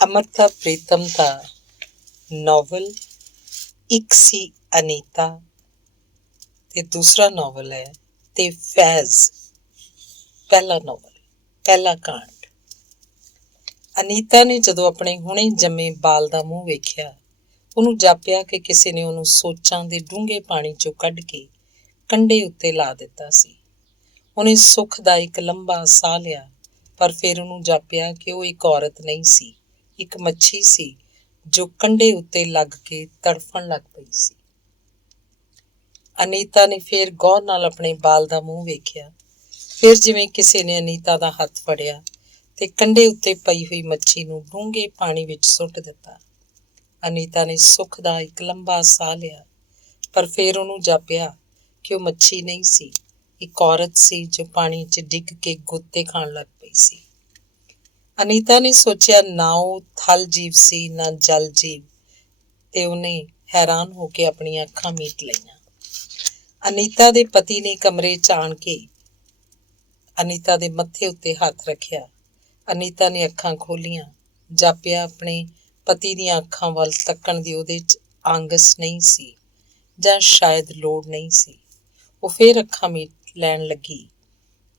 ਅਮ੍ਰਿਤਾ ਪ੍ਰੀਤਮ ਦਾ novel ਇੱਕ ਸੀ ਅਨੀਤਾ ਤੇ ਦੂਸਰਾ ਨਾਵਲ ਹੈ ਤੇ ਫੈਜ਼। ਪਹਿਲਾ ਨਾਵਲ, ਪਹਿਲਾ ਕਾਂਡ। ਅਨੀਤਾ ਨੇ ਜਦੋਂ ਆਪਣੇ ਹੁਣੇ ਜੰਮੇ ਬਾਲ ਦਾ ਮੂੰਹ ਵੇਖਿਆ, ਉਹਨੂੰ ਜਾਪਿਆ ਕਿ ਕਿਸੇ ਨੇ ਉਹਨੂੰ ਸੋਚਾਂ ਦੇ ਡੂੰਘੇ ਪਾਣੀ ਚੋਂ ਕੱਢ ਕੇ ਕੰਢੇ ਉੱਤੇ ਲਾ ਦਿੱਤਾ ਸੀ। ਉਹਨੇ ਸੁੱਖ ਦਾ ਇੱਕ ਲੰਬਾ ਸਾਹ ਲਿਆ, ਪਰ ਫਿਰ ਉਹਨੂੰ ਜਾਪਿਆ ਕਿ ਉਹ ਇੱਕ ਔਰਤ ਨਹੀਂ ਸੀ, ਇੱਕ ਮੱਛੀ ਸੀ ਜੋ ਕੰਢੇ ਉੱਤੇ ਲੱਗ ਕੇ ਤੜਫਣ ਲੱਗ ਪਈ ਸੀ। ਅਨੀਤਾ ਨੇ ਫਿਰ ਗੌਰ ਨਾਲ ਆਪਣੇ ਬਾਲ ਦਾ ਮੂੰਹ ਵੇਖਿਆ। ਫਿਰ ਜਿਵੇਂ ਕਿਸੇ ਨੇ ਅਨੀਤਾ ਦਾ ਹੱਥ ਫੜਿਆ ਤੇ ਕੰਢੇ ਉੱਤੇ ਪਈ ਹੋਈ ਮੱਛੀ ਨੂੰ ਡੂੰਘੇ ਪਾਣੀ ਵਿੱਚ ਸੁੱਟ ਦਿੱਤਾ। ਅਨੀਤਾ ਨੇ ਸੁੱਖ ਦਾ ਇੱਕ ਲੰਬਾ ਸਾਹ ਲਿਆ, ਪਰ ਫਿਰ ਉਹਨੂੰ ਜਾਪਿਆ ਕਿ ਉਹ ਮੱਛੀ ਨਹੀਂ ਸੀ, ਇੱਕ ਔਰਤ ਸੀ ਜੋ ਪਾਣੀ 'ਚ ਡਿੱਗ ਕੇ ਗੋਤੇ ਖਾਣ ਲੱਗ ਪਈ ਸੀ। ਅਨੀਤਾ ਨੇ ਸੋਚਿਆ ਨਾ ਉਹ ਥਲ ਜੀਵ ਸੀ ਨਾ ਜਲ ਜੀਵ, ਤੇ ਉਹਨੇ ਹੈਰਾਨ ਹੋ ਕੇ ਆਪਣੀਆਂ ਅੱਖਾਂ ਮੀਟ ਲਈਆਂ। ਅਨੀਤਾ ਦੇ ਪਤੀ ਨੇ ਕਮਰੇ 'ਚ ਆਣ ਕੇ ਅਨੀਤਾ ਦੇ ਮੱਥੇ ਉੱਤੇ ਹੱਥ ਰੱਖਿਆ। ਅਨੀਤਾ ਨੇ ਅੱਖਾਂ ਖੋਲ੍ਹੀਆਂ। ਜਾਪਿਆ ਆਪਣੇ ਪਤੀ ਦੀਆਂ ਅੱਖਾਂ ਵੱਲ ਤੱਕਣ ਦੀ ਉਹਦੇ 'ਚ ਆਂਗਸ ਨਹੀਂ ਸੀ, ਜਾਂ ਸ਼ਾਇਦ ਲੋੜ ਨਹੀਂ ਸੀ। ਉਹ ਫਿਰ ਅੱਖਾਂ ਮੀਟ ਲੈਣ ਲੱਗੀ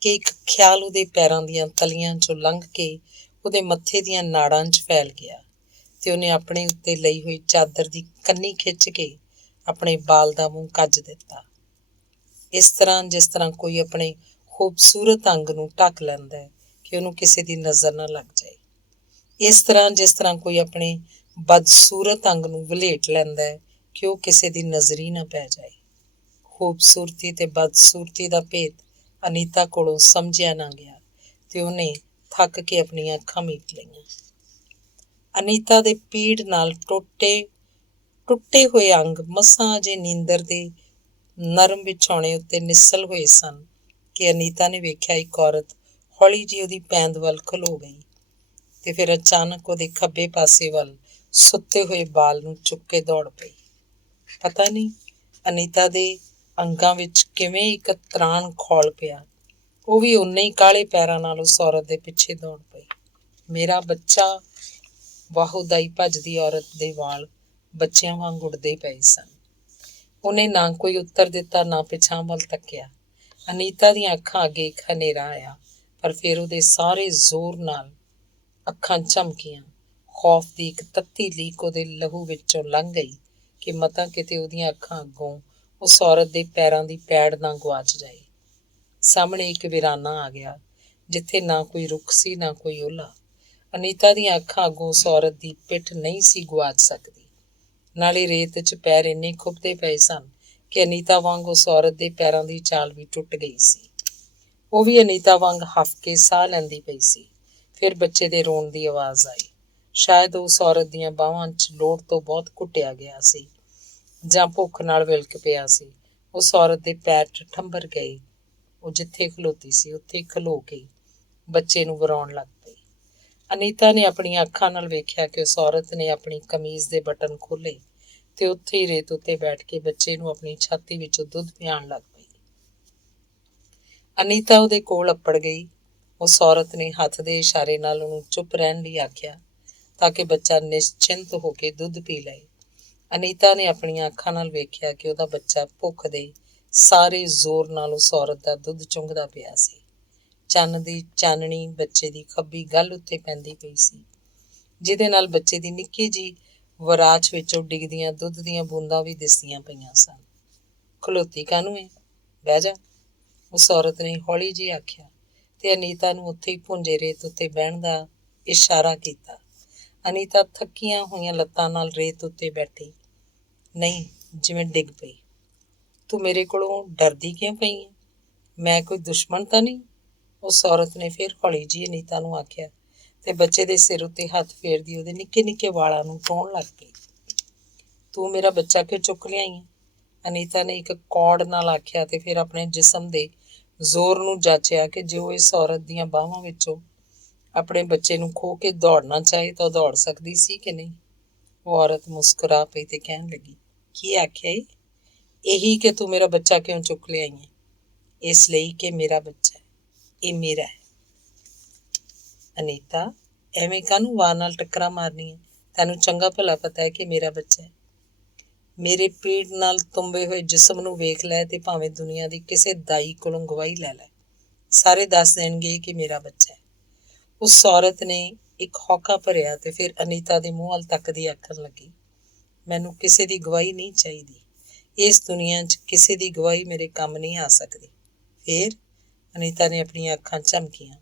ਕਿ ਇੱਕ ਖਿਆਲ ਉਹਦੇ ਪੈਰਾਂ ਦੀਆਂ ਤਲੀਆਂ 'ਚੋਂ ਲੰਘ ਕੇ ਉਹਦੇ ਮੱਥੇ ਦੀਆਂ ਨਾੜਾਂ 'ਚ ਫੈਲ ਗਿਆ, ਤੇ ਉਹਨੇ ਆਪਣੇ ਉੱਤੇ ਲਈ ਹੋਈ ਚਾਦਰ ਦੀ ਕੰਨੀ ਖਿੱਚ ਕੇ ਆਪਣੇ ਬਾਲ ਦਾ ਮੂੰਹ ਕੱਜ ਦਿੱਤਾ। ਇਸ ਤਰ੍ਹਾਂ ਜਿਸ ਤਰ੍ਹਾਂ ਕੋਈ ਆਪਣੇ ਖੂਬਸੂਰਤ ਅੰਗ ਨੂੰ ਢੱਕ ਲੈਂਦਾ ਹੈ ਕਿ ਉਹਨੂੰ ਕਿਸੇ ਦੀ ਨਜ਼ਰ ਨਾ ਲੱਗ ਜਾਏ। ਇਸ ਤਰ੍ਹਾਂ ਜਿਸ ਤਰ੍ਹਾਂ ਕੋਈ ਆਪਣੇ ਬਦਸੂਰਤ ਅੰਗ ਨੂੰ ਵਲੇਟ ਲੈਂਦਾ ਹੈ ਕਿ ਉਹ ਕਿਸੇ ਦੀ ਨਜ਼ਰ ਹੀ ਨਾ ਪੈ ਜਾਏ। ਖੂਬਸੂਰਤੀ ਤੇ ਬਦਸੂਰਤੀ ਦਾ ਭੇਦ ਅਨੀਤਾ ਕੋਲੋਂ ਸਮਝਿਆ ਨਾ ਗਿਆ, ਤੇ ਉਹਨੇ ਥੱਕ ਕੇ ਆਪਣੀਆਂ ਅੱਖਾਂ ਮੀਟ ਲਈਆਂ। ਅਨੀਤਾ ਦੇ ਪੀੜ ਨਾਲ ਟੁੱਟੇ ਹੋਏ ਅੰਗ ਮਸਾਂ ਅਜੇ ਨੀਂਦਰ ਦੇ ਨਰਮ ਵਿਛਾਉਣੇ ਉੱਤੇ ਨਿੱਸਲ ਹੋਏ ਸਨ ਕਿ ਅਨੀਤਾ ਨੇ ਵੇਖਿਆ ਇੱਕ ਔਰਤ ਹੌਲੀ ਜਿਹੀ ਉਹਦੀ ਪੈਂਦ ਵੱਲ ਖਲੋ ਗਈ, ਤੇ ਫਿਰ ਅਚਾਨਕ ਉਹਦੇ ਖੱਬੇ ਪਾਸੇ ਵੱਲ ਸੁੱਤੇ ਹੋਏ ਬਾਲ ਨੂੰ ਚੁੱਕ ਕੇ ਦੌੜ ਪਈ। ਪਤਾ ਨਹੀਂ ਅਨੀਤਾ ਦੇ ਅੰਗਾਂ ਵਿੱਚ ਕਿਵੇਂ ਇੱਕ ਤਰਾਣ ਖੌਲ ਪਿਆ। ਉਹ ਵੀ ਓਨੇ ਹੀ ਕਾਹਲੇ ਪੈਰਾਂ ਨਾਲ ਉਸ ਔਰਤ ਦੇ ਪਿੱਛੇ ਦੌੜ ਪਈ। ਮੇਰਾ ਬੱਚਾ! ਵਾਹੋ ਦਾਈ ਭੱਜਦੀ ਔਰਤ ਦੇ ਵਾਲ ਬੱਚਿਆਂ ਵਾਂਗ ਉੱਡਦੇ ਪਏ ਸਨ। ਉਹਨੇ ਨਾ ਕੋਈ ਉੱਤਰ ਦਿੱਤਾ, ਨਾ ਪਿਛਾਂਹ ਵੱਲ ਤੱਕਿਆ। ਅਨੀਤਾ ਦੀਆਂ ਅੱਖਾਂ ਅੱਗੇ ਇੱਕ ਹਨੇਰਾ ਆਇਆ, ਪਰ ਫਿਰ ਉਹਦੇ ਸਾਰੇ ਜ਼ੋਰ ਨਾਲ ਅੱਖਾਂ ਝਮਕੀਆਂ। ਖੌਫ ਦੀ ਇੱਕ ਤੱਤੀ ਲੀਕ ਉਹਦੇ ਲਹੂ ਵਿੱਚੋਂ ਲੰਘ ਗਈ ਕਿ ਮਸਾਂ ਕਿਤੇ ਉਹਦੀਆਂ ਅੱਖਾਂ ਅੱਗੋਂ ਉਸ ਔਰਤ ਦੇ ਪੈਰਾਂ ਦੀ ਪੈੜ ਨਾ ਗੁਆਚ ਜਾਏ। ਸਾਹਮਣੇ ਇੱਕ ਵੀਰਾਨਾ ਆ ਗਿਆ, ਜਿੱਥੇ ਨਾ ਕੋਈ ਰੁੱਖ ਸੀ ਨਾ ਕੋਈ ਓਹਲਾ। ਅਨੀਤਾ ਦੀਆਂ ਅੱਖਾਂ ਅੱਗੋਂ ਉਸ ਔਰਤ ਦੀ ਪਿੱਠ ਨਹੀਂ ਸੀ ਗੁਆਚ ਸਕਦੀ। ਨਾਲੇ ਰੇਤ 'ਚ ਪੈਰ ਇੰਨੇ ਖੁੱਭਦੇ ਪਏ ਸਨ ਕਿ ਅਨੀਤਾ ਵਾਂਗ ਉਸ ਔਰਤ ਦੇ ਪੈਰਾਂ ਦੀ ਚਾਲ ਵੀ ਟੁੱਟ ਗਈ ਸੀ। ਉਹ ਵੀ ਅਨੀਤਾ ਵਾਂਗ ਹਫ਼ ਕੇ ਸਾਹ ਲੈਂਦੀ ਪਈ ਸੀ। ਫਿਰ ਬੱਚੇ ਦੇ ਰੋਣ ਦੀ ਆਵਾਜ਼ ਆਈ। ਸ਼ਾਇਦ ਉਸ ਔਰਤ ਦੀਆਂ ਬਾਹਾਂ 'ਚ ਲੋੜ ਤੋਂ ਬਹੁਤ ਘੁੱਟਿਆ ਗਿਆ ਸੀ, ਜਾਂ ਭੁੱਖ ਨਾਲ ਵਿਲਕ ਪਿਆ ਸੀ। ਉਸ ਔਰਤ ਦੇ ਪੈਰ ਠੰਬਰ ਗਏ। ਉਹ ਜਿੱਥੇ ਖਲੋਤੀ ਸੀ ਉੱਥੇ ਖਲੋ ਕੇ ਬੱਚੇ ਨੂੰ ਵਰਾਉਣ ਲੱਗ ਪਈ। ਅਨੀਤਾ ਨੇ ਆਪਣੀਆਂ ਅੱਖਾਂ ਨਾਲ ਵੇਖਿਆ ਕਿ ਉਸ ਔਰਤ ਨੇ ਆਪਣੀ ਕਮੀਜ਼ ਦੇ ਬਟਨ ਖੋਲ੍ਹੇ ਤੇ ਉੱਥੇ ਹੀ ਰੇਤ ਉੱਤੇ ਬੈਠ ਕੇ ਬੱਚੇ ਨੂੰ ਆਪਣੀ ਛਾਤੀ ਵਿੱਚੋਂ ਦੁੱਧ ਪਿਆਉਣ ਲੱਗ ਪਈ। ਅਨੀਤਾ ਉਹਦੇ ਕੋਲ ਅੱਪੜ ਗਈ। ਉਸ ਔਰਤ ਨੇ ਹੱਥ ਦੇ ਇਸ਼ਾਰੇ ਨਾਲ ਉਹਨੂੰ ਚੁੱਪ ਰਹਿਣ ਲਈ ਆਖਿਆ, ਤਾਂ ਕਿ ਬੱਚਾ ਨਿਸ਼ਚਿੰਤ ਹੋ ਕੇ ਦੁੱਧ ਪੀ ਲਏ। ਅਨੀਤਾ ਨੇ ਆਪਣੀਆਂ ਅੱਖਾਂ ਨਾਲ ਵੇਖਿਆ ਕਿ ਉਹਦਾ ਬੱਚਾ ਭੁੱਖ ਦੇ ਸਾਰੇ ਜ਼ੋਰ ਨਾਲ ਉਸ ਔਰਤ ਦਾ ਦੁੱਧ ਚੁੰਘਦਾ ਪਿਆ ਸੀ। ਚੰਨ ਦੀ ਚਾਨਣੀ ਬੱਚੇ ਦੀ ਖੱਬੀ ਗੱਲ੍ਹ ਉੱਤੇ ਪੈਂਦੀ ਪਈ ਸੀ, ਜਿਹਦੇ ਨਾਲ ਬੱਚੇ ਦੀ ਨਿੱਕੀ ਜਿਹੀ ਵਰਾਚ ਵਿੱਚੋਂ ਡਿੱਗਦੀਆਂ ਦੁੱਧ ਦੀਆਂ ਬੂੰਦਾਂ ਵੀ ਦਿਸਦੀਆਂ ਪਈਆਂ ਸਨ। ਖਲੋਤੀ ਕਾਹਨੂੰ ਹੈ? ਬਹਿ ਜਾ, ਉਸ ਔਰਤ ਨੇ ਹੌਲੀ ਜਿਹੀ ਆਖਿਆ, ਤੇ ਅਨੀਤਾ ਨੂੰ ਉੱਥੇ ਹੀ ਭੁੰਜੇ ਰੇਤ ਉੱਤੇ ਬਹਿਣ ਦਾ ਇਸ਼ਾਰਾ ਕੀਤਾ। ਅਨੀਤਾ ਥੱਕੀਆਂ ਹੋਈਆਂ ਲੱਤਾਂ ਨਾਲ ਰੇਤ ਉੱਤੇ ਬੈਠੀ, ਨਹੀਂ ਜਿਵੇਂ ਡਿੱਗ ਪਈ। ਤੂੰ ਮੇਰੇ ਕੋਲੋਂ ਡਰਦੀ ਕਿਉਂ ਪਈ ਹੈ? ਮੈਂ ਕੋਈ ਦੁਸ਼ਮਣ ਤਾਂ ਨਹੀਂ? ਉਸ ਔਰਤ ਨੇ ਫਿਰ ਹੌਲੀ ਜਿਹੀ ਅਨੀਤਾ ਨੂੰ ਆਖਿਆ, ਤੇ ਬੱਚੇ ਦੇ ਸਿਰ ਉੱਤੇ ਹੱਥ ਫੇਰਦੀ ਉਹਦੇ ਨਿੱਕੇ ਨਿੱਕੇ ਵਾਲਾਂ ਨੂੰ ਟੋਹਣ ਲੱਗ ਪਈ। ਤੂੰ ਮੇਰਾ ਬੱਚਾ ਕਿਉਂ ਚੁੱਕ ਲਿਆਈ ਹੈ? ਅਨੀਤਾ ਨੇ ਇੱਕ ਕੌੜ ਨਾਲ ਆਖਿਆ, ਤੇ ਫਿਰ ਆਪਣੇ ਜਿਸਮ ਦੇ ਜ਼ੋਰ ਨੂੰ ਜਾਚਿਆ ਕਿ ਜੇ ਉਹ ਇਸ ਔਰਤ ਦੀਆਂ ਬਾਹਾਂ ਵਿੱਚੋਂ ਆਪਣੇ ਬੱਚੇ ਨੂੰ ਖੋਹ ਕੇ ਦੌੜਨਾ ਚਾਹੇ ਤਾਂ ਉਹ ਦੌੜ ਸਕਦੀ ਸੀ ਕਿ ਨਹੀਂ। ਉਹ ਔਰਤ ਮੁਸਕਰਾ ਪਈ ਤੇ ਕਹਿਣ ਲੱਗੀ, ਕੀ ਆਖਿਆ ਏ? ਇਹੀ ਕਿ ਤੂੰ ਮੇਰਾ ਬੱਚਾ ਕਿਉਂ ਚੁੱਕ ਲਿਆਈ ਹੈ? ਇਸ ਲਈ ਕਿ ਮੇਰਾ ਬੱਚਾ ਹੈ, ਇਹ ਮੇਰਾ ਹੈ। ਅਨੀਤਾ, ਐਵੇਂ ਕਾਹਨੂੰ ਵਾਰ ਨਾਲ ਟੱਕਰਾਂ ਮਾਰਨੀ ਹੈ? ਤੈਨੂੰ ਚੰਗਾ ਭਲਾ ਪਤਾ ਹੈ ਕਿ ਮੇਰਾ ਬੱਚਾ ਹੈ। ਮੇਰੇ ਪੀੜ ਨਾਲ ਤੁੰਬੇ ਹੋਏ ਜਿਸਮ ਨੂੰ ਵੇਖ ਲੈ ਤੇ ਭਾਵੇਂ ਦੁਨੀਆ ਦੀ ਕਿਸੇ ਦਾਈ ਕੋਲੋਂ ਗਵਾਹੀ ਲੈ ਲੈ, ਸਾਰੇ ਦੱਸ ਦੇਣਗੇ ਕਿ ਮੇਰਾ ਬੱਚਾ ਹੈ। ਉਸ ਔਰਤ ਨੇ ਇੱਕ ਹੌਕਾ ਭਰਿਆ ਤੇ ਫਿਰ ਅਨੀਤਾ ਦੇ ਮੂੰਹ ਵੱਲ ਤੱਕਦੀ ਆਖਣ ਲੱਗੀ, ਮੈਨੂੰ ਕਿਸੇ ਦੀ ਗਵਾਹੀ ਨਹੀਂ ਚਾਹੀਦੀ। ਇਸ ਦੁਨੀਆ 'ਚ ਕਿਸੇ ਦੀ ਗਵਾਹੀ ਮੇਰੇ ਕੰਮ ਨਹੀਂ ਆ ਸਕਦੀ। ਫਿਰ ਅਨੀਤਾ ਨੇ ਆਪਣੀਆਂ ਅੱਖਾਂ ਝਮਕੀਆਂ,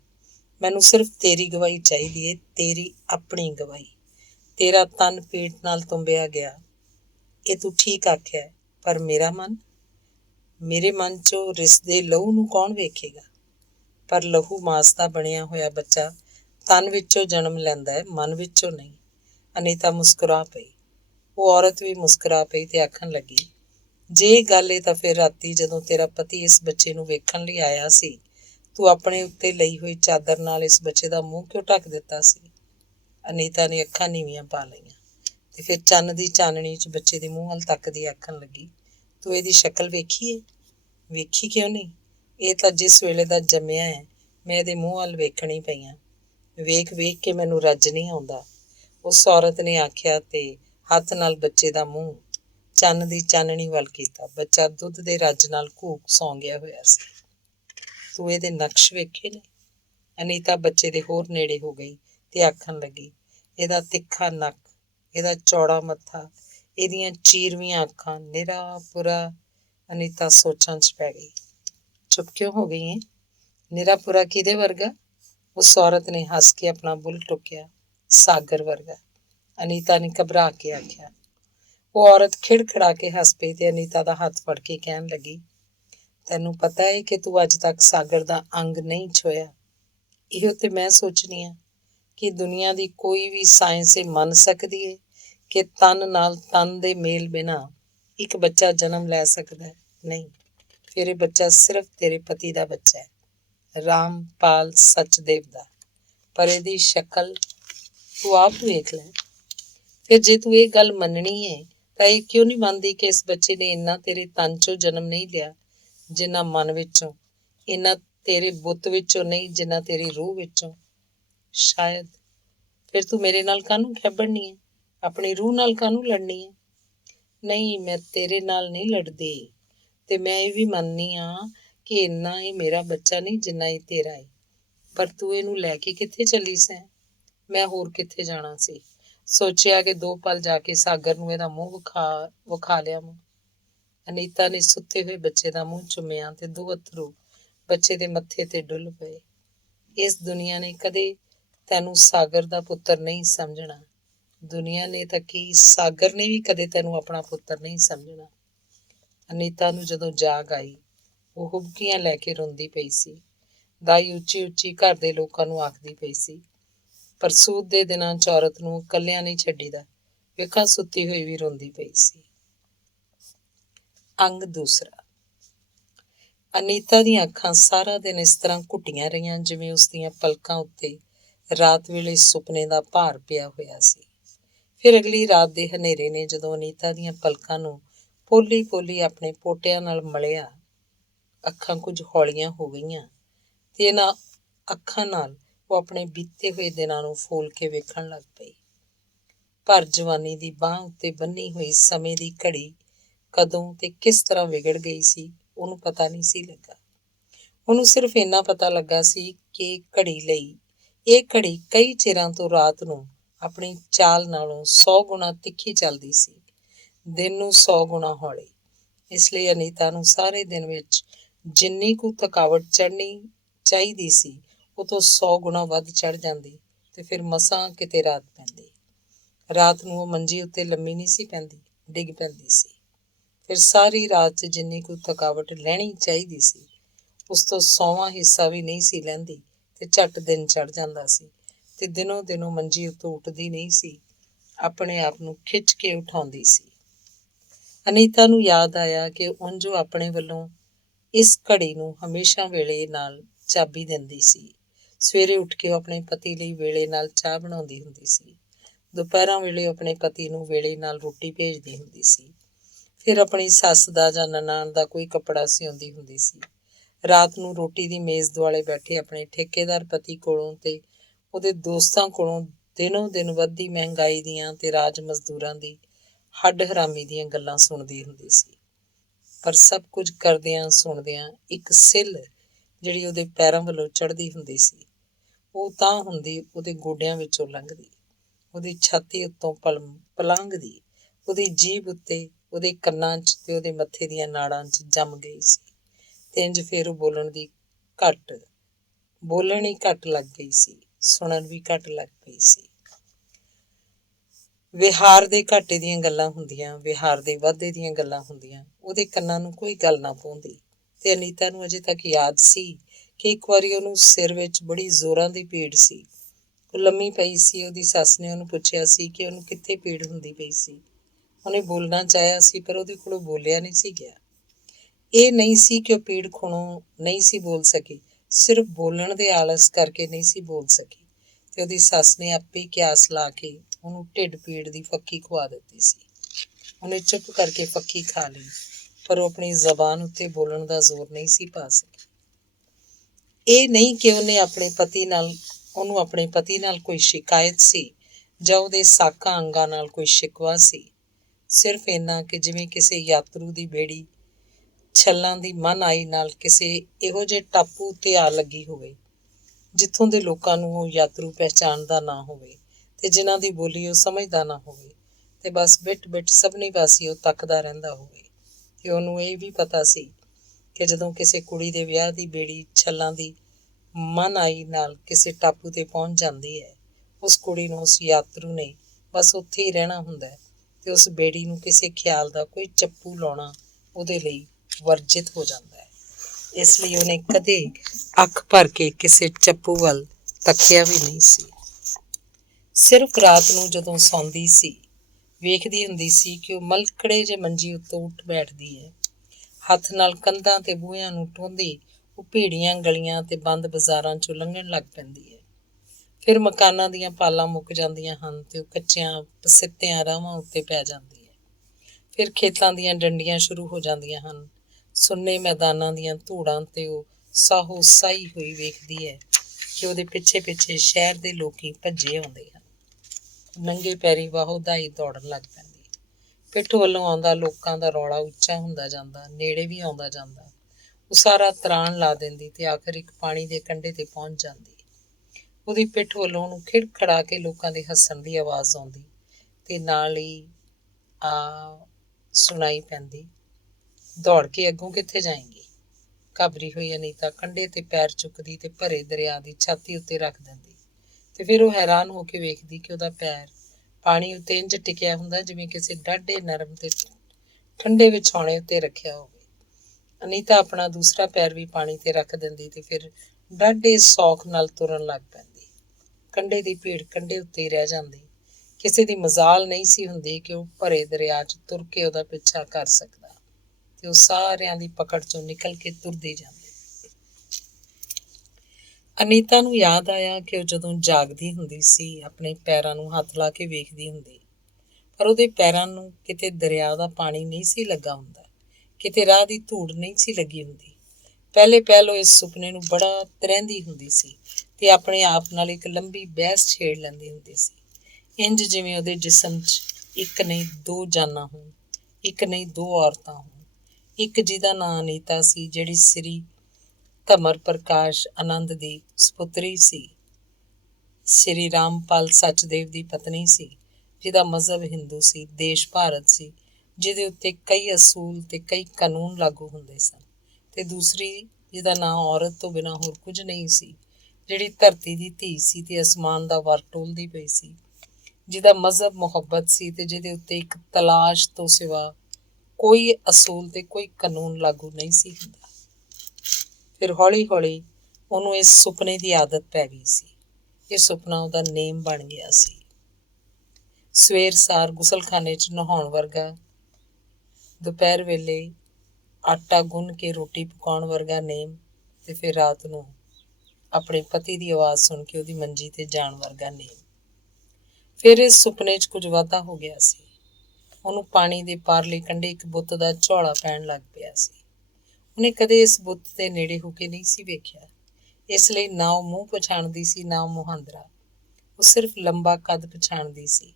ਮੈਨੂੰ ਸਿਰਫ ਤੇਰੀ ਗਵਾਹੀ ਚਾਹੀਦੀ ਹੈ, ਤੇਰੀ ਆਪਣੀ ਗਵਾਹੀ। ਤੇਰਾ ਤਨ ਪੀੜ ਨਾਲ ਤੁੰਬਿਆ ਗਿਆ, ਇਹ ਤੂੰ ਠੀਕ ਆਖਿਆ, ਪਰ ਮੇਰਾ ਮਨ, ਮੇਰੇ ਮਨ 'ਚੋਂ ਰਿਸਦੇ ਲਹੂ ਨੂੰ ਕੌਣ ਵੇਖੇਗਾ? ਪਰ ਲਹੂ ਮਾਸ ਦਾ ਬਣਿਆ ਹੋਇਆ ਬੱਚਾ ਤਨ ਵਿੱਚੋਂ ਜਨਮ ਲੈਂਦਾ ਹੈ, ਮਨ ਵਿੱਚੋਂ ਨਹੀਂ। ਅਨੀਤਾ ਮੁਸਕਰਾ ਪਈ। ਉਹ ਔਰਤ ਵੀ ਮੁਸਕਰਾ ਪਈ ਤੇ ਆਖਣ ਲੱਗੀ, ਜੇ ਇਹ ਗੱਲ ਹੈ ਤਾਂ ਫਿਰ ਰਾਤੀ ਜਦੋਂ ਤੇਰਾ ਪਤੀ ਇਸ ਬੱਚੇ ਨੂੰ ਵੇਖਣ ਲਈ ਆਇਆ ਸੀ, ਤੂੰ ਆਪਣੇ ਉੱਤੇ ਲਈ ਹੋਈ ਚਾਦਰ ਨਾਲ ਇਸ ਬੱਚੇ ਦਾ ਮੂੰਹ ਕਿਉਂ ਢੱਕ ਦਿੱਤਾ ਸੀ? ਅਨੀਤਾ ਨੇ ਅੱਖਾਂ ਨੀਵੀਆਂ ਪਾ ਲਈਆਂ ਤੇ ਫਿਰ ਚੰਨ ਦੀ ਚਾਨਣੀ 'ਚ ਬੱਚੇ ਦੇ ਮੂੰਹ ਵੱਲ ਤੱਕਦੀ ਆਖਣ ਲੱਗੀ, ਤੂੰ ਇਹਦੀ ਸ਼ਕਲ ਵੇਖੀ ਏ? ਵੇਖੀ ਕਿਉਂ ਨਹੀਂ? ਇਹ ਤਾਂ ਜਿਸ ਵੇਲੇ ਦਾ ਜੰਮਿਆ ਹੈ, ਮੈਂ ਇਹਦੇ ਮੂੰਹ ਵੱਲ ਵੇਖਣੀ ਪਈ ਹਾਂ। ਵੇਖ ਵੇਖ ਕੇ ਮੈਨੂੰ ਰੱਜ ਨਹੀਂ ਆਉਂਦਾ, ਉਸ ਔਰਤ ਨੇ ਆਖਿਆ ਤੇ ਹੱਥ ਨਾਲ ਬੱਚੇ ਦਾ ਮੂੰਹ ਚੰਨ ਦੀ ਚਾਨਣੀ ਵੱਲ ਕੀਤਾ। ਬੱਚਾ ਦੁੱਧ ਦੇ ਰੱਜ ਨਾਲ ਘੂਕ ਸੌਂ ਗਿਆ ਹੋਇਆ ਸੀ। ਤੂੰ ਇਹਦੇ ਨਕਸ਼ ਵੇਖੇ ਨੇ? ਅਨੀਤਾ ਬੱਚੇ ਦੇ ਹੋਰ ਨੇੜੇ ਹੋ ਗਈ ਤੇ ਆਖਣ ਲੱਗੀ, ਇਹਦਾ ਤਿੱਖਾ ਨੱਕ, ਇਹਦਾ ਚੌੜਾ ਮੱਥਾ, ਇਹਦੀਆਂ ਚੀਰਵੀਆਂ ਅੱਖਾਂ, ਨਿਰਾ ਪੁਰਾ। ਅਨੀਤਾ ਸੋਚਾਂ 'ਚ ਪੈ ਗਈ। ਚੁੱਪ ਕਿਉਂ ਹੋ ਗਈ ਏ? ਨਿਰਾ ਪੁਰਾ ਕਿਹਦੇ ਵਰਗਾ? ਉਸ ਔਰਤ ਨੇ ਹੱਸ ਕੇ ਆਪਣਾ ਬੁੱਲ ਟੁਕਿਆ, ਸਾਗਰ ਵਰਗਾ। ਅਨੀਤਾ ਨੇ ਘਬਰਾ ਕੇ ਆਖਿਆ। ਉਹ ਔਰਤ ਖਿੜਖਿੜਾ ਕੇ ਹੱਸ ਪਈ ਤੇ ਅਨੀਤਾ ਦਾ ਹੱਥ ਫੜ ਕੇ ਕਹਿਣ ਲੱਗੀ, ਤੈਨੂੰ ਪਤਾ ਹੈ ਕਿ ਤੂੰ ਅੱਜ ਤੱਕ ਸਾਗਰ ਦਾ ਅੰਗ ਨਹੀਂ ਛੋਇਆ। ਇਹੋ ਤੇ ਮੈਂ ਸੋਚਣੀ ਆ ਕਿ ਦੁਨੀਆ ਦੀ ਕੋਈ ਵੀ ਸਾਇੰਸ ਇਹ ਮੰਨ ਸਕਦੀ ਹੈ ਕਿ ਤਨ ਨਾਲ ਤਨ ਦੇ ਮੇਲ ਬਿਨਾਂ ਇੱਕ ਬੱਚਾ ਜਨਮ ਲੈ ਸਕਦਾ ਹੈ? ਨਹੀਂ, ਫਿਰ ਇਹ ਬੱਚਾ ਸਿਰਫ ਤੇਰੇ ਪਤੀ ਦਾ ਬੱਚਾ ਹੈ, ਰਾਮਪਾਲ ਸਚਦੇਵ ਦਾ। ਪਰ ਇਹਦੀ ਸ਼ਕਲ ਤੂੰ ਆਪ ਵੇਖ ਲੈ। ਫਿਰ ਜੇ ਤੂੰ ਇਹ ਗੱਲ ਮੰਨਣੀ ਹੈ ਤਾਂ ਇਹ ਕਿਉਂ ਨਹੀਂ ਮੰਨਦੀ ਕਿ ਇਸ ਬੱਚੇ ਨੇ ਇੰਨਾ ਤੇਰੇ ਤਨ 'ਚੋਂ ਜਨਮ ਨਹੀਂ ਲਿਆ ਜਿੰਨਾ ਮਨ ਵਿੱਚੋਂ, ਇੰਨਾ ਤੇਰੇ ਬੁੱਤ ਵਿੱਚੋਂ ਨਹੀਂ ਜਿੰਨਾ ਤੇਰੀ ਰੂਹ ਵਿੱਚੋਂ? ਸ਼ਾਇਦ। ਫਿਰ ਤੂੰ ਮੇਰੇ ਨਾਲ ਕਾਹਨੂੰ ਖਹਿਬੜਨੀ ਹੈ? ਆਪਣੀ ਰੂਹ ਨਾਲ ਕਾਹਨੂੰ ਲੜਨੀ ਹੈ? ਨਹੀਂ, ਮੈਂ ਤੇਰੇ ਨਾਲ ਨਹੀਂ ਲੜਦੀ ਤੇ ਮੈਂ ਇਹ ਵੀ ਮੰਨਦੀ ਹਾਂ ਕਿ ਇੰਨਾ ਇਹ ਮੇਰਾ ਬੱਚਾ ਨਹੀਂ ਜਿੰਨਾ ਇਹ ਤੇਰਾ ਹੈ। ਪਰ ਤੂੰ ਇਹਨੂੰ ਲੈ ਕੇ ਕਿੱਥੇ ਚੱਲੀ ਸੈਂ? ਮੈਂ ਹੋਰ ਕਿੱਥੇ ਜਾਣਾ ਸੀ। ਸੋਚਿਆ ਕਿ 2 ਪਲ ਜਾ ਕੇ ਸਾਗਰ ਨੂੰ ਇਹਦਾ ਮੂੰਹ ਵਿਖਾ ਲਿਆਵਾਂ। ਅਨੀਤਾ ਨੇ ਸੁੱਤੇ ਹੋਏ ਬੱਚੇ ਦਾ ਮੂੰਹ ਚੁੰਮਿਆ ਤੇ 2 ਅੱਥਰੂ ਬੱਚੇ ਦੇ ਮੱਥੇ ਤੇ ਡੁੱਲ ਪਏ। ਇਸ ਦੁਨੀਆ ਨੇ ਕਦੇ ਤੈਨੂੰ ਸਾਗਰ ਦਾ ਪੁੱਤਰ ਨਹੀਂ ਸਮਝਣਾ। ਦੁਨੀਆ ਨੇ ਤਾਂ ਕੀ, ਸਾਗਰ ਨੇ ਵੀ ਕਦੇ ਤੈਨੂੰ ਆਪਣਾ ਪੁੱਤਰ ਨਹੀਂ ਸਮਝਣਾ। ਅਨੀਤਾ ਨੂੰ ਜਦੋਂ ਜਾਗ ਆਈ, ਉਹ ਹੁਬਕੀਆਂ ਲੈ ਕੇ ਰੋਂਦੀ ਪਈ ਸੀ। ਦਾਈ ਉੱਚੀ ਉੱਚੀ ਘਰ ਦੇ ਲੋਕਾਂ ਨੂੰ ਆਖਦੀ ਪਈ ਸੀ, ਪਰ ਸੂਤ ਦੇ ਦਿਨਾਂ 'ਚ ਔਰਤ ਨੂੰ ਇਕੱਲਿਆਂ ਨਹੀਂ ਛੱਡੀਦਾ। ਵੇਖਾਂ, ਸੁੱਤੀ ਹੋਈ ਵੀ ਰੋਂਦੀ ਪਈ ਸੀ। ਅੰਗ ਦੂਸਰਾ। ਅਨੀਤਾ ਦੀਆਂ ਅੱਖਾਂ ਸਾਰਾ ਦਿਨ ਇਸ ਤਰ੍ਹਾਂ ਘੁੱਟੀਆਂ ਰਹੀਆਂ ਜਿਵੇਂ ਉਸ ਦੀਆਂ ਪਲਕਾਂ ਉੱਤੇ ਰਾਤ ਵੇਲੇ ਸੁਪਨੇ ਦਾ ਭਾਰ ਪਿਆ ਹੋਇਆ ਸੀ। ਫਿਰ ਅਗਲੀ ਰਾਤ ਦੇ ਹਨੇਰੇ ਨੇ ਜਦੋਂ ਅਨੀਤਾ ਦੀਆਂ ਪਲਕਾਂ ਨੂੰ ਪੋਲੀ ਪੋਲੀ ਆਪਣੇ ਪੋਟਿਆਂ ਨਾਲ ਮਲਿਆ, ਅੱਖਾਂ ਕੁਝ ਹੌਲੀਆਂ ਹੋ ਗਈਆਂ ਤੇ ਇਹਨਾਂ ਅੱਖਾਂ ਨਾਲ ਉਹ ਆਪਣੇ ਬੀਤੇ ਹੋਏ ਦਿਨਾਂ ਨੂੰ ਫੋਲ ਕੇ ਵੇਖਣ ਲੱਗ ਪਈ। ਭਰ ਜਵਾਨੀ ਦੀ ਬਾਂਹ ਉੱਤੇ ਬੰਨੀ ਹੋਈ ਸਮੇਂ ਦੀ ਘੜੀ ਕਦੋਂ ਤੇ ਕਿਸ ਤਰ੍ਹਾਂ ਵਿਗੜ ਗਈ ਸੀ, ਉਹਨੂੰ ਪਤਾ ਨਹੀਂ ਸੀ ਲੱਗਾ। ਉਹਨੂੰ ਸਿਰਫ ਇੰਨਾ ਪਤਾ ਲੱਗਾ ਸੀ ਕਿ ਇਹ ਘੜੀ ਕਈ ਚਿਰਾਂ ਤੋਂ ਰਾਤ ਨੂੰ ਆਪਣੀ ਚਾਲ ਨਾਲੋਂ 100 ਗੁਣਾ ਤਿੱਖੀ ਚੱਲਦੀ ਸੀ, ਦਿਨ ਨੂੰ 100 ਗੁਣਾ ਹੌਲੀ। ਇਸ ਲਈ ਅਨੀਤਾ ਨੂੰ ਸਾਰੇ ਦਿਨ ਵਿੱਚ ਜਿੰਨੀ ਕੁ ਥਕਾਵਟ ਚੜ੍ਹਨੀ ਚਾਹੀਦੀ ਸੀ, ਉਹ ਤੋਂ 100 ਗੁਣਾ ਵੱਧ ਚੜ੍ਹ ਜਾਂਦੀ ਤੇ ਫਿਰ ਮਸਾਂ ਕਿਤੇ ਰਾਤ ਪੈਂਦੀ। ਰਾਤ ਨੂੰ ਉਹ ਮੰਜੀ ਉੱਤੇ ਲੰਮੀ ਨਹੀਂ ਸੀ ਪੈਂਦੀ, ਡਿੱਗ ਪੈਂਦੀ ਸੀ। ਫਿਰ ਸਾਰੀ ਰਾਤ 'ਚ ਜਿੰਨੀ ਕੁ ਥਕਾਵਟ ਲੈਣੀ ਚਾਹੀਦੀ ਸੀ, ਉਸ ਤੋਂ 100ਵਾਂ ਹਿੱਸਾ ਵੀ ਨਹੀਂ ਸੀ ਲੈਂਦੀ ਤੇ ਝੱਟ ਦਿਨ ਚੜ੍ਹ ਜਾਂਦਾ ਸੀ ਤੇ ਦਿਨੋਂ ਦਿਨ ਉਹ ਮੰਜੀ ਉੱਤੋਂ ਉੱਠਦੀ ਨਹੀਂ ਸੀ, ਆਪਣੇ ਆਪ ਨੂੰ ਖਿੱਚ ਕੇ ਉਠਾਉਂਦੀ ਸੀ। ਅਨੀਤਾ ਨੂੰ ਯਾਦ ਆਇਆ ਕਿ ਉਂਝ ਉਹ ਆਪਣੇ ਵੱਲੋਂ ਇਸ ਘੜੀ ਨੂੰ ਹਮੇਸ਼ਾ ਵੇਲੇ ਨਾਲ ਚਾਬੀ ਦਿੰਦੀ ਸੀ। ਸਵੇਰੇ ਉੱਠ ਕੇ ਉਹ ਆਪਣੇ ਪਤੀ ਲਈ ਵੇਲੇ ਨਾਲ ਚਾਹ ਬਣਾਉਂਦੀ ਹੁੰਦੀ ਸੀ। ਦੁਪਹਿਰਾਂ ਵੇਲੇ ਉਹ ਆਪਣੇ ਪਤੀ ਨੂੰ ਵੇਲੇ ਨਾਲ ਰੋਟੀ ਭੇਜਦੀ ਹੁੰਦੀ ਸੀ। ਫਿਰ ਆਪਣੀ ਸੱਸ ਦਾ ਜਾਂ ਨਨਾਣ ਦਾ ਕੋਈ ਕੱਪੜਾ ਸਿਉਂਦੀ ਹੁੰਦੀ ਸੀ। ਰਾਤ ਨੂੰ ਰੋਟੀ ਦੀ ਮੇਜ਼ ਦੁਆਲੇ ਬੈਠੇ ਆਪਣੇ ਠੇਕੇਦਾਰ ਪਤੀ ਕੋਲੋਂ ਤੇ ਉਹਦੇ ਦੋਸਤਾਂ ਕੋਲੋਂ ਦਿਨੋਂ ਦਿਨ ਵੱਧਦੀ ਮਹਿੰਗਾਈ ਦੀਆਂ ਤੇ ਰਾਜ ਮਜ਼ਦੂਰਾਂ ਦੀ ਹੱਡ ਹਰਾਮੀ ਦੀਆਂ ਗੱਲਾਂ ਸੁਣਦੀ ਹੁੰਦੀ ਸੀ। ਪਰ ਸਭ ਕੁਝ ਕਰਦਿਆਂ ਸੁਣਦਿਆਂ ਇੱਕ ਸਿੱਲ ਜਿਹੜੀ ਉਹਦੇ ਪੈਰਾਂ ਵੱਲੋਂ ਚੜ੍ਹਦੀ ਹੁੰਦੀ ਸੀ, ਉਹ ਤਾਂ ਹੁੰਦੀ ਉਹਦੇ ਗੋਡਿਆਂ ਵਿੱਚੋਂ ਲੰਘਦੀ, ਉਹਦੀ ਛਾਤੀ ਉੱਤੋਂ ਪਲੰਘਦੀ, ਉਹਦੀ ਜੀਭ ਉੱਤੇ, ਉਹਦੇ ਕੰਨਾਂ 'ਚ ਤੇ ਉਹਦੇ ਮੱਥੇ ਦੀਆਂ ਨਾੜਾਂ 'ਚ ਜੰਮ ਗਈ ਸੀ। ਤੇ ਇੰਝ ਫਿਰ ਉਹ ਬੋਲਣ ਹੀ ਘੱਟ ਲੱਗ ਗਈ ਸੀ, ਸੁਣਨ ਵੀ ਘੱਟ ਲੱਗ ਪਈ ਸੀ। ਵਿਹਾਰ ਦੇ ਘਾਟੇ ਦੀਆਂ ਗੱਲਾਂ ਹੁੰਦੀਆਂ, ਵਿਹਾਰ ਦੇ ਵਾਧੇ ਦੀਆਂ ਗੱਲਾਂ ਹੁੰਦੀਆਂ, ਉਹਦੇ ਕੰਨਾਂ ਨੂੰ ਕੋਈ ਗੱਲ ਨਾ ਪਾਉਂਦੀ। ਤੇ ਅਨੀਤਾ ਨੂੰ ਅਜੇ ਤੱਕ ਯਾਦ ਸੀ ਕਿ ਇੱਕ ਵਾਰੀ ਉਹਨੂੰ ਸਿਰ ਵਿੱਚ ਬੜੀ ਜ਼ੋਰਾਂ ਦੀ ਪੀੜ ਸੀ। ਉਹ ਲੰਮੀ ਪਈ ਸੀ। ਉਹਦੀ ਸੱਸ ਨੇ ਉਹਨੂੰ ਪੁੱਛਿਆ ਸੀ ਕਿ ਉਹਨੂੰ ਕਿੱਥੇ ਪੀੜ ਹੁੰਦੀ ਪਈ ਸੀ। ਉਹਨੇ ਬੋਲਣਾ ਚਾਹਿਆ ਸੀ, ਪਰ ਉਹਦੇ ਕੋਲੋਂ ਬੋਲਿਆ ਨਹੀਂ ਸੀ ਗਿਆ। ਇਹ ਨਹੀਂ ਸੀ ਕਿ ਉਹ ਪੀੜ ਖੁਣੋਂ ਨਹੀਂ ਸੀ ਬੋਲ ਸਕੀ, ਸਿਰਫ ਬੋਲਣ ਦੇ ਆਲਸ ਕਰਕੇ ਨਹੀਂ ਸੀ ਬੋਲ ਸਕੀ। ਤੇ ਉਹਦੀ ਸੱਸ ਨੇ ਆਪੇ ਕਿਆਸ ਲਾ ਕੇ ਉਹਨੂੰ ਢਿੱਡ ਪੀੜ ਦੀ ਫੱਕੀ ਖਵਾ ਦਿੱਤੀ ਸੀ। ਉਹਨੇ ਚੁੱਪ ਕਰਕੇ ਫੱਕੀ ਖਾ ਲਈ, ਪਰ ਉਹ ਆਪਣੀ ਜ਼ਬਾਨ ਉੱਤੇ ਬੋਲਣ ਦਾ ਜ਼ੋਰ ਨਹੀਂ ਸੀ ਪਾ ਸਕੀ। ਇਹ ਨਹੀਂ ਕਿ ਉਹਨੂੰ ਆਪਣੇ ਪਤੀ ਨਾਲ ਕੋਈ ਸ਼ਿਕਾਇਤ ਸੀ ਜਾਂ ਉਹਦੇ ਸਾਕਾਂ ਅੰਗਾਂ ਨਾਲ ਕੋਈ ਸ਼ਿਕਵਾ ਸੀ। ਸਿਰਫ ਇੰਨਾ ਕਿ ਜਿਵੇਂ ਕਿਸੇ ਯਾਤਰੂ ਦੀ ਬੇੜੀ ਛੱਲਾਂ ਦੀ ਮਨ ਆਈ ਨਾਲ ਕਿਸੇ ਇਹੋ ਜਿਹੇ ਟਾਪੂ ਉੱਤੇ ਆ ਲੱਗੀ ਹੋਵੇ, ਜਿੱਥੋਂ ਦੇ ਲੋਕਾਂ ਨੂੰ ਉਹ ਯਾਤਰੂ ਪਹਿਚਾਣਦਾ ਨਾ ਹੋਵੇ ਤੇ ਜਿਨ੍ਹਾਂ ਦੀ ਬੋਲੀ ਉਹ ਸਮਝਦਾ ਨਾ ਹੋਵੇ, ਤੇ ਬਸ ਬਿੱਟ ਸਭਨੀ ਪਾਸੇ ਉਹ ਤੱਕਦਾ ਰਹਿੰਦਾ ਹੋਵੇ। ਤੇ ਉਹਨੂੰ ਇਹ ਵੀ ਪਤਾ ਸੀ ਕਿ ਜਦੋਂ ਕਿਸੇ ਕੁੜੀ ਦੇ ਵਿਆਹ ਦੀ ਬੇੜੀ ਛੱਲਾਂ ਦੀ ਮਨ ਆਈ ਨਾਲ ਕਿਸੇ ਟਾਪੂ ਤੇ ਪਹੁੰਚ ਜਾਂਦੀ ਹੈ, ਉਸ ਕੁੜੀ ਨੂੰ ਉਸ ਯਾਤਰੂ ਨੇ ਬਸ ਉੱਥੇ ਹੀ ਰਹਿਣਾ ਹੁੰਦਾ ਤੇ ਉਸ ਬੇੜੀ ਨੂੰ ਕਿਸੇ ਖਿਆਲ ਦਾ ਕੋਈ ਚੱਪੂ ਲਾਉਣਾ ਉਹਦੇ ਲਈ ਵਰਜਿਤ ਹੋ ਜਾਂਦਾ ਹੈ। ਇਸ ਲਈ ਉਹਨੇ ਕਦੇ ਅੱਖ ਭਰ ਕੇ ਕਿਸੇ ਚੱਪੂ ਵੱਲ ਤੱਕਿਆ ਵੀ ਨਹੀਂ ਸੀ। ਸਿਰਫ ਰਾਤ ਨੂੰ ਜਦੋਂ ਸੌਂਦੀ ਸੀ, ਵੇਖਦੀ ਹੁੰਦੀ ਸੀ ਕਿ ਉਹ ਮਲਕੜੇ ਜਿਹੇ ਮੰਜੀ ਉੱਤੋਂ ਉੱਠ ਬੈਠਦੀ ਹੈ। ਹੱਥ ਨਾਲ ਕੰਧਾਂ ਤੇ ਬੂਹਿਆਂ ਨੂੰ ਟੋਹਦੀ ਉਹ ਭੀੜੀਆਂ ਗਲੀਆਂ ਤੇ ਬੰਦ ਬਾਜ਼ਾਰਾਂ 'ਚੋਂ ਲੰਘਣ ਲੱਗ ਪੈਂਦੀ ਹੈ। ਫਿਰ ਮਕਾਨਾਂ ਦੀਆਂ ਪਾਲਾਂ ਮੁੱਕ ਜਾਂਦੀਆਂ ਹਨ ਤੇ ਉਹ ਕੱਚਿਆਂ ਪਸਿੱਤਿਆਂ ਰਾਹਾਂ ਉੱਤੇ ਪੈ ਜਾਂਦੀ ਹੈ। ਫਿਰ ਖੇਤਾਂ ਦੀਆਂ ਡੰਡੀਆਂ ਸ਼ੁਰੂ ਹੋ ਜਾਂਦੀਆਂ ਹਨ। ਸੁੰਨੇ ਮੈਦਾਨਾਂ ਦੀਆਂ ਧੂੜਾਂ ਤੇ ਉਹ ਸਾਹੋ ਸਾਈ ਹੋਈ ਵੇਖਦੀ ਹੈ ਕਿ ਉਹਦੇ ਪਿੱਛੇ ਪਿੱਛੇ ਸ਼ਹਿਰ ਦੇ ਲੋਕੀ ਭੱਜੇ ਆਉਂਦੇ ਹਨ। ਨੰਗੇ ਪੈਰੀ ਵਾਹੋਦਾਈ ਦੌੜਨ ਲੱਗ ਪੈਂਦੀ। ਪਿੱਠ ਵੱਲੋਂ ਆਉਂਦਾ ਲੋਕਾਂ ਦਾ ਰੌਲਾ ਉੱਚਾ ਹੁੰਦਾ ਜਾਂਦਾ, ਨੇੜੇ ਵੀ ਆਉਂਦਾ ਜਾਂਦਾ। ਉਹ ਸਾਰਾ ਤਰਾਣ ਲਾ ਦਿੰਦੀ ਤੇ ਆਖਰ ਇੱਕ ਪਾਣੀ ਦੇ ਕੰਢੇ ਤੇ ਪਹੁੰਚ ਜਾਂਦੀ। ਉਹਦੀ ਪਿੱਠ ਵੱਲੋਂ ਉਹਨੂੰ ਖਿੜਖੜਾ ਕੇ ਲੋਕਾਂ ਦੇ ਹੱਸਣ ਦੀ ਆਵਾਜ਼ ਆਉਂਦੀ ਤੇ ਨਾਲ ਹੀ ਸੁਣਾਈ ਪੈਂਦੀ, ਦੌੜ ਕੇ ਅੱਗੋਂ ਕਿੱਥੇ ਜਾਏਂਗੀ? ਘਾਬਰੀ ਹੋਈ ਅਨੀਤਾ ਕੰਢੇ ਤੇ ਪੈਰ ਚੁੱਕਦੀ ਤੇ ਭਰੇ ਦਰਿਆ ਦੀ ਛਾਤੀ ਉੱਤੇ ਰੱਖ ਦਿੰਦੀ। ਤੇ ਫਿਰ ਉਹ ਹੈਰਾਨ ਹੋ ਕੇ ਵੇਖਦੀ ਕਿ ਉਹਦਾ ਪੈਰ ਪਾਣੀ ਉੱਤੇ ਇੰਝ ਟਿਕਿਆ ਹੁੰਦਾ ਜਿਵੇਂ ਕਿਸੇ ਡਾਢੇ ਨਰਮ ਤੇ ਠੰਡੇ ਵਿਛਾਉਣੇ ਉੱਤੇ ਰੱਖਿਆ ਹੋਵੇ। ਅਨੀਤਾ ਆਪਣਾ ਦੂਸਰਾ ਪੈਰ ਵੀ ਪਾਣੀ ਤੇ ਰੱਖ ਦਿੰਦੀ ਤੇ ਫਿਰ ਡਾਢੇ ਸੌਖ ਨਾਲ ਤੁਰਨ ਲੱਗ ਪੈਂਦੀ। ਕੰਢੇ ਦੀ ਭੀੜ ਕੰਢੇ ਉੱਤੇ ਹੀ ਰਹਿ ਜਾਂਦੀ। ਕਿਸੇ ਦੀ ਮਜ਼ਾਲ ਨਹੀਂ ਸੀ ਹੁੰਦੀ ਕਿ ਉਹ ਭਰੇ ਦਰਿਆ 'ਚ ਤੁਰ ਕੇ ਉਹਦਾ ਪਿੱਛਾ ਕਰ ਸਕਦਾ, ਤੇ ਉਹ ਸਾਰਿਆਂ ਦੀ ਪਕੜ 'ਚੋਂ ਨਿਕਲ ਕੇ ਤੁਰਦੀ ਜਾਂਦੀ। ਅਨੀਤਾ ਨੂੰ ਯਾਦ ਆਇਆ ਕਿ ਉਹ ਜਦੋਂ ਜਾਗਦੀ ਹੁੰਦੀ ਸੀ ਆਪਣੇ ਪੈਰਾਂ ਨੂੰ ਹੱਥ ਲਾ ਕੇ ਵੇਖਦੀ ਹੁੰਦੀ, ਪਰ ਉਹਦੇ ਪੈਰਾਂ ਨੂੰ ਕਿਤੇ ਦਰਿਆ ਦਾ ਪਾਣੀ ਨਹੀਂ ਸੀ ਲੱਗਾ ਹੁੰਦਾ, ਕਿਤੇ ਰਾਹ ਦੀ ਧੂੜ ਨਹੀਂ ਸੀ ਲੱਗੀ ਹੁੰਦੀ। ਪਹਿਲ ਉਹ ਇਸ ਸੁਪਨੇ ਨੂੰ ਬੜਾ ਤਰਹਿੰਦੀ ਹੁੰਦੀ ਸੀ ਤੇ ਆਪਣੇ ਆਪ ਨਾਲ ਇੱਕ ਲੰਬੀ ਬਹਿਸ ਛੇੜ ਲੈਂਦੀ ਹੁੰਦੀ ਸੀ। ਇੰਝ ਜਿਵੇਂ ਉਹਦੇ ਜਿਸਮ 'ਚ ਇੱਕ ਨਹੀਂ ਦੋ ਜਾਨਾਂ ਹੋਣ, ਇੱਕ ਨਹੀਂ ਦੋ ਔਰਤਾਂ ਹੋਣ। ਇੱਕ ਜਿਹਦਾ ਨਾਂ ਅਨੀਤਾ ਸੀ, ਜਿਹੜੀ ਸ੍ਰੀ ਧਮਰ ਪ੍ਰਕਾਸ਼ ਆਨੰਦ ਦੀ ਸਪੁੱਤਰੀ ਸੀ, ਸ੍ਰੀ ਰਾਮਪਾਲ ਸਚਦੇਵ ਦੀ ਪਤਨੀ ਸੀ, ਜਿਹਦਾ ਮਜ਼ਹਬ ਹਿੰਦੂ ਸੀ, ਦੇਸ਼ ਭਾਰਤ ਸੀ, ਜਿਹਦੇ ਉੱਤੇ ਕਈ ਅਸੂਲ ਤੇ ਕਈ ਕਾਨੂੰਨ ਲਾਗੂ ਹੁੰਦੇ ਸਨ। ਤੇ ਦੂਸਰੀ ਜਿਹਦਾ ਨਾਂ ਔਰਤ ਤੋਂ ਬਿਨਾਂ ਹੋਰ ਕੁਝ ਨਹੀਂ ਸੀ, ਜਿਹੜੀ ਧਰਤੀ ਦੀ ਧੀ ਸੀ ਤੇ ਅਸਮਾਨ ਦਾ ਵਰ ਟੋਲਦੀ ਪਈ ਸੀ, ਜਿਹਦਾ ਮਜ਼ਹਬ ਮੁਹੱਬਤ ਸੀ ਤੇ ਜਿਹਦੇ ਉੱਤੇ ਇੱਕ ਤਲਾਸ਼ ਤੋਂ ਸਿਵਾ ਕੋਈ ਅਸੂਲ ਤੇ ਕੋਈ ਕਾਨੂੰਨ ਲਾਗੂ ਨਹੀਂ ਸੀ ਹੁੰਦਾ। ਫਿਰ ਹੌਲੀ ਹੌਲੀ ਉਹਨੂੰ ਇਸ ਸੁਪਨੇ ਦੀ ਆਦਤ ਪੈ ਗਈ ਸੀ। ਇਹ ਸੁਪਨਾ ਉਹਦਾ ਨੇਮ ਬਣ ਗਿਆ ਸੀ। ਸਵੇਰ ਸਾਰ ਗੁਸਲਖਾਨੇ 'ਚ ਨਹਾਉਣ ਵਰਗਾ, ਦੁਪਹਿਰ ਵੇਲੇ ਆਟਾ ਗੁੰਨ ਕੇ ਰੋਟੀ ਪਕਾਉਣ ਵਰਗਾ ਨੇਮ, ਤੇ ਫਿਰ ਰਾਤ ਨੂੰ ਆਪਣੇ ਪਤੀ ਦੀ ਆਵਾਜ਼ ਸੁਣ ਕੇ ਉਹਦੀ ਮੰਜੀ ਤੇ ਜਾਣ ਵਰਗਾ ਨੇਮ। ਫਿਰ ਇਸ ਸੁਪਨੇ 'ਚ ਕੁਝ ਵਾਧਾ ਹੋ ਗਿਆ ਸੀ। ਉਹਨੂੰ ਪਾਣੀ ਦੇ ਪਾਰਲੇ ਕੰਢੇ ਇੱਕ ਬੁੱਤ ਦਾ ਝੋਲਾ ਪੈਣ ਲੱਗ ਪਿਆ ਸੀ। ਉਹਨੇ ਕਦੇ ਇਸ ਬੁੱਤ ਦੇ ਨੇੜੇ ਹੋ ਕੇ ਨਹੀਂ ਸੀ ਵੇਖਿਆ, ਇਸ ਲਈ ਨਾ ਉਹ ਮੂੰਹ ਪਛਾਣਦੀ ਸੀ, ਨਾ ਉਹ ਮੁਹਾਂਦਰਾ। ਉਹ ਸਿਰਫ ਲੰਬਾ ਕੱਦ ਪਛਾਣਦੀ ਸੀ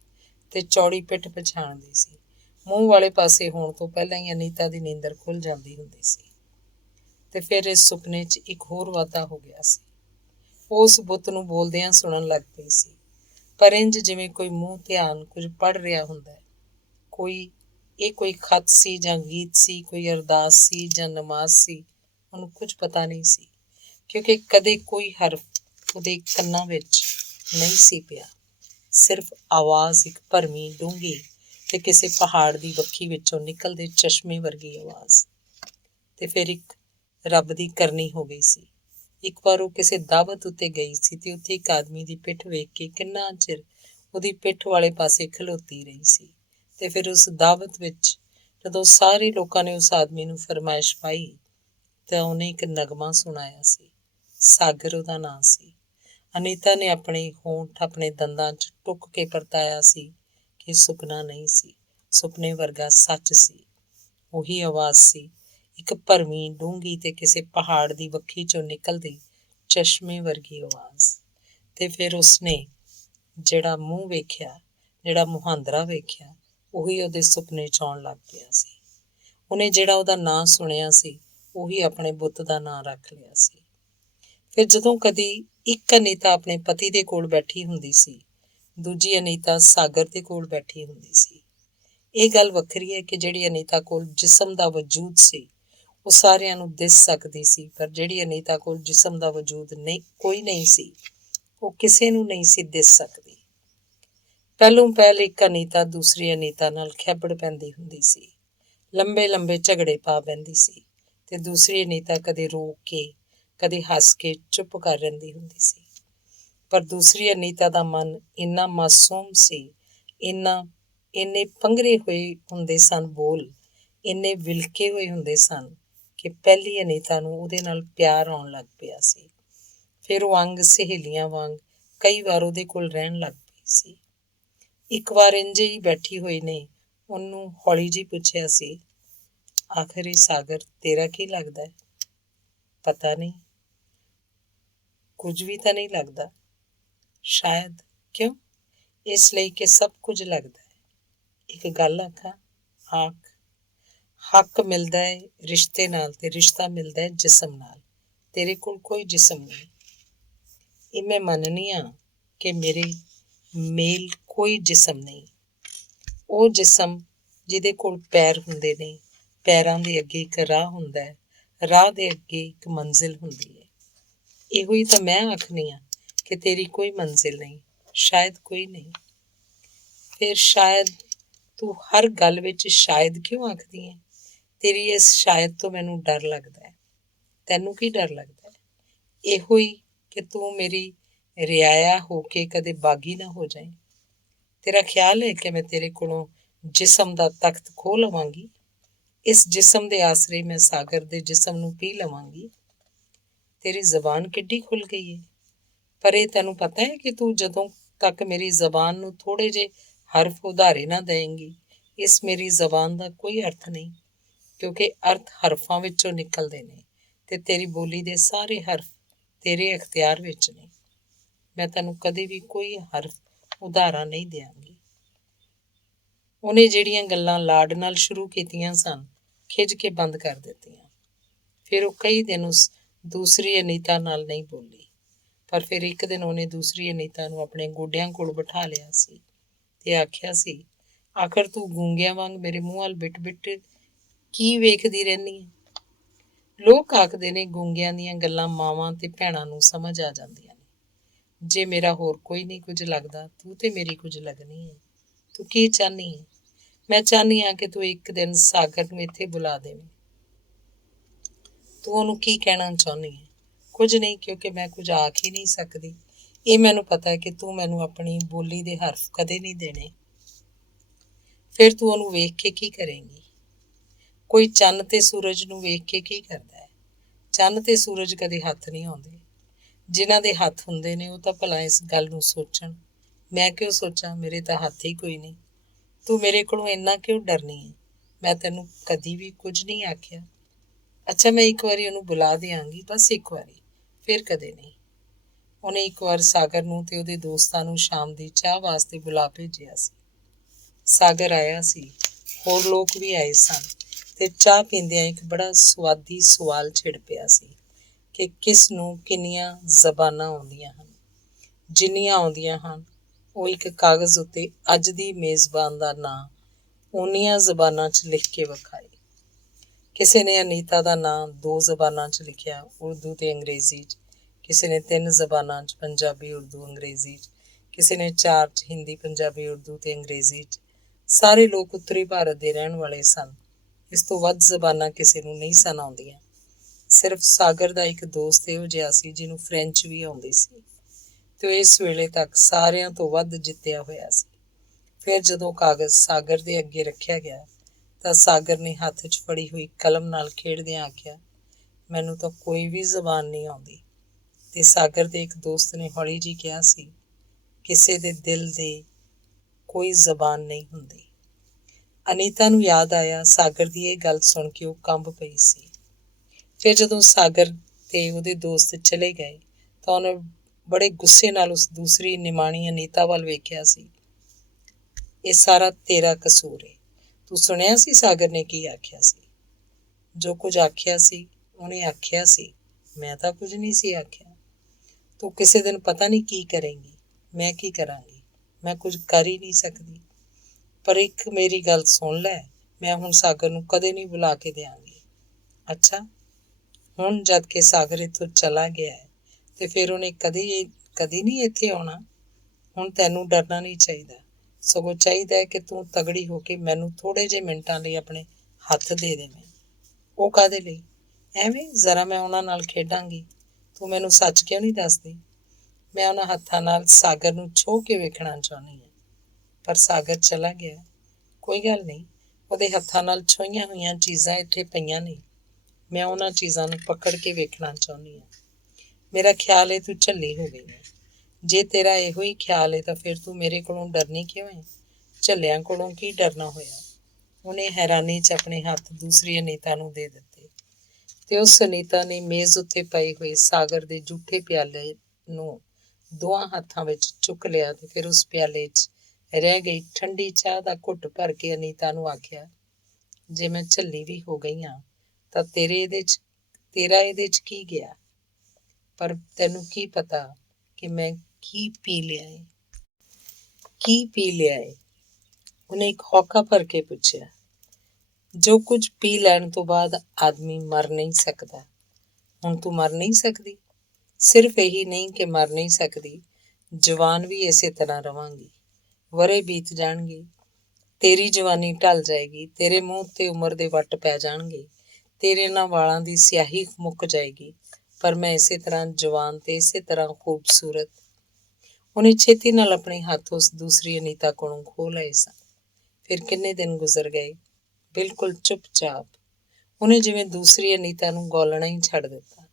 ਤੇ ਚੌੜੀ ਪਿੱਠ ਪਛਾਣਦੀ ਸੀ। ਮੂੰਹ ਵਾਲੇ ਪਾਸੇ ਹੋਣ ਤੋਂ ਪਹਿਲਾਂ ਹੀ ਅਨੀਤਾ ਦੀ ਨੀਂਦਰ ਖੁੱਲ ਜਾਂਦੀ ਹੁੰਦੀ ਸੀ। ਤੇ ਫਿਰ ਇਸ ਸੁਪਨੇ 'ਚ ਇੱਕ ਹੋਰ ਵਾਧਾ ਹੋ ਗਿਆ ਸੀ। ਉਹ ਉਸ ਬੁੱਤ ਨੂੰ ਬੋਲਦਿਆਂ ਸੁਣਨ ਲੱਗ ਪਈ ਸੀ, ਪਰ ਇੰਝ ਜਿਵੇਂ ਕੋਈ ਮੂੰਹ ਧਿਆਨ ਕੁਝ ਪੜ੍ਹ ਰਿਹਾ ਹੁੰਦਾ। ਕੋਈ ਖਤ ਸੀ ਜਾਂ ਗੀਤ ਸੀ, ਕੋਈ ਅਰਦਾਸ ਸੀ ਜਾਂ ਨਮਾਜ਼ ਸੀ, ਉਹਨੂੰ ਕੁਝ ਪਤਾ ਨਹੀਂ ਸੀ, ਕਿਉਂਕਿ ਕਦੇ ਕੋਈ ਹਰਫ ਉਹਦੇ ਕੰਨਾਂ ਵਿੱਚ ਨਹੀਂ ਸੀ ਪਿਆ। ਸਿਰਫ ਆਵਾਜ਼, ਇੱਕ ਭਰਵੀਂ, ਡੂੰਘੀ ਤੇ ਕਿਸੇ ਪਹਾੜ ਦੀ ਵੱਖੀ ਵਿੱਚੋਂ ਨਿਕਲਦੇ ਚਸ਼ਮੇ ਵਰਗੀ ਆਵਾਜ਼। ਤੇ ਫਿਰ ਇੱਕ ਰੱਬ ਦੀ ਕਰਨੀ ਹੋ ਗਈ ਸੀ। ਇੱਕ ਵਾਰ ਉਹ ਕਿਸੇ ਦਾਵਤ ਉੱਤੇ ਗਈ ਸੀ ਤੇ ਉੱਥੇ ਇੱਕ ਆਦਮੀ ਦੀ ਪਿੱਠ ਵੇਖ ਕੇ ਕਿੰਨਾ ਚਿਰ ਉਹਦੀ ਪਿੱਠ ਵਾਲੇ ਪਾਸੇ ਖਲੋਤੀ ਰਹੀ ਸੀ। ਤੇ ਫਿਰ ਉਸ ਦਾਵਤ ਵਿੱਚ ਜਦੋਂ ਸਾਰੇ ਲੋਕਾਂ ਨੇ ਉਸ ਆਦਮੀ ਨੂੰ ਫਰਮਾਇਸ਼ ਪਾਈ ਤਾਂ ਉਹਨੇ ਇੱਕ ਨਗਮਾ ਸੁਣਾਇਆ ਸੀ। ਸਾਗਰ ਉਹਦਾ ਨਾਂ ਸੀ। ਅਨੀਤਾ ਨੇ ਆਪਣੇ ਹੋਂਠ ਆਪਣੇ ਦੰਦਾਂ 'ਚ ਟੁੱਕ ਕੇ ਪਰਤਾਇਆ ਸੀ ਕਿ ਸੁਪਨਾ ਨਹੀਂ ਸੀ, ਸੁਪਨੇ ਵਰਗਾ ਸੱਚ ਸੀ। ਉਹੀ ਆਵਾਜ਼ ਸੀ, ਇੱਕ ਭਰਵੀਂ, ਡੂੰਘੀ ਤੇ ਕਿਸੇ ਪਹਾੜ ਦੀ ਵੱਖੀ 'ਚੋਂ ਨਿਕਲਦੀ ਚਸ਼ਮੇ ਵਰਗੀ ਆਵਾਜ਼। ਤੇ ਫਿਰ ਉਸਨੇ ਜਿਹੜਾ ਮੂੰਹ ਵੇਖਿਆ, ਜਿਹੜਾ ਮੁਹਾਂਦਰਾ ਵੇਖਿਆ, ਉਹੀ ਉਹਦੇ ਸੁਪਨੇ 'ਚ ਆਉਣ ਲੱਗ ਪਿਆ ਸੀ। ਉਹਨੇ ਜਿਹੜਾ ਉਹਦਾ ਨਾਂ ਸੁਣਿਆ ਸੀ, ਉਹੀ ਆਪਣੇ ਬੁੱਤ ਦਾ ਨਾਂ ਰੱਖ ਲਿਆ ਸੀ। ਫਿਰ ਜਦੋਂ ਕਦੀ ਇੱਕ ਅਨੀਤਾ ਆਪਣੇ ਪਤੀ ਦੇ ਕੋਲ ਬੈਠੀ ਹੁੰਦੀ ਸੀ, ਦੂਜੀ ਅਨੀਤਾ ਸਾਗਰ ਦੇ ਕੋਲ ਬੈਠੀ ਹੁੰਦੀ ਸੀ। ਇਹ ਗੱਲ ਵੱਖਰੀ ਹੈ ਕਿ ਜਿਹੜੀ ਅਨੀਤਾ ਕੋਲ ਜਿਸਮ ਦਾ ਵਜੂਦ ਸੀ, ਉਹ ਸਾਰਿਆਂ ਨੂੰ ਦਿਸ ਸਕਦੀ ਸੀ, ਪਰ ਜਿਹੜੀ ਅਨੀਤਾ ਕੋਲ ਜਿਸਮ ਦਾ ਵਜੂਦ ਕੋਈ ਨਹੀਂ ਸੀ, ਉਹ ਕਿਸੇ ਨੂੰ ਨਹੀਂ ਸੀ ਦਿਸ ਸਕਦੀ। ਪਹਿਲੋਂ ਪਹਿਲ ਇੱਕ ਅਨੀਤਾ ਦੂਸਰੀ ਅਨੀਤਾ ਨਾਲ ਖੈਬੜ ਪੈਂਦੀ ਹੁੰਦੀ ਸੀ, ਲੰਬੇ ਲੰਬੇ ਝਗੜੇ ਪਾ ਬਹਿੰਦੀ ਸੀ ਤੇ ਦੂਸਰੀ ਅਨੀਤਾ ਕਦੇ ਰੋਕ ਕੇ, ਕਦੇ ਹੱਸ ਕੇ ਚੁੱਪ ਕਰ ਰਹਿੰਦੀ ਹੁੰਦੀ ਸੀ। ਪਰ ਦੂਸਰੀ ਅਨੀਤਾ ਦਾ ਮਨ ਇੰਨਾ ਮਾਸੂਮ ਸੀ, ਇੰਨੇ ਪੰਘਰੇ ਹੋਏ ਹੁੰਦੇ ਸਨ ਬੋਲ, ਇੰਨੇ ਵਿਲਕੇ ਹੋਏ ਹੁੰਦੇ ਸਨ ਕਿ ਪਹਿਲੀ ਅਨੀਤਾ ਨੂੰ ਉਹਦੇ ਨਾਲ ਪਿਆਰ ਆਉਣ ਲੱਗ ਪਿਆ ਸੀ। ਫਿਰ ਉਹ ਅੰਗ ਸਹੇਲੀਆਂ ਵਾਂਗ ਕਈ ਵਾਰ ਉਹਦੇ ਕੋਲ ਰਹਿਣ ਲੱਗ ਪਈ ਸੀ। ਇੱਕ ਵਾਰ ਇੰਝੇ ਹੀ ਬੈਠੀ ਹੋਈ ਨੇ ਉਹਨੂੰ ਹੌਲੀ ਜਿਹੀ ਪੁੱਛਿਆ ਸੀ, ਆਖਰ ਇਹ ਸਾਗਰ ਤੇਰਾ ਕੀ ਲੱਗਦਾ? ਪਤਾ ਨਹੀਂ, ਕੁਝ ਵੀ ਤਾਂ ਨਹੀਂ ਲੱਗਦਾ। ਸ਼ਾਇਦ। ਕਿਉਂ? ਇਸ ਲਈ ਕਿ ਸਭ ਕੁਝ ਲੱਗਦਾ ਹੈ। ਇੱਕ ਗੱਲ ਆਖਾਂ? ਆਖ। ਹੱਕ ਮਿਲਦਾ ਹੈ ਰਿਸ਼ਤੇ ਨਾਲ ਤੇ ਰਿਸ਼ਤਾ ਮਿਲਦਾ ਹੈ ਜਿਸਮ ਨਾਲ। ਤੇਰੇ ਕੋਲ ਕੋਈ ਜਿਸਮ ਨਹੀਂ। ਇਹ ਮੈਂ ਮੰਨਨੀ ਹਾਂ ਕਿ ਮੇਰੇ ਮੇਲ ਕੋਈ ਜਿਸਮ ਨਹੀਂ। ਉਹ ਜਿਸਮ ਜਿਹਦੇ ਕੋਲ ਪੈਰ ਹੁੰਦੇ ਨੇ, ਪੈਰਾਂ ਦੇ ਅੱਗੇ ਇੱਕ ਰਾਹ ਹੁੰਦਾ ਹੈ, ਰਾਹ ਦੇ ਅੱਗੇ ਇੱਕ ਮੰਜ਼ਿਲ ਹੁੰਦੀ ਹੈ। ਇਹੋ ਹੀ ਤਾਂ ਮੈਂ ਆਖਨੀ ਹਾਂ ਕਿ ਤੇਰੀ ਕੋਈ ਮੰਜ਼ਿਲ ਨਹੀਂ, ਸ਼ਾਇਦ ਕੋਈ ਨਹੀਂ। ਫਿਰ ਸ਼ਾਇਦ ਤੂੰ ਹਰ ਗੱਲ ਵਿੱਚ ਸ਼ਾਇਦ ਕਿਉਂ ਆਖਦੀ ਹੈ? ਤੇਰੀ ਇਸ ਸ਼ਾਇਦ ਤੋਂ ਮੈਨੂੰ ਡਰ ਲੱਗਦਾ ਹੈ। ਤੈਨੂੰ ਕੀ ਡਰ ਲੱਗਦਾ ਹੈ? ਇਹੋ ਹੀ ਕਿ ਤੂੰ ਮੇਰੀ ਰਿਆਇਆ ਹੋ ਕੇ ਕਦੇ ਬਾਗੀ ਨਾ ਹੋ ਜਾਏ। ਤੇਰਾ ਖਿਆਲ ਹੈ ਕਿ ਮੈਂ ਤੇਰੇ ਕੋਲੋਂ ਜਿਸਮ ਦਾ ਤਖਤ ਖੋਹ ਲਵਾਂਗੀ। ਇਸ ਜਿਸਮ ਦੇ ਆਸਰੇ ਮੈਂ ਸਾਗਰ ਦੇ ਜਿਸਮ ਨੂੰ ਪੀ ਲਵਾਂਗੀ। ਤੇਰੀ ਜ਼ਬਾਨ ਕਿੱਡੀ ਖੁੱਲ੍ਹ ਗਈ ਹੈ। ਪਰ ਇਹ ਤੈਨੂੰ ਪਤਾ ਹੈ ਕਿ ਤੂੰ ਜਦੋਂ ਤੱਕ ਮੇਰੀ ਜ਼ਬਾਨ ਨੂੰ ਥੋੜ੍ਹੇ ਜਿਹੇ ਹਰਫ ਉਧਾਰੇ ਨਾ ਦੇਂਗੀ, ਇਸ ਮੇਰੀ ਜ਼ਬਾਨ ਦਾ ਕੋਈ ਅਰਥ ਨਹੀਂ, ਕਿਉਂਕਿ ਅਰਥ ਹਰਫਾਂ ਵਿੱਚੋਂ ਨਿਕਲਦੇ ਨੇ ਤੇ ਤੇਰੀ ਬੋਲੀ ਦੇ ਸਾਰੇ ਹਰਫ ਤੇਰੇ ਅਖਤਿਆਰ ਵਿੱਚ ਨੇ। ਮੈਂ ਤੈਨੂੰ ਕਦੇ ਵੀ ਕੋਈ ਹਰਫ ਉਧਾਰਾ ਨਹੀਂ ਦਿਆਂਗੀ। ਉਹਨੇ ਜਿਹੜੀਆਂ ਗੱਲਾਂ ਲਾਡ ਨਾਲ ਸ਼ੁਰੂ ਕੀਤੀਆਂ ਸਨ, ਖਿੱਝ ਕੇ ਬੰਦ ਕਰ ਦਿੱਤੀਆਂ। ਫਿਰ ਉਹ ਕਈ ਦਿਨ ਉਸ ਦੂਸਰੀ ਅਨੀਤਾ ਨਾਲ ਨਹੀਂ ਬੋਲੀ। ਪਰ ਫਿਰ ਇੱਕ ਦਿਨ ਉਹਨੇ ਦੂਸਰੀ ਅਨੀਤਾ ਨੂੰ ਆਪਣੇ ਗੋਡਿਆਂ ਕੋਲ ਬਿਠਾ ਲਿਆ ਸੀ ਤੇ ਆਖਿਆ ਸੀ, ਆਖਰ ਤੂੰ ਗੂੰਗਿਆਂ ਵਾਂਗ ਮੇਰੇ ਮੂੰਹ ਵੱਲ ਬਿਟ ਬਿਟ ਕੀ ਵੇਖਦੀ ਰਹਿੰਦੀ ਹੈ? ਲੋਕ ਆਖਦੇ ਨੇ ਗੂੰਗਿਆਂ ਦੀਆਂ ਗੱਲਾਂ ਮਾਵਾਂ ਤੇ ਭੈਣਾਂ ਨੂੰ ਸਮਝ ਆ ਜਾਂਦੀਆਂ ਨੇ। ਜੇ ਮੇਰਾ ਹੋਰ ਕੋਈ ਨਹੀਂ ਕੁਝ ਲੱਗਦਾ, ਤੂੰ ਤੇ ਮੇਰੀ ਕੁਝ ਲੱਗਣੀ ਹੈ। ਤੂੰ ਕੀ ਚਾਹੁੰਦੀ ਹੈ? ਮੈਂ ਚਾਹੁੰਦੀ ਹਾਂ ਕਿ ਤੂੰ ਇੱਕ ਦਿਨ ਸਾਗਰ ਨੂੰ ਇੱਥੇ ਬੁਲਾ ਦੇਵੇਂ। ਤੂੰ ਉਹਨੂੰ ਕੀ ਕਹਿਣਾ ਚਾਹੁੰਦੀ ਹੈ? ਕੁਝ ਨਹੀਂ, ਕਿਉਂਕਿ ਮੈਂ ਕੁਝ ਆਖ ਹੀ ਨਹੀਂ ਸਕਦੀ। ਇਹ ਮੈਨੂੰ ਪਤਾ ਹੈ ਕਿ ਤੂੰ ਮੈਨੂੰ ਆਪਣੀ ਬੋਲੀ ਦੇ ਹਰਫ ਕਦੇ ਨਹੀਂ ਦੇਣੇ। ਫਿਰ ਤੂੰ ਉਹਨੂੰ ਵੇਖ ਕੇ ਕੀ ਕਰੇਂਗੀ? ਕੋਈ ਚੰਨ ਤੇ ਸੂਰਜ ਨੂੰ ਵੇਖ ਕੇ ਕੀ ਕਰਦਾ ਹੈ? ਚੰਨ ਤੇ ਸੂਰਜ ਕਦੇ ਹੱਥ ਨਹੀਂ ਆਉਂਦੇ। ਜਿਨ੍ਹਾਂ ਦੇ ਹੱਥ ਹੁੰਦੇ ਨੇ ਉਹ ਤਾਂ ਭਲਾ ਇਸ ਗੱਲ ਨੂੰ ਸੋਚਣ। ਮੈਂ ਕਿਉਂ ਸੋਚਾਂ? ਮੇਰੇ ਤਾਂ ਹੱਥ ਹੀ ਕੋਈ ਨਹੀਂ। ਤੂੰ ਮੇਰੇ ਕੋਲੋਂ ਇੰਨਾ ਕਿਉਂ ਡਰਨੀ ਹੈ? ਮੈਂ ਤੈਨੂੰ ਕਦੀ ਵੀ ਕੁਝ ਨਹੀਂ ਆਖਿਆ। ਅੱਛਾ, ਮੈਂ ਇੱਕ ਵਾਰੀ ਉਹਨੂੰ ਬੁਲਾ ਦਿਆਂਗੀ, ਬਸ ਇੱਕ ਵਾਰੀ, ਫਿਰ ਕਦੇ ਨਹੀਂ। ਉਹਨੇ ਇੱਕ ਵਾਰ ਸਾਗਰ ਨੂੰ ਤੇ ਉਹਦੇ ਦੋਸਤਾਂ ਨੂੰ ਸ਼ਾਮ ਦੀ ਚਾਹ ਵਾਸਤੇ ਬੁਲਾ ਭੇਜਿਆ ਸੀ। ਸਾਗਰ ਆਇਆ ਸੀ, ਹੋਰ ਲੋਕ ਵੀ ਆਏ ਸਨ ਤੇ ਚਾਹ ਪੀਂਦਿਆਂ ਇੱਕ ਬੜਾ ਸੁਆਦੀ ਸਵਾਲ ਛਿੜ ਪਿਆ ਸੀ ਕਿ ਕਿਸ ਨੂੰ ਕਿੰਨੀਆਂ ਜ਼ਬਾਨਾਂ ਆਉਂਦੀਆਂ ਹਨ। ਜਿੰਨੀਆਂ ਆਉਂਦੀਆਂ ਹਨ ਉਹ ਇੱਕ ਕਾਗਜ਼ ਉੱਤੇ ਅੱਜ ਦੀ ਮੇਜ਼ਬਾਨ ਦਾ ਨਾਂ ਓਨੀਆਂ ਜ਼ਬਾਨਾਂ 'ਚ ਲਿਖ ਕੇ ਵਿਖਾਏ। ਕਿਸੇ ਨੇ ਅਨੀਤਾ ਦਾ ਨਾਂ 2 ਜ਼ਬਾਨਾਂ 'ਚ ਲਿਖਿਆ, ਉਰਦੂ ਤੇ ਅੰਗਰੇਜ਼ੀ 'ਚ। ਕਿਸੇ ਨੇ 3 ਜ਼ਬਾਨਾਂ 'ਚ, ਪੰਜਾਬੀ, ਉਰਦੂ, ਅੰਗਰੇਜ਼ੀ 'ਚ। ਕਿਸੇ ਨੇ 4 'ਚ, ਹਿੰਦੀ, ਪੰਜਾਬੀ, ਉਰਦੂ ਤੇ ਅੰਗਰੇਜ਼ੀ 'ਚ। ਸਾਰੇ ਲੋਕ ਉੱਤਰੀ ਭਾਰਤ ਦੇ ਰਹਿਣ ਵਾਲੇ ਸਨ। ਇਸ ਤੋਂ ਵੱਧ ਜ਼ਬਾਨਾਂ ਕਿਸੇ ਨੂੰ ਨਹੀਂ ਸਨ ਆਉਂਦੀਆਂ। ਸਿਰਫ ਸਾਗਰ ਦਾ ਇੱਕ ਦੋਸਤ ਇਹੋ ਜਿਹਾ ਸੀ ਜਿਹਨੂੰ ਫ੍ਰੈਂਚ ਵੀ ਆਉਂਦੀ ਸੀ ਤੇ ਉਹ ਇਸ ਵੇਲੇ ਤੱਕ ਸਾਰਿਆਂ ਤੋਂ ਵੱਧ ਜਿੱਤਿਆ ਹੋਇਆ ਸੀ। ਫਿਰ ਜਦੋਂ ਕਾਗਜ਼ ਸਾਗਰ ਦੇ ਅੱਗੇ ਰੱਖਿਆ ਗਿਆ ਤਾਂ ਸਾਗਰ ਨੇ ਹੱਥ 'ਚ ਫੜੀ ਹੋਈ ਕਲਮ ਨਾਲ ਖੇਡਦਿਆਂ ਆਖਿਆ, ਮੈਨੂੰ ਤਾਂ ਕੋਈ ਵੀ ਜ਼ਬਾਨ ਨਹੀਂ ਆਉਂਦੀ। ਤੇ ਸਾਗਰ ਦੇ ਇੱਕ ਦੋਸਤ ਨੇ ਹੌਲੀ ਜਿਹੀ ਕਿਹਾ ਸੀ, ਕਿਸੇ ਦੇ ਦਿਲ ਦੇ ਕੋਈ ਜ਼ਬਾਨ ਨਹੀਂ ਹੁੰਦੀ। ਅਨੀਤਾ ਨੂੰ ਯਾਦ ਆਇਆ ਸਾਗਰ ਦੀ ਇਹ ਗੱਲ ਸੁਣ ਕੇ ਉਹ ਕੰਬ ਪਈ ਸੀ। ਫਿਰ ਜਦੋਂ ਸਾਗਰ ਤੇ ਉਹਦੇ ਦੋਸਤ ਚਲੇ ਗਏ ਤਾਂ ਉਹਨੇ ਬੜੇ ਗੁੱਸੇ ਨਾਲ ਉਸ ਦੂਸਰੀ ਨਿਮਾਣੀ ਅਨੀਤਾ ਵੱਲ ਵੇਖਿਆ ਸੀ। ਇਹ ਸਾਰਾ ਤੇਰਾ ਕਸੂਰ ਏ। ਤੂੰ ਸੁਣਿਆ ਸੀ ਸਾਗਰ ਨੇ ਕੀ ਆਖਿਆ ਸੀ? ਜੋ ਕੁਝ ਆਖਿਆ ਸੀ ਉਹਨੇ ਆਖਿਆ ਸੀ, ਮੈਂ ਤਾਂ ਕੁਝ ਨਹੀਂ ਸੀ ਆਖਿਆ। ਤੂੰ ਕਿਸੇ ਦਿਨ ਪਤਾ ਨਹੀਂ ਕੀ ਕਰੇਂਗੀ, ਮੈਂ ਕੀ ਕਰਾਂਗੀ। ਮੈਂ ਕੁਝ ਕਰ ਹੀ ਨਹੀਂ ਸਕਦੀ। ਪਰ ਇੱਕ ਮੇਰੀ ਗੱਲ ਸੁਣ ਲੈ, ਮੈਂ ਹੁਣ ਸਾਗਰ ਨੂੰ ਕਦੇ ਨਹੀਂ ਬੁਲਾ ਕੇ ਦਿਆਂਗੀ। ਅੱਛਾ, ਹੁਣ ਜਦ ਕਿ ਸਾਗਰ ਇੱਥੋਂ ਚਲਾ ਗਿਆ ਹੈ ਤੇ ਫਿਰ ਉਹਨੇ ਕਦੀ ਨਹੀਂ ਇੱਥੇ ਆਉਣਾ। ਹੁਣ ਤੈਨੂੰ ਡਰਨਾ ਨਹੀਂ ਚਾਹੀਦਾ, ਸਗੋਂ ਚਾਹੀਦਾ ਹੈ ਕਿ ਤੂੰ ਤਗੜੀ ਹੋ ਕੇ ਮੈਨੂੰ ਥੋੜ੍ਹੇ ਜਿਹੇ ਮਿੰਟਾਂ ਲਈ ਆਪਣੇ ਹੱਥ ਦੇ ਦੇਵੇਂ। ਉਹ ਕਾਹਦੇ ਲਈ? ਐਵੇਂ ਜ਼ਰਾ ਮੈਂ ਉਹਨਾਂ ਨਾਲ ਖੇਡਾਂਗੀ। ਤੂੰ ਮੈਨੂੰ ਸੱਚ ਕਿਉਂ ਨਹੀਂ ਦੱਸਦੀ? ਮੈਂ ਉਹਨਾਂ ਹੱਥਾਂ ਨਾਲ ਸਾਗਰ ਨੂੰ ਛੋਹ ਕੇ ਵੇਖਣਾ ਚਾਹੁੰਦੀ ਹਾਂ। ਪਰ ਸਾਗਰ ਚਲਾ ਗਿਆ। ਕੋਈ ਗੱਲ ਨਹੀਂ, ਉਹਦੇ ਹੱਥਾਂ ਨਾਲ ਛੋਹੀਆਂ ਹੋਈਆਂ ਚੀਜ਼ਾਂ ਇੱਥੇ ਪਈਆਂ ਨੇ। ਮੈਂ ਉਹਨਾਂ ਚੀਜ਼ਾਂ ਨੂੰ ਪਕੜ ਕੇ ਵੇਖਣਾ ਚਾਹੁੰਦੀ ਹਾਂ। ਮੇਰਾ ਖਿਆਲ ਹੈ ਤੂੰ ਝੱਲੀ ਹੋ ਗਈ ਹੈ। ਜੇ ਤੇਰਾ ਇਹੋ ਹੀ ਖਿਆਲ ਹੈ ਤਾਂ ਫਿਰ ਤੂੰ ਮੇਰੇ ਕੋਲੋਂ ਡਰਨੀ ਕਿਉਂ ਹੈ? ਝੱਲਿਆਂ ਕੋਲੋਂ ਕੀ ਡਰਨਾ ਹੋਇਆ? ਉਹਨੇ ਹੈਰਾਨੀ 'ਚ ਆਪਣੇ ਹੱਥ ਦੂਸਰੀ ਅਨੀਤਾ ਨੂੰ ਦੇ ਦਿੱਤੇ ਤੇ ਉਸ ਅਨੀਤਾ ਨੇ ਮੇਜ਼ ਉੱਤੇ ਪਏ ਹੋਏ ਸਾਗਰ ਦੇ ਜੂਠੇ ਪਿਆਲੇ ਨੂੰ ਦੋਹਾਂ ਹੱਥਾਂ ਵਿੱਚ ਚੁੱਕ ਲਿਆ ਤੇ ਫਿਰ ਉਸ ਪਿਆਲੇ 'ਚ ਰਹਿ ਗਈ ਠੰਡੀ ਚਾਹ ਦਾ ਘੁੱਟ ਭਰ ਕੇ ਅਨੀਤਾ ਨੂੰ ਆਖਿਆ, ਜੇ ਮੈਂ ਝੱਲੀ ਵੀ ਹੋ ਗਈ ਹਾਂ ਤਾਂ ਤੇਰਾ ਇਹਦੇ 'ਚ ਕੀ ਗਿਆ? ਪਰ ਤੈਨੂੰ ਕੀ ਪਤਾ ਕਿ ਮੈਂ ਕੀ ਪੀ ਲਿਆ ਏ? ਕੀ ਪੀ ਲਿਆ ਏ? ਉਹਨੇ ਇੱਕ ਹੌਕਾ ਭਰ ਕੇ ਪੁੱਛਿਆ। ਜੋ ਕੁਝ ਪੀ ਲੈਣ ਤੋਂ ਬਾਅਦ ਆਦਮੀ ਮਰ ਨਹੀਂ ਸਕਦਾ। ਹੁਣ ਤੂੰ ਮਰ ਨਹੀਂ ਸਕਦੀ। ਸਿਰਫ ਇਹੀ ਨਹੀਂ ਕਿ ਮਰ ਨਹੀਂ ਸਕਦੀ, ਜਵਾਨ ਵੀ ਇਸੇ ਤਰ੍ਹਾਂ ਰਵਾਂਗੀ। ਵਰੇ ਬੀਤ ਜਾਣਗੇ, ਤੇਰੀ ਜਵਾਨੀ ਢਲ ਜਾਏਗੀ, ਤੇਰੇ ਮੂੰਹ ਤੇ ਉਮਰ ਦੇ ਵੱਟ ਪੈ ਜਾਣਗੇ, ਤੇਰੇ ਇਹਨਾਂ ਵਾਲਾਂ ਦੀ ਸਿਆਹੀ ਮੁੱਕ ਜਾਏਗੀ, ਪਰ ਮੈਂ ਇਸੇ ਤਰ੍ਹਾਂ ਜਵਾਨ ਤੇ ਇਸੇ ਤਰ੍ਹਾਂ ਖੂਬਸੂਰਤ। ਉਹਨੇ ਛੇਤੀ ਨਾਲ ਆਪਣੇ ਹੱਥ ਉਸ ਦੂਸਰੀ ਅਨੀਤਾ ਕੋਲੋਂ ਖੋਹ ਲਏ ਸਨ। ਫਿਰ ਕਿੰਨੇ ਦਿਨ ਗੁਜ਼ਰ ਗਏ, ਬਿਲਕੁਲ ਚੁੱਪਚਾਪ। ਉਹਨੇ ਜਿਵੇਂ ਦੂਸਰੀ ਅਨੀਤਾ ਨੂੰ ਗੋਲਣਾ ਹੀ ਛੱਡ ਦਿੱਤਾ।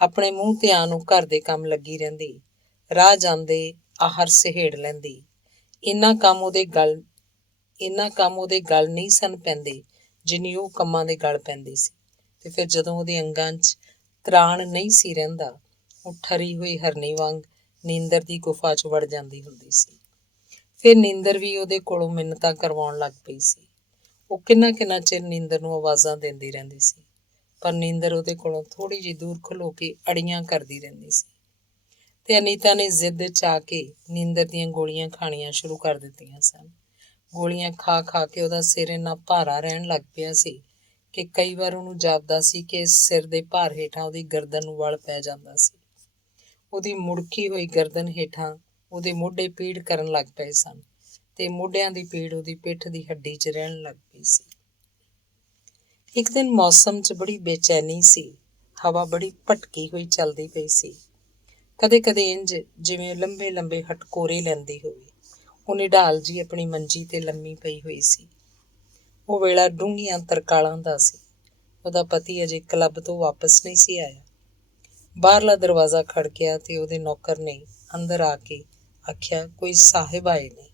ਆਪਣੇ ਮੂੰਹ ਤੇ ਆਣ ਨੂੰ ਘਰ ਦੇ ਕੰਮ ਲੱਗੀ ਰਹਿੰਦੀ, ਰਾਹ ਜਾਂਦੇ ਆਹਰ ਸਹੇੜ ਲੈਂਦੀ। ਇੰਨਾ ਕੰਮ ਉਹਦੇ ਗਲ ਨਹੀਂ ਸਨ ਪੈਂਦੇ ਜਿੰਨੀ ਉਹ ਕੰਮਾਂ ਦੇ ਗਲ ਪੈਂਦੀ ਸੀ। ਤੇ ਫਿਰ ਜਦੋਂ ਉਹਦੇ ਅੰਗਾਂ 'ਚ ਤ੍ਰਾਣ ਨਹੀਂ ਸੀ ਰਹਿੰਦਾ, ਉਹ ਠਰੀ ਹੋਈ ਹਰਨੀ ਵਾਂਗ ਨੀਂਦਰ ਦੀ ਗੁਫਾ 'ਚ ਵੜ ਜਾਂਦੀ ਹੁੰਦੀ ਸੀ। ਫਿਰ ਨੀਂਦਰ ਵੀ ਉਹਦੇ ਕੋਲੋਂ ਮਿੰਨਤਾਂ ਕਰਵਾਉਣ ਲੱਗ ਪਈ ਸੀ। ਉਹ ਕਿੰਨਾ ਕਿੰਨਾ ਚਿਰ ਨੀਂਦਰ ਨੂੰ ਆਵਾਜ਼ਾਂ ਦਿੰਦੀ ਰਹਿੰਦੀ ਸੀ, ਪਰ ਨੀਂਦਰ ਉਹਦੇ ਕੋਲੋਂ ਥੋੜ੍ਹੀ ਜਿਹੀ ਦੂਰ ਖਲੋ ਕੇ ਅੜੀਆਂ ਕਰਦੀ ਰਹਿੰਦੀ ਸੀ। ਤੇ ਅਨੀਤਾ ਨੇ ਜ਼ਿੱਦ 'ਚ ਆ ਕੇ ਨੀਂਦਰ ਦੀਆਂ ਗੋਲੀਆਂ ਖਾਣੀਆਂ ਸ਼ੁਰੂ ਕਰ ਦਿੱਤੀਆਂ ਸਨ। ਗੋਲੀਆਂ ਖਾ ਖਾ ਕੇ ਉਹਦਾ ਸਿਰ ਇੰਨਾ ਭਾਰਾ ਰਹਿਣ ਲੱਗ ਪਿਆ ਸੀ ਕਿ ਕਈ ਵਾਰ ਉਹਨੂੰ ਜਾਪਦਾ ਸੀ ਕਿ ਸਿਰ ਦੇ ਭਾਰ ਹੇਠਾਂ ਉਹਦੀ ਗਰਦਨ ਨੂੰ ਵਲ ਪੈ ਜਾਂਦਾ ਸੀ। ਉਹਦੀ ਮੁੜਕੀ ਹੋਈ ਗਰਦਨ ਹੇਠਾਂ ਉਹਦੇ ਮੋਢੇ ਪੀੜ ਕਰਨ ਲੱਗ ਪਏ ਸਨ ਤੇ ਮੋਢਿਆਂ ਦੀ ਪੀੜ ਉਹਦੀ ਪਿੱਠ ਦੀ ਹੱਡੀ 'ਚ ਰਹਿਣ ਲੱਗ ਪਈ ਸੀ। ਇੱਕ ਦਿਨ ਮੌਸਮ 'ਚ ਬੜੀ ਬੇਚੈਨੀ ਸੀ। ਹਵਾ ਬੜੀ ਭਟਕੀ ਹੋਈ ਚੱਲਦੀ ਪਈ ਸੀ। ਕਦੇ ਕਦੇ ਇੰਝ ਜਿਵੇਂ ਲੰਬੇ ਲੰਬੇ ਹਟਕੋਰੇ ਲੈਂਦੀ ਹੋਵੇ। ਉਹ ਨਿਢਾਲ ਜੀ ਆਪਣੀ ਮੰਜੀ ਤੇ ਲੰਮੀ ਪਈ ਹੋਈ ਸੀ। ਉਹ ਵੇਲਾ ਡੂੰਘੀਆਂ ਤਰਕਾਲਾਂ ਦਾ ਸੀ। ਉਹਦਾ ਪਤੀ ਅਜੇ ਕਲੱਬ ਤੋਂ ਵਾਪਸ ਨਹੀਂ ਸੀ ਆਇਆ। ਬਾਹਰਲਾ ਦਰਵਾਜ਼ਾ ਖੜਕਿਆ ਤੇ ਉਹਦੇ ਨੌਕਰ ਨੇ ਅੰਦਰ ਆ ਕੇ ਆਖਿਆ, ਕੋਈ ਸਾਹਿਬ ਆਏ ਨੇ।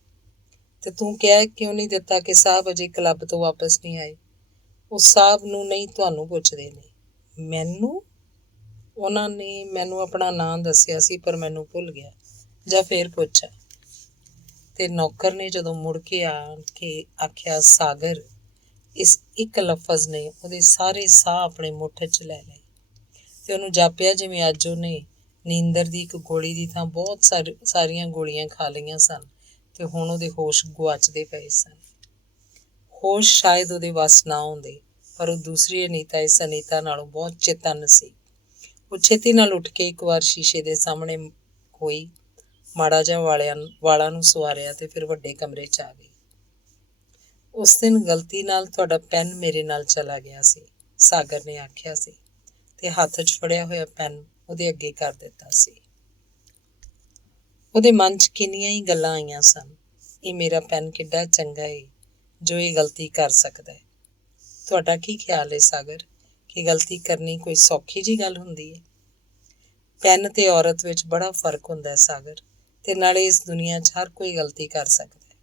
ਤੇ ਤੂੰ ਕਿਹਾ ਕਿਉਂ ਨਹੀਂ ਦਿੱਤਾ ਕਿ ਸਾਹਿਬ ਅਜੇ ਕਲੱਬ ਤੋਂ ਵਾਪਸ ਨਹੀਂ ਆਏ? ਉਹ ਸਾਹਿਬ ਨੂੰ ਨਹੀਂ, ਤੁਹਾਨੂੰ ਪੁੱਛਦੇ ਨੇ। ਮੈਨੂੰ? ਉਹਨਾਂ ਨੇ ਮੈਨੂੰ ਆਪਣਾ ਨਾਂ ਦੱਸਿਆ ਸੀ ਪਰ ਮੈਨੂੰ ਭੁੱਲ ਗਿਆ। ਜਾਂ ਫੇਰ ਪੁੱਛਿਆ। ਤੇ ਨੌਕਰ ਨੇ ਜਦੋਂ ਮੁੜ ਕੇ ਆ ਕੇ ਆਖਿਆ ਸਾਗਰ, ਇਸ ਇੱਕ ਲਫ਼ਜ਼ ਨੇ ਉਹਦੇ ਸਾਰੇ ਸਾਹ ਆਪਣੇ ਮੁੱਠ 'ਚ ਲੈ ਲਏ ਤੇ ਉਹਨੂੰ ਜਾਪਿਆ ਜਿਵੇਂ ਅੱਜ ਉਹਨੇ ਨੀਂਦਰ ਦੀ ਇੱਕ ਗੋਲੀ ਦੀ ਥਾਂ ਬਹੁਤ ਸਾਰੀਆਂ ਗੋਲੀਆਂ ਖਾ ਲਈਆਂ ਸਨ ਤੇ ਹੁਣ ਉਹਦੇ ਹੋਸ਼ ਗੁਆਚਦੇ ਪਏ ਸਨ। ਹੋਸ਼ ਸ਼ਾਇਦ ਉਹਦੇ ਵੱਸ ਨਾ ਆਉਂਦੇ, ਪਰ ਉਹ ਦੂਸਰੀ ਅਨੀਤਾ ਇਸ ਅਨੀਤਾ ਨਾਲੋਂ ਬਹੁਤ ਚੇਤੰਨ ਸੀ। ਉਹ ਛੇਤੀ ਨਾਲ ਉੱਠ ਕੇ ਇੱਕ ਵਾਰ ਸ਼ੀਸ਼ੇ ਦੇ ਸਾਹਮਣੇ ਹੋਈ, ਮਾੜਾ ਜਿਹਾ ਵਾਲਾਂ ਨੂੰ ਸਵਾਰਿਆ ਤੇ ਫਿਰ ਵੱਡੇ ਕਮਰੇ 'ਚ ਆ ਗਈ। ਉਸ ਦਿਨ ਗਲਤੀ ਨਾਲ ਤੁਹਾਡਾ ਪੈਨ ਮੇਰੇ ਨਾਲ ਚਲਾ ਗਿਆ ਸੀ, ਸਾਗਰ ਨੇ ਆਖਿਆ ਸੀ ਤੇ ਹੱਥ 'ਚ ਫੜਿਆ ਹੋਇਆ ਪੈਨ ਉਹਦੇ ਅੱਗੇ ਕਰ ਦਿੱਤਾ ਸੀ। ਉਹਦੇ ਮਨ 'ਚ ਕਿੰਨੀਆਂ ਹੀ ਗੱਲਾਂ ਆਈਆਂ ਸਨ। ਇਹ ਮੇਰਾ ਪੈਨ ਕਿੱਡਾ ਚੰਗਾ ਏ ਜੋ ਇਹ ਗਲਤੀ ਕਰ ਸਕਦਾ ਹੈ। ਤੁਹਾਡਾ ਕੀ ਖਿਆਲ ਹੈ ਸਾਗਰ, ਕਿ ਗਲਤੀ ਕਰਨੀ ਕੋਈ ਸੌਖੀ ਜਿਹੀ ਗੱਲ ਹੁੰਦੀ ਹੈ? ਪੈਨ ਤੇ ਔਰਤ ਵਿੱਚ ਬੜਾ ਫਰਕ ਹੁੰਦਾ ਹੈ ਸਾਗਰ, ਤੇ ਨਾਲੇ ਇਸ ਦੁਨੀਆ 'ਚ ਹਰ ਕੋਈ ਗਲਤੀ ਕਰ ਸਕਦਾ ਹੈ,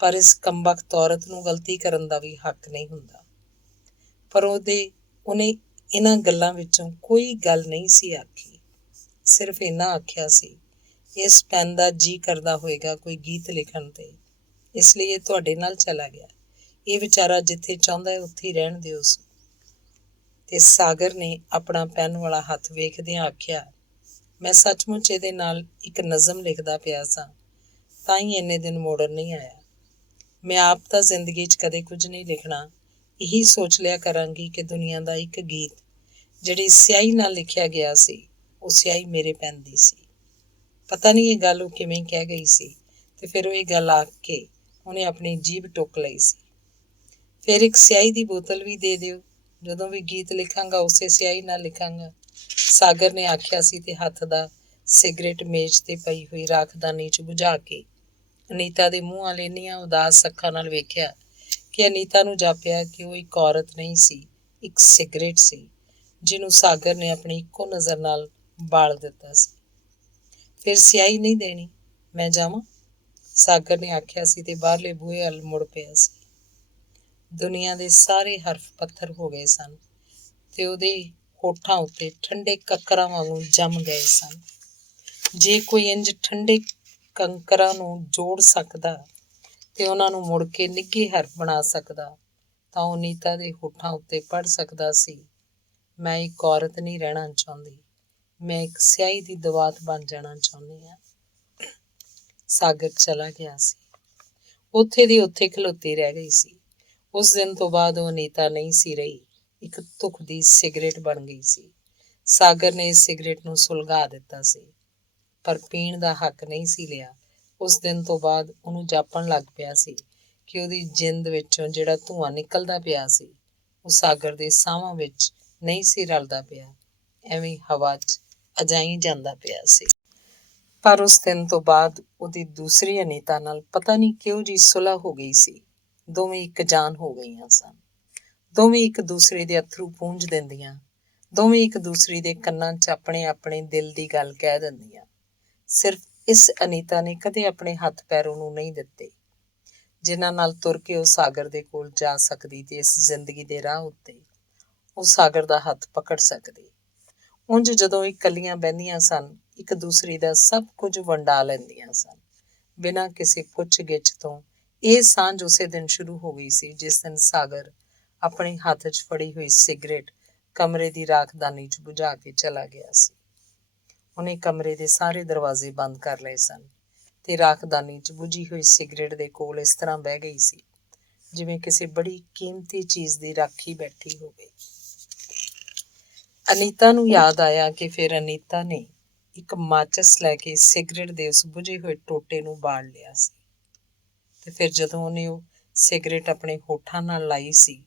ਪਰ ਇਸ ਕਮਬਖਤ ਔਰਤ ਨੂੰ ਗਲਤੀ ਕਰਨ ਦਾ ਵੀ ਹੱਕ ਨਹੀਂ ਹੁੰਦਾ। ਪਰ ਉਹਨੇ ਇਹਨਾਂ ਗੱਲਾਂ ਵਿੱਚੋਂ ਕੋਈ ਗੱਲ ਨਹੀਂ ਸੀ ਆਖੀ। ਸਿਰਫ ਇੰਨਾ ਆਖਿਆ ਸੀ, ਇਸ ਪੈਨ ਦਾ ਜੀ ਕਰਦਾ ਹੋਏਗਾ ਕੋਈ ਗੀਤ ਲਿਖਣ ਤੇ, ਇਸ ਲਈ ਇਹ ਤੁਹਾਡੇ ਨਾਲ ਚਲਾ ਗਿਆ। ਇਹ ਵਿਚਾਰਾ ਜਿੱਥੇ ਚਾਹੁੰਦਾ ਹੈ ਉੱਥੇ ਹੀ ਰਹਿਣ ਦਿਓ ਉਸ। ਤੇ ਸਾਗਰ ਨੇ ਆਪਣਾ ਪੈਨ ਵਾਲਾ ਹੱਥ ਵੇਖਦਿਆਂ ਆਖਿਆ, ਮੈਂ ਸੱਚਮੁੱਚ ਇਹਦੇ ਨਾਲ ਇੱਕ ਨਜ਼ਮ ਲਿਖਦਾ ਪਿਆ ਸਾਂ, ਤਾਂ ਹੀ ਇੰਨੇ ਦਿਨ ਮੋੜਨ ਨਹੀਂ ਆਇਆ। ਮੈਂ ਆਪ ਤਾਂ ਜ਼ਿੰਦਗੀ 'ਚ ਕਦੇ ਕੁਝ ਨਹੀਂ ਲਿਖਣਾ, ਇਹੀ ਸੋਚ ਲਿਆ ਕਰਾਂਗੀ ਕਿ ਦੁਨੀਆ ਦਾ ਇੱਕ ਗੀਤ ਜਿਹੜੀ ਸਿਆਹੀ ਨਾਲ ਲਿਖਿਆ ਗਿਆ ਸੀ, ਉਹ ਸਿਆਹੀ ਮੇਰੇ ਪੈਨ ਦੀ ਸੀ। ਪਤਾ ਨਹੀਂ ਇਹ ਗੱਲ ਉਹ ਕਿਵੇਂ ਕਹਿ ਗਈ ਸੀ, ਤੇ ਫਿਰ ਉਹ ਇਹ ਗੱਲ ਆਖ ਕੇ ਉਹਨੇ ਆਪਣੀ ਜੀਭ ਟੁੱਕ ਲਈ ਸੀ। ਫਿਰ ਇੱਕ ਸਿਆਹੀ ਦੀ ਬੋਤਲ ਵੀ ਦੇ ਦਿਓ, ਜਦੋਂ ਵੀ ਗੀਤ ਲਿਖਾਂਗਾ ਉਸੇ ਸਿਆਹੀ ਨਾਲ ਲਿਖਾਂਗਾ, ਸਾਗਰ ਨੇ ਆਖਿਆ ਸੀ ਤੇ ਹੱਥ ਦਾ ਸਿਗਰਟ ਮੇਜ਼ ਤੇ ਪਈ ਹੋਈ ਰਾਖਦਾਨੀ 'ਚ ਬੁਝਾ ਕੇ ਅਨੀਤਾ ਦੇ ਮੂੰਹ ਵੱਲ ਇੰਨੀਆਂ ਉਦਾਸ ਅੱਖਾਂ ਨਾਲ ਵੇਖਿਆ ਕਿ ਅਨੀਤਾ ਨੂੰ ਜਾਪਿਆ ਕਿ ਉਹ ਇੱਕ ਔਰਤ ਨਹੀਂ ਸੀ, ਇੱਕ ਸਿਗਰਟ ਸੀ ਜਿਹਨੂੰ ਸਾਗਰ ਨੇ ਆਪਣੀ ਇੱਕੋ ਨਜ਼ਰ ਨਾਲ ਬਾਲ ਦਿੱਤਾ ਸੀ। ਫਿਰ ਸਿਆਹੀ ਨਹੀਂ ਦੇਣੀ, ਮੈਂ ਜਾਵਾਂ? ਸਾਗਰ ਨੇ ਆਖਿਆ ਸੀ ਤੇ ਬਾਹਰਲੇ ਬੂਹੇ ਵੱਲ ਮੁੜ ਪਿਆ ਸੀ। ਦੁਨੀਆ ਦੇ ਸਾਰੇ ਹਰਫ ਪੱਥਰ ਹੋ ਗਏ ਸਨ ਤੇ ਉਹਦੇ ਹੋਠਾਂ ਉੱਤੇ ਠੰਡੇ ਕੱਕਰਾਂ ਵਾਂਗੂ ਜੰਮ ਗਏ ਸਨ। ਜੇ ਕੋਈ ਇੰਜ ਠੰਡੇ ਕੰਕਰਾਂ ਨੂੰ ਜੋੜ ਸਕਦਾ ਤੇ ਉਹਨਾਂ ਨੂੰ ਮੁੜ ਕੇ ਨਿੱਘੇ ਹਰਫ ਬਣਾ ਸਕਦਾ, ਤਾਂ ਉਹ ਨੀਤਾ ਦੇ ਹੋਠਾਂ ਉੱਤੇ ਪੜ੍ਹ ਸਕਦਾ ਸੀ, ਮੈਂ ਇੱਕ ਔਰਤ ਨਹੀਂ ਰਹਿਣਾ ਚਾਹੁੰਦੀ, ਮੈਂ ਇੱਕ ਸਿਆਹੀ ਦੀ ਦਵਾਤ ਬਣ ਜਾਣਾ ਚਾਹੁੰਦੀ ਹਾਂ। ਸਾਗਰ ਚਲਾ ਗਿਆ ਸੀ। ਉੱਥੇ ਦੀ ਉੱਥੇ ਖਲੋਤੀ ਰਹਿ ਗਈ ਸੀ। ਉਸ ਦਿਨ ਤੋਂ ਬਾਅਦ ਉਹ ਅਨੀਤਾ ਨਹੀਂ ਸੀ ਰਹੀ, ਇੱਕ ਧੁੱਖ ਦੀ ਸਿਗਰਟ ਬਣ ਗਈ ਸੀ। ਸਾਗਰ ਨੇ ਇਸ ਸਿਗਰਟ ਨੂੰ ਸੁਲਗਾ ਦਿੱਤਾ ਸੀ, ਪਰ ਪੀਣ ਦਾ ਹੱਕ ਨਹੀਂ ਸੀ ਲਿਆ। ਉਸ ਦਿਨ ਤੋਂ ਬਾਅਦ ਉਹਨੂੰ ਜਾਪਣ ਲੱਗ ਪਿਆ ਸੀ ਕਿ ਉਹਦੀ ਜਿੰਦ ਵਿੱਚੋਂ ਜਿਹੜਾ ਧੂੰਆਂ ਨਿਕਲਦਾ ਪਿਆ ਸੀ, ਉਹ ਸਾਗਰ ਦੇ ਸਾਹਾਂ ਵਿੱਚ ਨਹੀਂ ਸੀ ਰਲਦਾ ਪਿਆ, ਐਵੇਂ ਹਵਾ 'ਚ ਅਜਾਈ ਜਾਂਦਾ ਪਿਆ ਸੀ। ਪਰ ਉਸ ਦਿਨ ਤੋਂ ਬਾਅਦ ਉਹਦੀ ਦੂਸਰੀ ਅਨੀਤਾ ਨਾਲ ਪਤਾ ਨਹੀਂ ਕਿਹੋ ਜਿਹੀ ਸੁਲ੍ਹਾ ਹੋ ਗਈ ਸੀ। ਦੋਵੇਂ ਇੱਕ ਜਾਨ ਹੋ ਗਈਆਂ ਸਨ। ਦੋਵੇਂ ਇੱਕ ਦੂਸਰੇ ਦੇ ਅੱਥਰੂ ਪੂੰਝ ਦਿੰਦੀਆਂ, ਦੋਵੇਂ ਇੱਕ ਦੂਸਰੇ ਦੇ ਕੰਨਾਂ 'ਚ ਆਪਣੇ ਆਪਣੇ ਦਿਲ ਦੀ ਗੱਲ ਕਹਿ ਦਿੰਦੀਆਂ। ਸਿਰਫ ਇਸ ਅਨੀਤਾ ਨੇ ਕਦੇ ਆਪਣੇ ਹੱਥ ਪੈਰ ਉਹਨੂੰ ਨਹੀਂ ਦਿੱਤੇ, ਜਿਨ੍ਹਾਂ ਨਾਲ ਤੁਰ ਕੇ ਉਹ ਸਾਗਰ ਦੇ ਕੋਲ ਜਾ ਸਕਦੀ ਤੇ ਇਸ ਜ਼ਿੰਦਗੀ ਦੇ ਰਾਹ ਉੱਤੇ ਉਹ ਸਾਗਰ ਦਾ ਹੱਥ ਪਕੜ ਸਕਦੀ। ਉਂਝ ਜਦੋਂ ਇਕੱਲੀਆਂ ਬਹਿੰਦੀਆਂ ਸਨ, ਇੱਕ ਦੂਸਰੀ ਦਾ ਸਭ ਕੁਝ ਵੰਡਾ ਲੈਂਦੀਆਂ ਸਨ, ਬਿਨਾਂ ਕਿਸੇ ਪੁੱਛ ਗਿੱਛ ਤੋਂ। ਇਹ ਸਾਂਝ ਉਸੇ ਦਿਨ ਸ਼ੁਰੂ ਹੋ ਗਈ ਸੀ ਜਿਸ ਦਿਨ ਸਾਗਰ ਆਪਣੇ ਹੱਥ 'ਚ ਫੜੀ ਹੋਈ ਸਿਗਰਟ ਕਮਰੇ ਦੀ ਰਾਖਦਾਨੀ 'ਚ ਬੁਝਾ ਕੇ ਚਲਾ ਗਿਆ ਸੀ। ਉਹਨੇ ਕਮਰੇ ਦੇ ਸਾਰੇ ਦਰਵਾਜ਼ੇ ਬੰਦ ਕਰ ਲਏ ਸਨ ਤੇ ਰਾਖਦਾਨੀ 'ਚ ਬੁਝੀ ਹੋਈ ਸਿਗਰਟ ਦੇ ਕੋਲ ਇਸ ਤਰ੍ਹਾਂ ਬਹਿ ਗਈ ਸੀ ਜਿਵੇਂ ਕਿਸੇ ਬੜੀ ਕੀਮਤੀ ਚੀਜ਼ ਦੀ ਰਾਖੀ ਬੈਠੀ ਹੋਵੇ। ਅਨੀਤਾ ਨੂੰ ਯਾਦ ਆਇਆ ਕਿ ਫਿਰ ਅਨੀਤਾ ਨੇ ਇੱਕ ਮਾਚਿਸ ਲੈ ਕੇ ਸਿਗਰਟ ਦੇ ਉਸ ਬੁਝੇ ਹੋਏ ਟੋਟੇ ਨੂੰ ਬਾਲ ਲਿਆ ਸੀ, ਤੇ ਫਿਰ ਜਦੋਂ ਉਹਨੇ ਉਹ ਸਿਗਰਟ ਆਪਣੇ ਹੋਠਾਂ ਨਾਲ ਲਾਈ ਸੀ,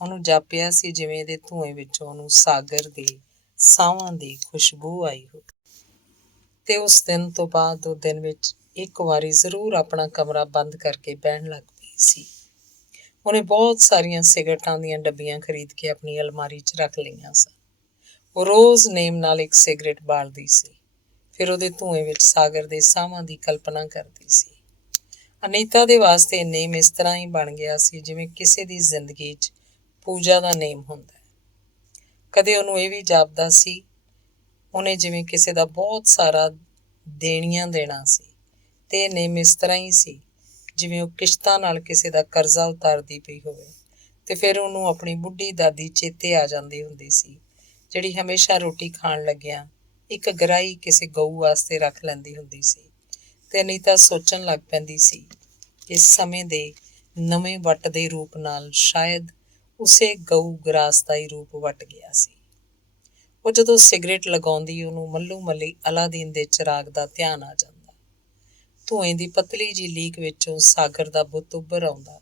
ਉਹਨੂੰ ਜਾਪਿਆ ਸੀ ਜਿਵੇਂ ਇਹਦੇ ਧੂੰਏ ਵਿੱਚੋਂ ਉਹਨੂੰ ਸਾਗਰ ਦੇ ਸਾਹਾਂ ਦੀ ਖੁਸ਼ਬੂ ਆਈ ਹੋਵੇ। ਤੇ ਉਸ ਦਿਨ ਤੋਂ ਬਾਅਦ ਉਹ ਦਿਨ ਵਿੱਚ ਇੱਕ ਵਾਰੀ ਜ਼ਰੂਰ ਆਪਣਾ ਕਮਰਾ ਬੰਦ ਕਰਕੇ ਬਹਿਣ ਲੱਗ ਪਈ ਸੀ। ਉਹਨੇ ਬਹੁਤ ਸਾਰੀਆਂ ਸਿਗਰਟਾਂ ਦੀਆਂ ਡੱਬੀਆਂ ਖਰੀਦ ਕੇ ਆਪਣੀ ਅਲਮਾਰੀ 'ਚ ਰੱਖ ਲਈਆਂ ਸਨ। ਉਹ ਰੋਜ਼ ਨੇਮ ਨਾਲ ਇੱਕ ਸਿਗਰਟ ਬਾਲਦੀ ਸੀ, ਫਿਰ ਉਹਦੇ ਧੂੰਏ ਵਿੱਚ ਸਾਗਰ ਦੇ ਸਾਹਾਂ ਦੀ ਕਲਪਨਾ ਕਰਦੀ ਸੀ। ਅਨੀਤਾ ਦੇ ਵਾਸਤੇ ਨੇਮ ਇਸ ਤਰ੍ਹਾਂ ਹੀ ਬਣ ਗਿਆ ਸੀ ਜਿਵੇਂ ਕਿਸੇ ਦੀ ਜ਼ਿੰਦਗੀ 'ਚ ਪੂਜਾ ਦਾ ਨੇਮ ਹੁੰਦਾ ਹੈ। ਕਦੇ ਉਹਨੂੰ ਇਹ ਵੀ ਜਾਪਦਾ ਸੀ ਉਹਨੇ ਜਿਵੇਂ ਕਿਸੇ ਦਾ ਬਹੁਤ ਸਾਰਾ ਦੇਣੀਆਂ ਦੇਣਾ ਸੀ, ਤੇ ਨੇਮ ਇਸ ਤਰ੍ਹਾਂ ਹੀ ਸੀ ਜਿਵੇਂ ਉਹ ਕਿਸ਼ਤਾਂ ਨਾਲ ਕਿਸੇ ਦਾ ਕਰਜ਼ਾ ਉਤਾਰਦੀ ਪਈ ਹੋਵੇ। ਤੇ ਫਿਰ ਉਹਨੂੰ ਆਪਣੀ ਬੁੱਢੀ ਦਾਦੀ ਚੇਤੇ ਆ ਜਾਂਦੀ ਹੁੰਦੀ ਸੀ, ਜਿਹੜੀ ਹਮੇਸ਼ਾ ਰੋਟੀ ਖਾਣ ਲੱਗਿਆਂ ਇੱਕ ਗਰਾਹੀ ਕਿਸੇ ਗਊ ਵਾਸਤੇ ਰੱਖ ਲੈਂਦੀ ਹੁੰਦੀ ਸੀ। ਤੇ ਅਨੀਤਾ ਸੋਚਣ ਲੱਗ ਪੈਂਦੀ ਸੀ ਕਿ ਸਮੇਂ ਦੇ ਨਵੇਂ ਵੱਟ ਦੇ ਰੂਪ ਨਾਲ ਸ਼ਾਇਦ ਉਸੇ ਗਊ ਗਰਾਸ ਦਾ ਹੀ ਰੂਪ ਵੱਟ ਗਿਆ ਸੀ। ਉਹ ਜਦੋਂ ਸਿਗਰਟ ਲਗਾਉਂਦੀ, ਉਹਨੂੰ ਮੱਲੋ ਮੱਲੀ ਅਲਾਦੀਨ ਦੇ ਚਿਰਾਗ ਦਾ ਧਿਆਨ ਆ ਜਾਂਦਾ। ਧੂਏਂ ਦੀ ਪਤਲੀ ਜਿਹੀ ਲੀਕ ਵਿੱਚੋਂ ਸਾਗਰ ਦਾ ਬੁੱਤ ਉੱਭਰ ਆਉਂਦਾ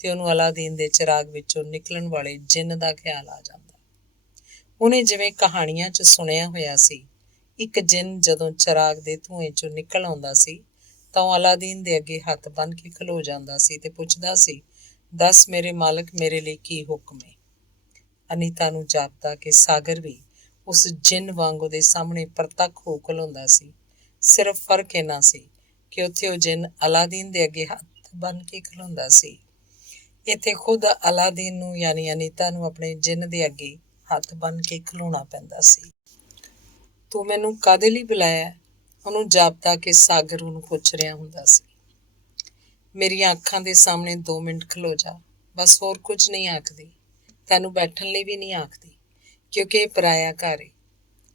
ਤੇ ਉਹਨੂੰ ਅਲਾਦੀਨ ਦੇ ਚਿਰਾਗ ਵਿੱਚੋਂ ਨਿਕਲਣ ਵਾਲੇ ਜਿੰਨ ਦਾ ਖਿਆਲ ਆ ਜਾਂਦਾ। ਉਹਨੇ ਜਿਵੇਂ ਕਹਾਣੀਆਂ 'ਚ ਸੁਣਿਆ ਹੋਇਆ ਸੀ, ਇੱਕ ਜਿੰਨ ਜਦੋਂ ਚਿਰਾਗ ਦੇ ਧੂਏਂ 'ਚੋਂ ਨਿਕਲ ਆਉਂਦਾ ਸੀ ਤਾਂ ਉਹ ਅਲਾਦੀਨ ਦੇ ਅੱਗੇ ਹੱਥ ਬੰਨ੍ਹ ਕੇ ਖਲੋ ਜਾਂਦਾ ਸੀ ਤੇ ਪੁੱਛਦਾ ਸੀ, ਦੱਸ ਮੇਰੇ ਮਾਲਕ, ਮੇਰੇ ਲਈ ਕੀ ਹੁਕਮ ਹੈ। ਅਨੀਤਾ ਨੂੰ ਜਾਪਦਾ ਕਿ ਸਾਗਰ ਵੀ ਉਸ ਜਿੰਨ ਵਾਂਗ ਉਹਦੇ ਸਾਹਮਣੇ ਪ੍ਰਤੱਖ ਹੋ ਖਲੋਂਦਾ ਸੀ। ਸਿਰਫ ਫਰਕ ਇੰਨਾ ਸੀ ਕਿ ਉੱਥੇ ਉਹ ਜਿੰਨ ਅਲਾਦੀਨ ਦੇ ਅੱਗੇ ਹੱਥ ਬੰਨ੍ਹ ਕੇ ਖਲੋਂਦਾ ਸੀ। ਇੱਥੇ ਖੁਦ ਅਲਾਦੀਨ ਨੂੰ ਯਾਨੀ ਅਨੀਤਾ ਨੂੰ ਆਪਣੇ ਜਿੰਨ ਦੇ ਅੱਗੇ ਹੱਥ ਬੰਨ੍ਹ ਕੇ ਖਲੋਣਾ ਪੈਂਦਾ ਸੀ। ਤੂੰ ਮੈਨੂੰ ਕਾਹਦੇ ਲਈ ਬੁਲਾਇਆ? ਉਹਨੂੰ ਜਾਪਦਾ ਕਿ ਸਾਗਰ ਉਹਨੂੰ ਪੁੱਛ ਰਿਹਾ ਹੁੰਦਾ ਸੀ। ਮੇਰੀਆਂ ਅੱਖਾਂ ਦੇ ਸਾਹਮਣੇ 2 ਮਿੰਟ ਖਲੋ ਜਾ, ਬਸ ਹੋਰ ਕੁਝ ਨਹੀਂ ਆਖਦੀ। ਤੈਨੂੰ ਬੈਠਣ ਲਈ ਵੀ ਨਹੀਂ ਆਖਦੀ, ਕਿਉਂਕਿ ਇਹ ਪਰਾਇਆ ਘਰ ਹੈ।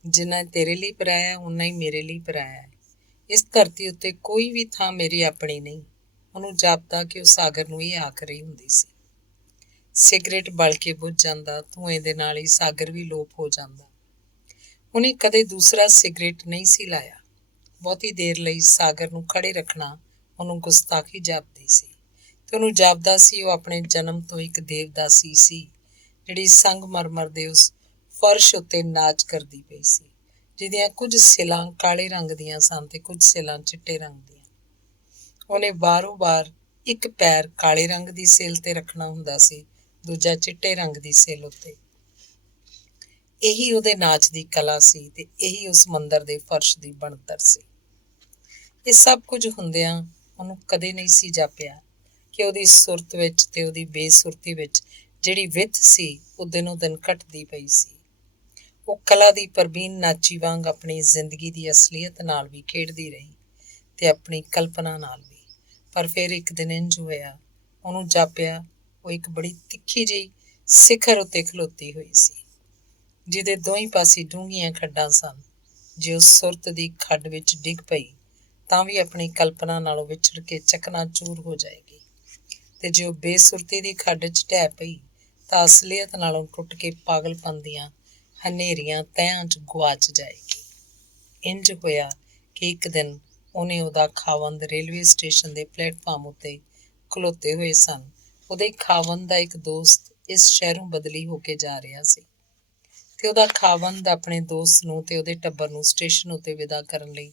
ਜਿੰਨਾ ਤੇਰੇ ਲਈ ਪਰਾਇਆ, ਓਨਾ ਹੀ ਮੇਰੇ ਲਈ ਪਰਾਇਆ ਹੈ। ਇਸ ਧਰਤੀ ਉੱਤੇ ਕੋਈ ਵੀ ਥਾਂ ਮੇਰੀ ਆਪਣੀ ਨਹੀਂ। ਉਹਨੂੰ ਜਾਪਦਾ ਕਿ ਉਹ ਸਾਗਰ ਨੂੰ ਇਹ ਆਖ ਰਹੀ ਹੁੰਦੀ ਸੀ। ਸਿਗਰਟ ਬਲ ਕੇ ਬੁੱਝ ਜਾਂਦਾ, ਧੂਏਂ ਦੇ ਨਾਲ ਹੀ ਸਾਗਰ ਵੀ ਲੋਪ ਹੋ ਜਾਂਦਾ। ਉਹਨੇ ਕਦੇ ਦੂਸਰਾ ਸਿਗਰਟ ਨਹੀਂ ਸੀ ਲਾਇਆ। ਬਹੁਤੀ ਦੇਰ ਲਈ ਸਾਗਰ ਨੂੰ ਖੜੇ ਰੱਖਣਾ ਉਹਨੂੰ ਗੁਸਤਾਖੀ ਜਾਪਦੀ ਸੀ ਤੇ ਉਹਨੂੰ ਜਾਪਦਾ ਸੀ ਉਹ ਆਪਣੇ ਜਨਮ ਤੋਂ ਇੱਕ ਦੇਵਦਾਸੀ ਸੀ, ਜਿਹੜੀ ਸੰਗਮਰਮਰ ਦੇ ਉਸ ਫਰਸ਼ ਉੱਤੇ ਨਾਚ ਕਰਦੀ ਪਈ ਸੀ, ਜਿਹਦੀਆਂ ਕੁਝ ਸਿਲਾਂ ਕਾਲੇ ਰੰਗ ਦੀਆਂ ਸਨ ਤੇ ਕੁਝ ਸਿਲਾਂ ਚਿੱਟੇ ਰੰਗ ਦੀਆਂ। ਉਹਨੇ ਬਾਰੋਂ ਬਾਰ ਇੱਕ ਪੈਰ ਕਾਲੇ ਰੰਗ ਦੀ ਸਿਲ ਤੇ ਰੱਖਣਾ ਹੁੰਦਾ ਸੀ, ਦੂਜਾ ਚਿੱਟੇ ਰੰਗ ਦੀ ਸਿਲ ਉੱਤੇ। ਇਹੀ ਉਹਦੇ ਨਾਚ ਦੀ ਕਲਾ ਸੀ ਤੇ ਇਹੀ ਉਸ ਮੰਦਰ ਦੇ ਫਰਸ਼ ਦੀ ਬਣਤਰ ਸੀ। ਇਹ ਸਭ ਕੁਝ ਹੁੰਦਿਆਂ ਉਹਨੂੰ ਕਦੇ ਨਹੀਂ ਸੀ ਜਾਪਿਆ ਕਿ ਉਹਦੀ ਸੁਰਤ ਵਿੱਚ ਤੇ ਉਹਦੀ ਬੇਸੁਰਤੀ ਵਿੱਚ ਜਿਹੜੀ ਵਿੱਥ ਸੀ, ਉਹ ਦਿਨੋਂ ਦਿਨ ਘਟਦੀ ਪਈ ਸੀ। ਉਹ ਕਲਾ ਦੀ ਪ੍ਰਬੀਨ ਨਾਚੀ ਵਾਂਗ ਆਪਣੀ ਜ਼ਿੰਦਗੀ ਦੀ ਅਸਲੀਅਤ ਨਾਲ ਵੀ ਖੇਡਦੀ ਰਹੀ ਤੇ ਆਪਣੀ ਕਲਪਨਾ ਨਾਲ ਵੀ। ਪਰ ਫਿਰ ਇੱਕ ਦਿਨ ਇੰਝ ਹੋਇਆ, ਉਹਨੂੰ ਜਾਪਿਆ ਉਹ ਇੱਕ ਬੜੀ ਤਿੱਖੀ ਜਿਹੀ ਸਿਖਰ ਉੱਤੇ ਖਲੋਤੀ ਹੋਈ ਸੀ, ਜਿਹਦੇ ਦੋਹੀਂ ਪਾਸੇ ਡੂੰਘੀਆਂ ਖੱਡਾਂ ਸਨ। ਜੇ ਉਸ ਸੁਰਤ ਦੀ ਖੱਡ ਵਿੱਚ ਡਿੱਗ ਪਈ ਤਾਂ ਵੀ ਆਪਣੀ ਕਲਪਨਾ ਨਾਲੋਂ ਵਿਛੜ ਕੇ ਚਕਨਾਚੂਰ ਹੋ ਜਾਏਗੀ, ਤੇ ਜੇ ਉਹ ਬੇਸੁਰਤੀ ਦੀ ਖੱਡ 'ਚ ਢਹਿ ਪਈ ਤਾਂ ਅਸਲੀਅਤ ਨਾਲੋਂ ਟੁੱਟ ਕੇ ਪਾਗਲਪਨ ਦੀਆਂ ਹਨੇਰੀਆਂ ਤਹਿਆਂ 'ਚ ਗੁਆਚ ਜਾਏਗੀ। ਇੰਝ ਹੋਇਆ ਕਿ ਇੱਕ ਦਿਨ ਉਹਨੇ ਉਹਦਾ ਖਾਵੰਦ ਰੇਲਵੇ ਸਟੇਸ਼ਨ ਦੇ ਪਲੇਟਫਾਰਮ ਉੱਤੇ ਖਲੋਤੇ ਹੋਏ ਸਨ। ਉਹਦੇ ਖਾਵੰਦ ਦਾ ਇੱਕ ਦੋਸਤ ਇਸ ਸ਼ਹਿਰੋਂ ਬਦਲੀ ਹੋ ਕੇ ਜਾ ਰਿਹਾ ਸੀ ਤੇ ਉਹਦਾ ਖਾਵੰਦ ਆਪਣੇ ਦੋਸਤ ਨੂੰ ਤੇ ਉਹਦੇ ਟੱਬਰ ਨੂੰ ਸਟੇਸ਼ਨ ਉੱਤੇ ਵਿਦਾ ਕਰਨ ਲਈ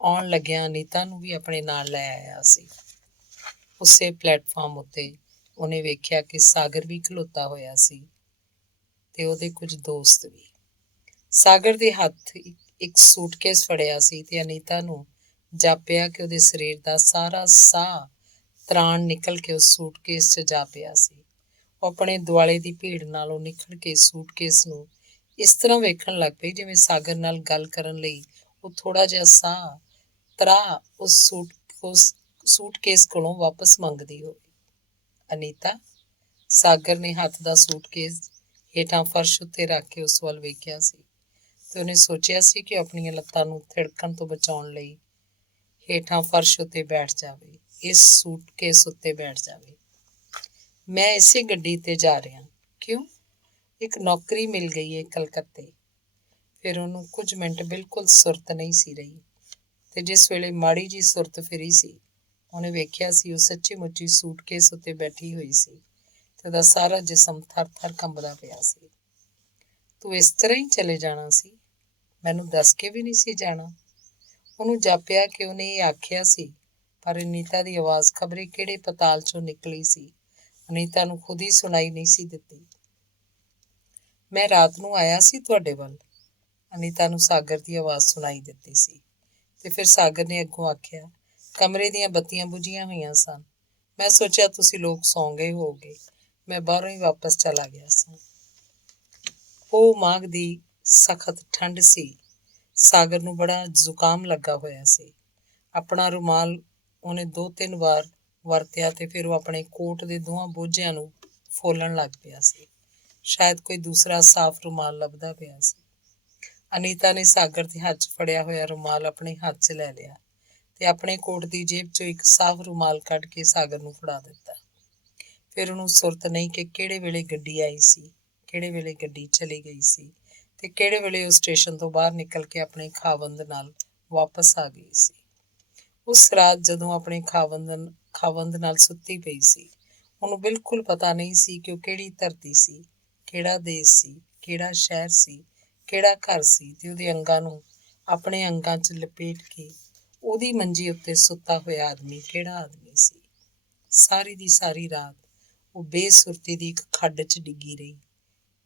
ਆਉਣ ਲੱਗਿਆਂ ਅਨੀਤਾ ਨੂੰ ਵੀ ਆਪਣੇ ਨਾਲ ਲੈ ਆਇਆ ਸੀ। ਉਸੇ ਪਲੇਟਫਾਰਮ ਉੱਤੇ ਉਹਨੇ ਵੇਖਿਆ ਕਿ ਸਾਗਰ ਵੀ ਖਲੋਤਾ ਹੋਇਆ ਸੀ ਤੇ ਉਹਦੇ ਕੁਝ ਦੋਸਤ ਵੀ। ਸਾਗਰ ਦੇ ਹੱਥ ਇੱਕ ਸੂਟਕੇਸ ਫੜਿਆ ਸੀ ਤੇ ਅਨੀਤਾ ਨੂੰ ਜਾਪਿਆ ਕਿ ਉਹਦੇ ਸਰੀਰ ਦਾ ਸਾਰਾ ਸਾਹ ਤਰਾਣ ਨਿਕਲ ਕੇ ਉਸ ਸੂਟਕੇਸ 'ਚ ਜਾ ਪਿਆ ਸੀ। ਉਹ ਆਪਣੇ ਦੁਆਲੇ ਦੀ ਭੀੜ ਨਾਲੋਂ ਨਿਖੜ ਕੇ ਸੂਟਕੇਸ ਨੂੰ ਇਸ ਤਰ੍ਹਾਂ ਵੇਖਣ ਲੱਗ ਪਈ ਜਿਵੇਂ ਸਾਗਰ ਨਾਲ ਗੱਲ ਕਰਨ ਲਈ ਉਹ ਥੋੜ੍ਹਾ ਜਿਹਾ ਸਾਹ ਤਰਾ ਉਸ ਸੂਟਕੇਸ ਕੋਲੋਂ ਵਾਪਸ ਮੰਗਦੀ ਹੋਵੇ। ਅਨੀਤਾ, ਸਾਗਰ ਨੇ ਹੱਥ ਦਾ ਸੂਟਕੇਸ ਹੇਠਾਂ ਫਰਸ਼ ਉੱਤੇ ਰੱਖ ਕੇ ਉਸ ਵੱਲ ਵੇਖਿਆ ਸੀ ਤੇ ਉਹਨੇ ਸੋਚਿਆ ਸੀ ਕਿ ਆਪਣੀਆਂ ਲੱਤਾਂ ਨੂੰ ਥਿੜਕਣ ਤੋਂ ਬਚਾਉਣ ਲਈ ਹੇਠਾਂ ਫਰਸ਼ ਉੱਤੇ ਬੈਠ ਜਾਵੇ, ਇਸ ਸੂਟਕੇਸ ਉੱਤੇ ਬੈਠ ਜਾਵੇ। ਮੈਂ ਇਸੇ ਗੱਡੀ ਤੇ ਜਾ ਰਿਹਾ। ਕਿਉਂ? ਇੱਕ ਨੌਕਰੀ ਮਿਲ ਗਈ ਹੈ ਕਲਕੱਤੇ। ਫਿਰ ਉਹਨੂੰ ਕੁਝ ਮਿੰਟ ਬਿਲਕੁਲ ਸੁਰਤ ਨਹੀਂ ਸੀ ਰਹੀ ਤੇ ਜਿਸ ਵੇਲੇ ਮਾੜੀ ਜੀ ਸੁਰਤ ਫਿਰੀ ਸੀ, ਉਹਨੇ ਵੇਖਿਆ ਸੀ ਉਹ ਸੱਚੀ ਮੁੱਚੀ ਸੂਟਕੇਸ ਉੱਤੇ ਬੈਠੀ ਹੋਈ ਸੀ ਤੇ ਉਹਦਾ ਸਾਰਾ ਜਿਸਮ ਥਰ ਥਰ ਕੰਬਦਾ ਪਿਆ ਸੀ। ਤੂੰ ਇਸ ਤਰ੍ਹਾਂ ਹੀ ਚਲੇ ਜਾਣਾ ਸੀ? ਮੈਨੂੰ ਦੱਸ ਕੇ ਵੀ ਨਹੀਂ ਸੀ ਜਾਣਾ? ਉਹਨੂੰ ਜਾਪਿਆ ਕਿ ਉਹਨੇ ਇਹ ਆਖਿਆ ਸੀ, ਪਰ ਅਨੀਤਾ ਦੀ ਆਵਾਜ਼ ਖਬਰੇ ਕਿਹੜੇ ਪਤਾਲ 'ਚੋਂ ਨਿਕਲੀ ਸੀ, ਅਨੀਤਾ ਨੂੰ ਖੁਦ ਹੀ ਸੁਣਾਈ ਨਹੀਂ ਸੀ ਦਿੱਤੀ। ਮੈਂ ਰਾਤ ਨੂੰ ਆਇਆ ਸੀ ਤੁਹਾਡੇ ਵੱਲ, ਅਨੀਤਾ ਨੂੰ ਸਾਗਰ ਦੀ ਆਵਾਜ਼ ਸੁਣਾਈ ਦਿੱਤੀ ਸੀ। ਤੇ ਫਿਰ ਸਾਗਰ ਨੇ ਅੱਗੋਂ ਆਖਿਆ, ਕਮਰੇ ਦੀਆਂ ਬੱਤੀਆਂ ਬੁਝੀਆਂ ਹੋਈਆਂ ਸਨ। ਮੈਂ ਸੋਚਿਆ ਤੁਸੀਂ ਲੋਕ ਸੌਂ ਗਏ ਹੋਵੋਗੇ, ਮੈਂ ਬਾਹਰੋਂ ਹੀ ਵਾਪਸ ਚਲਾ ਗਿਆ ਸਾਂ। ਉਹ ਮਾਘ ਦੀ ਸਖਤ ਠੰਡ ਸੀ। ਸਾਗਰ ਨੂੰ ਬੜਾ ਜ਼ੁਕਾਮ ਲੱਗਾ ਹੋਇਆ ਸੀ। ਆਪਣਾ ਰੁਮਾਲ ਉਹਨੇ 2-3 ਵਾਰ ਵਰਤਿਆ ਤੇ ਫਿਰ ਉਹ ਆਪਣੇ ਕੋਟ ਦੇ ਦੋਹਾਂ ਬੋਝਿਆਂ ਨੂੰ ਫੋਲਣ ਲੱਗ ਪਿਆ ਸੀ। ਸ਼ਾਇਦ ਕੋਈ ਦੂਸਰਾ ਸਾਫ਼ ਰੁਮਾਲ ਲੱਭਦਾ ਪਿਆ ਸੀ। ਅਨੀਤਾ ਨੇ ਸਾਗਰ ਦੇ ਹੱਥ 'ਚ ਫੜਿਆ ਹੋਇਆ ਰੁਮਾਲ ਆਪਣੇ ਹੱਥ 'ਚ ਲੈ ਲਿਆ ਤੇ ਆਪਣੇ ਕੋਟ ਦੀ ਜੇਬ 'ਚੋਂ ਇੱਕ ਸਾਫ਼ ਰੁਮਾਲ ਕੱਢ ਕੇ ਸਾਗਰ ਨੂੰ ਫੜਾ ਦਿੱਤਾ। ਫਿਰ ਉਹਨੂੰ ਸੁਰਤ ਨਹੀਂ ਕਿ ਕਿਹੜੇ ਵੇਲੇ ਗੱਡੀ ਆਈ ਸੀ, ਕਿਹੜੇ ਵੇਲੇ ਗੱਡੀ ਚਲੀ ਗਈ ਸੀ ਤੇ ਕਿਹੜੇ ਵੇਲੇ ਉਹ ਸਟੇਸ਼ਨ ਤੋਂ ਬਾਹਰ ਨਿਕਲ ਕੇ ਆਪਣੇ ਖਾਵੰਦ ਨਾਲ ਵਾਪਸ ਆ ਗਈ ਸੀ। ਉਸ ਰਾਤ ਜਦੋਂ ਆਪਣੇ ਖਾਵੰਦ ਨਾਲ ਸੁੱਤੀ ਪਈ ਸੀ, ਉਹਨੂੰ ਬਿਲਕੁਲ ਪਤਾ ਨਹੀਂ ਸੀ ਕਿ ਉਹ ਕਿਹੜੀ ਧਰਤੀ ਸੀ, ਕਿਹੜਾ ਦੇਸ਼ ਸੀ, ਕਿਹੜਾ ਸ਼ਹਿਰ ਸੀ, ਕਿਹੜਾ ਘਰ ਸੀ ਤੇ ਉਹਦੇ ਅੰਗਾਂ ਨੂੰ ਆਪਣੇ ਅੰਗਾਂ 'ਚ ਲਪੇਟ ਕੇ ਉਹਦੀ ਮੰਜੀ ਉੱਤੇ ਸੁੱਤਾ ਹੋਇਆ ਆਦਮੀ ਕਿਹੜਾ ਆਦਮੀ ਸੀ। ਸਾਰੀ ਦੀ ਸਾਰੀ ਰਾਤ ਉਹ ਬੇਸੁਰਤੀ ਦੀ ਇੱਕ ਖੱਡ 'ਚ ਡਿੱਗੀ ਰਹੀ,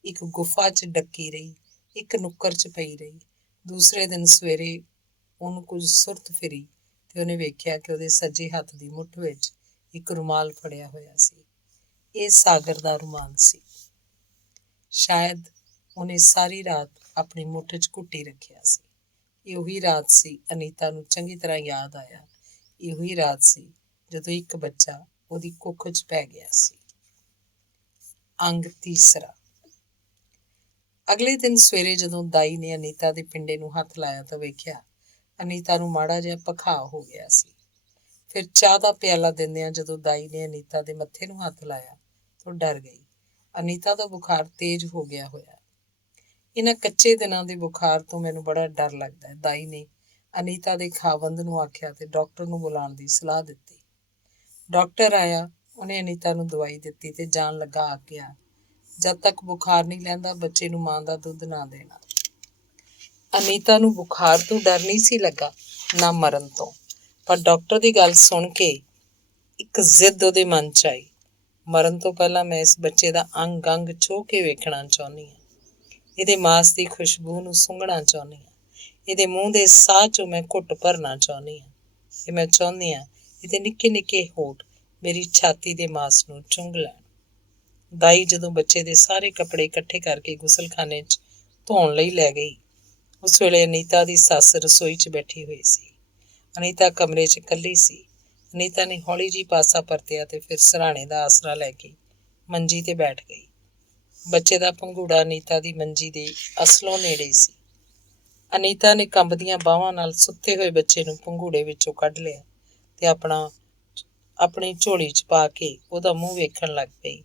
ਇੱਕ ਗੁਫਾ 'ਚ ਡੱਕੀ ਰਹੀ, ਇੱਕ ਨੁੱਕਰ 'ਚ ਪਈ ਰਹੀ। ਦੂਸਰੇ ਦਿਨ ਸਵੇਰੇ ਉਹਨੂੰ ਕੁਝ ਸੁਰਤ ਫਿਰੀ ਤੇ ਉਹਨੇ ਵੇਖਿਆ ਕਿ ਉਹਦੇ ਸੱਜੇ ਹੱਥ ਦੀ ਮੁੱਠ ਵਿੱਚ ਇੱਕ ਰੁਮਾਲ ਫੜਿਆ ਹੋਇਆ ਸੀ। ਇਹ ਸਾਗਰ ਦਾ ਰੁਮਾਲ ਸੀ। ਸ਼ਾਇਦ ਉਹਨੇ ਸਾਰੀ ਰਾਤ ਆਪਣੀ ਮੁੱਠ 'ਚ ਘੁੱਟੀ ਰੱਖਿਆ ਸੀ। ਇਹ ਉਹੀ ਰਾਤ ਸੀ, ਅਨੀਤਾ ਨੂੰ ਚੰਗੀ ਤਰ੍ਹਾਂ ਯਾਦ ਆਇਆ। ਇਹ ਉਹੀ ਰਾਤ ਸੀ ਜਦੋਂ ਇੱਕ ਬੱਚਾ ਉਹਦੀ ਕੁੱਖ 'ਚ ਪੈ ਗਿਆ ਸੀ। ਅੰਗ ਤੀਸਰਾ। ਅਗਲੇ ਦਿਨ ਸਵੇਰੇ ਜਦੋਂ ਦਾਈ ਨੇ ਅਨੀਤਾ ਦੇ ਪਿੰਡੇ ਨੂੰ ਹੱਥ ਲਾਇਆ ਤਾਂ ਵੇਖਿਆ ਅਨੀਤਾ ਨੂੰ ਮਾੜਾ ਜਿਹਾ ਪਖਾਅ ਹੋ ਗਿਆ ਸੀ। ਫਿਰ ਚਾਹ ਦਾ ਪਿਆਲਾ ਦਿੰਦਿਆਂ ਜਦੋਂ ਦਾਈ ਨੇ ਅਨੀਤਾ ਦੇ ਮੱਥੇ ਨੂੰ ਹੱਥ ਲਾਇਆ ਤਾਂ ਡਰ ਗਈ। ਅਨੀਤਾ ਦਾ ਬੁਖਾਰ ਤੇਜ਼ ਹੋ ਗਿਆ ਹੋਇਆ। ਇਹਨਾਂ ਕੱਚੇ ਦਿਨਾਂ ਦੇ ਬੁਖਾਰ ਤੋਂ ਮੈਨੂੰ ਬੜਾ ਡਰ ਲੱਗਦਾ ਹੈ, ਦਾਈ ਨੇ ਅਨੀਤਾ ਦੇ ਖਾਵੰਦ ਨੂੰ ਆਖਿਆ ਤੇ ਡਾਕਟਰ ਨੂੰ ਬੁਲਾਉਣ ਦੀ ਸਲਾਹ ਦਿੱਤੀ। ਡਾਕਟਰ ਆਇਆ, ਉਹਨੇ ਅਨੀਤਾ ਨੂੰ ਦਵਾਈ ਦਿੱਤੀ ਤੇ ਜਾਣ ਲੱਗਾ ਆਖਿਆ, ਜਦ ਤੱਕ ਬੁਖਾਰ ਨਹੀਂ ਲੈਂਦਾ ਬੱਚੇ ਨੂੰ ਮਾਂ ਦਾ ਦੁੱਧ ਨਾ ਦੇਣਾ। ਅਨੀਤਾ ਨੂੰ ਬੁਖਾਰ ਤੋਂ ਡਰ ਨਹੀਂ ਸੀ ਲੱਗਾ, ਨਾ ਮਰਨ ਤੋਂ, ਪਰ ਡਾਕਟਰ ਦੀ ਗੱਲ ਸੁਣ ਕੇ ਇੱਕ ਜ਼ਿੱਦ ਉਹਦੇ ਮਨ 'ਚ ਆਈ। ਮਰਨ ਤੋਂ ਪਹਿਲਾਂ ਮੈਂ ਇਸ ਬੱਚੇ ਦਾ ਅੰਗ ਅੰਗ ਛੋਹ ਕੇ ਵੇਖਣਾ ਚਾਹੁੰਦੀ ਹਾਂ। ਇਹਦੇ ਮਾਸ ਦੀ ਖੁਸ਼ਬੂ ਨੂੰ ਸੁੰਘਣਾ ਚਾਹੁੰਦੀ ਹਾਂ। ਇਹਦੇ ਮੂੰਹ ਦੇ ਸਾਹ 'ਚੋਂ ਮੈਂ ਘੁੱਟ ਭਰਨਾ ਚਾਹੁੰਦੀ ਹਾਂ ਤੇ ਮੈਂ ਚਾਹੁੰਦੀ ਹਾਂ ਇਹਦੇ ਨਿੱਕੇ ਨਿੱਕੇ ਹੋਠ ਮੇਰੀ ਛਾਤੀ ਦੇ ਮਾਸ ਨੂੰ ਚੁੰਘ ਲੈਣ। ਦਾਈ ਜਦੋਂ ਬੱਚੇ ਦੇ ਸਾਰੇ ਕੱਪੜੇ ਇਕੱਠੇ ਕਰਕੇ ਗੁਸਲਖਾਨੇ 'ਚ ਧੋਣ ਲਈ ਲੈ ਗਈ, ਉਸ ਵੇਲੇ ਅਨੀਤਾ ਦੀ ਸੱਸ ਰਸੋਈ 'ਚ ਬੈਠੀ ਹੋਈ ਸੀ। ਅਨੀਤਾ ਕਮਰੇ 'ਚ ਇਕੱਲੀ ਸੀ। ਅਨੀਤਾ ਨੇ ਹੌਲੀ ਜਿਹੀ ਪਾਸਾ ਪਰਤਿਆ ਤੇ ਫਿਰ ਸਿਰਹਾਣੇ ਦਾ ਆਸਰਾ ਲੈ ਕੇ ਮੰਜੀ ਤੇ ਬੈਠ ਗਈ। ਬੱਚੇ ਦਾ ਪੰਘੂੜਾ ਅਨੀਤਾ ਦੀ ਮੰਜੀ ਦੇ ਅਸਲੋਂ ਨੇੜੇ ਸੀ। ਅਨੀਤਾ ਨੇ ਕੰਬਦੀਆਂ ਬਾਹਾਂ ਨਾਲ ਸੁੱਤੇ ਹੋਏ ਬੱਚੇ ਨੂੰ ਪੰਘੂੜੇ ਵਿੱਚੋਂ ਕੱਢ ਲਿਆ ਤੇ ਆਪਣੀ ਝੋਲੀ 'ਚ ਪਾ ਕੇ ਉਹਦਾ ਮੂੰਹ ਵੇਖਣ ਲੱਗ ਪਈ।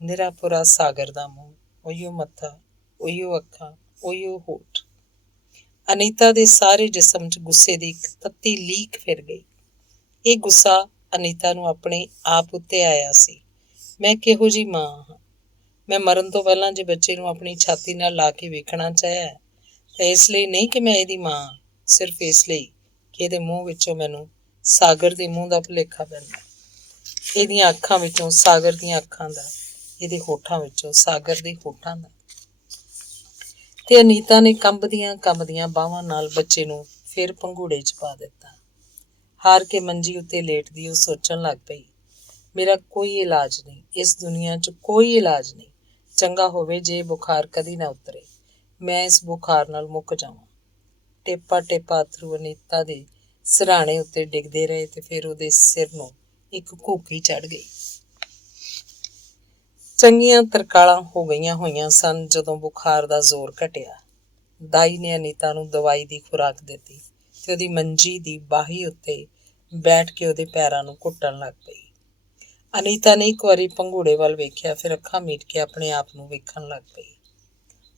ਨਿਰਾਪੁਰਾ ਸਾਗਰ ਦਾ ਮੂੰਹ, ਉਹੀਓ ਮੱਥਾ, ਉਹੀਓ ਅੱਖਾਂ, ਉਹੀਓ ਹੋਠ। ਅਨੀਤਾ ਦੇ ਸਾਰੇ ਜਿਸਮ 'ਚ ਗੁੱਸੇ ਦੀ ਇੱਕ ਤੱਤੀ ਲੀਕ ਫਿਰ ਗਈ। ਇਹ ਗੁੱਸਾ ਅਨੀਤਾ ਨੂੰ ਆਪਣੇ ਆਪ ਉੱਤੇ ਆਇਆ ਸੀ। ਮੈਂ ਕਿਹੋ ਜਿਹੀ ਮਾਂ ਹਾਂ? ਮੈਂ ਮਰਨ ਤੋਂ ਪਹਿਲਾਂ ਜੇ ਬੱਚੇ ਨੂੰ ਆਪਣੀ ਛਾਤੀ ਨਾਲ ਲਾ ਕੇ ਵੇਖਣਾ ਚਾਹਿਆ ਤਾਂ ਇਸ ਲਈ ਨਹੀਂ ਕਿ ਮੈਂ ਇਹਦੀ ਮਾਂ, ਸਿਰਫ ਇਸ ਲਈ ਕਿ ਇਹਦੇ ਮੂੰਹ ਵਿੱਚੋਂ ਮੈਨੂੰ ਸਾਗਰ ਦੇ ਮੂੰਹ ਦਾ ਭੁਲੇਖਾ ਪੈਂਦਾ, ਇਹਦੀਆਂ ਅੱਖਾਂ ਵਿੱਚੋਂ ਸਾਗਰ ਦੀਆਂ ਅੱਖਾਂ ਦਾ, ਇਹਦੇ ਹੋਠਾਂ ਵਿੱਚੋਂ ਸਾਗਰ ਦੇ ਹੋਠਾਂ ਦਾ। ਤੇ ਅਨੀਤਾ ਨੇ ਕੰਬਦੀਆਂ ਬਾਹਾਂ ਨਾਲ ਬੱਚੇ ਨੂੰ ਫਿਰ ਪੰਘੂੜੇ 'ਚ ਪਾ ਦਿੱਤਾ। ਹਾਰ ਕੇ ਮੰਜੀ ਉੱਤੇ ਲੇਟਦੀ ਉਹ ਸੋਚਣ ਲੱਗ ਪਈ, ਮੇਰਾ ਕੋਈ ਇਲਾਜ ਨਹੀਂ, ਇਸ ਦੁਨੀਆ 'ਚ ਕੋਈ ਇਲਾਜ ਨਹੀਂ। ਚੰਗਾ ਹੋਵੇ ਜੇ ਬੁਖਾਰ ਕਦੀ ਨਾ ਉਤਰੇ, ਮੈਂ ਇਸ ਬੁਖਾਰ ਨਾਲ ਮੁੱਕ ਜਾਵਾਂ। ਟੇਪਾ ਟੇਪਾ ਅਥਰੂ ਅਨੀਤਾ ਦੇ ਸਿਰਹਾਣੇ ਉੱਤੇ ਡਿੱਗਦੇ ਰਹੇ ਤੇ ਫਿਰ ਉਹਦੇ ਸਿਰ ਨੂੰ ਇੱਕ ਘੂਕੀ ਚੜ੍ਹ ਗਈ। ਚੰਗੀਆਂ ਤਰਕਾਲਾਂ ਹੋ ਗਈਆਂ ਹੋਈਆਂ ਸਨ ਜਦੋਂ ਬੁਖਾਰ ਦਾ ਜ਼ੋਰ ਘਟਿਆ। ਦਾਈ ਨੇ ਅਨੀਤਾ ਨੂੰ ਦਵਾਈ ਦੀ ਖੁਰਾਕ ਦਿੱਤੀ ਤੇ ਉਹਦੀ ਮੰਜੀ ਦੀ ਬਾਹੀ ਉੱਤੇ ਬੈਠ ਕੇ ਉਹਦੇ ਪੈਰਾਂ ਨੂੰ ਘੁੱਟਣ ਲੱਗ ਪਈ। ਅਨੀਤਾ ਨੇ ਇੱਕ ਵਾਰੀ ਪੰਘੂੜੇ ਵੱਲ ਵੇਖਿਆ, ਫਿਰ ਅੱਖਾਂ ਮੀਟ ਕੇ ਆਪਣੇ ਆਪ ਨੂੰ ਵੇਖਣ ਲੱਗ ਪਈ।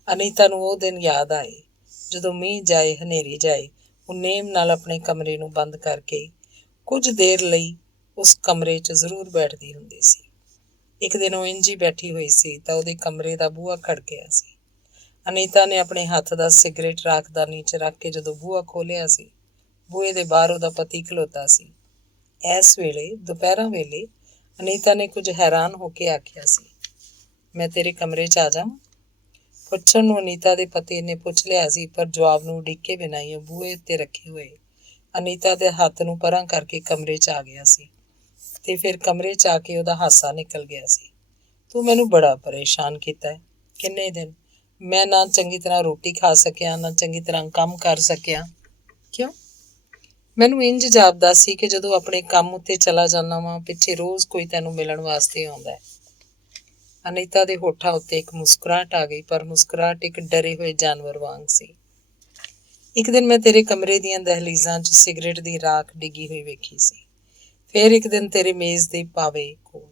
ਅਨੀਤਾ ਨੂੰ ਉਹ ਦਿਨ ਯਾਦ ਆਏ ਜਦੋਂ ਮੀਂਹ ਜਾਏ ਹਨੇਰੀ ਜਾਏ ਉਹ ਨੇਮ ਨਾਲ ਆਪਣੇ ਕਮਰੇ ਨੂੰ ਬੰਦ ਕਰਕੇ ਕੁਝ ਦੇਰ ਲਈ ਉਸ ਕਮਰੇ 'ਚ ਜ਼ਰੂਰ ਬੈਠਦੀ ਹੁੰਦੀ ਸੀ। ਇੱਕ ਦਿਨ ਉਹ ਇੰਝ ਹੀ ਬੈਠੀ ਹੋਈ ਸੀ ਤਾਂ ਉਹਦੇ ਕਮਰੇ ਦਾ ਬੂਹਾ ਖੜਕਿਆ ਸੀ। ਅਨੀਤਾ ਨੇ ਆਪਣੇ ਹੱਥ ਦਾ ਸਿਗਰਟ ਰਾਖਦਾਨੀ 'ਚ ਰੱਖ ਕੇ ਜਦੋਂ ਬੂਹਾ ਖੋਲ੍ਹਿਆ ਸੀ, ਬੂਹੇ ਦੇ ਬਾਹਰ ਉਹਦਾ ਪਤੀ ਖਲੋਤਾ ਸੀ। ਇਸ ਵੇਲੇ ਦੁਪਹਿਰਾਂ ਵੇਲੇ ਅਨੀਤਾ ਨੇ ਕੁਝ ਹੈਰਾਨ ਹੋ ਕੇ ਆਖਿਆ ਸੀ, ਮੈਂ ਤੇਰੇ ਕਮਰੇ 'ਚ ਆ ਜਾਵਾਂ? ਪੁੱਛਣ ਨੂੰ ਅਨੀਤਾ ਦੇ ਪਤੀ ਨੇ ਪੁੱਛ ਲਿਆ ਸੀ, ਪਰ ਜਵਾਬ ਨੂੰ ਉਡੀਕੇ ਬਿਨਾਂ ਹੀ ਉਹ ਬੂਹੇ ਉੱਤੇ ਰੱਖੇ ਹੋਏ ਅਨੀਤਾ ਦੇ ਹੱਥ ਨੂੰ ਪਰਾਂ ਕਰਕੇ ਕਮਰੇ 'ਚ ਆ ਗਿਆ ਸੀ ਤੇ ਫਿਰ ਕਮਰੇ 'ਚ ਆ ਕੇ ਉਹਦਾ ਹਾਸਾ ਨਿਕਲ ਗਿਆ ਸੀ। ਤੂੰ ਮੈਨੂੰ ਬੜਾ ਪਰੇਸ਼ਾਨ ਕੀਤਾ ਹੈ। ਕਿੰਨੇ ਦਿਨ? ਮੈਂ ਨਾ ਚੰਗੀ ਤਰ੍ਹਾਂ ਰੋਟੀ ਖਾ ਸਕਿਆ, ਨਾ ਚੰਗੀ ਤਰ੍ਹਾਂ ਕੰਮ ਕਰ ਸਕਿਆ। ਕਿਉਂ? ਮੈਨੂੰ ਇੰਝ ਜਾਪਦਾ ਸੀ ਕਿ ਜਦੋਂ ਆਪਣੇ ਕੰਮ ਉੱਤੇ ਚਲਾ ਜਾਂਦਾ ਵਾਂ, ਪਿੱਛੇ ਰੋਜ਼ ਕੋਈ ਤੈਨੂੰ ਮਿਲਣ ਵਾਸਤੇ ਆਉਂਦਾ ਹੈ। ਅਨੀਤਾ ਦੇ ਹੋਠਾਂ ਉੱਤੇ ਇੱਕ ਮੁਸਕਰਾਹਟ ਆ ਗਈ, ਪਰ ਮੁਸਕਰਾਹਟ ਇੱਕ ਡਰੇ ਹੋਏ ਜਾਨਵਰ ਵਾਂਗ ਸੀ। ਇੱਕ ਦਿਨ ਮੈਂ ਤੇਰੇ ਕਮਰੇ ਦੀਆਂ ਦਹਿਲੀਜ਼ਾਂ 'ਚ ਸਿਗਰਟ ਦੀ ਰਾਖ ਡਿੱਗੀ ਹੋਈ ਵੇਖੀ ਸੀ। ਫਿਰ ਇੱਕ ਦਿਨ ਤੇਰੇ ਮੇਜ਼ ਦੇ ਪਾਵੇ ਕੋਲ,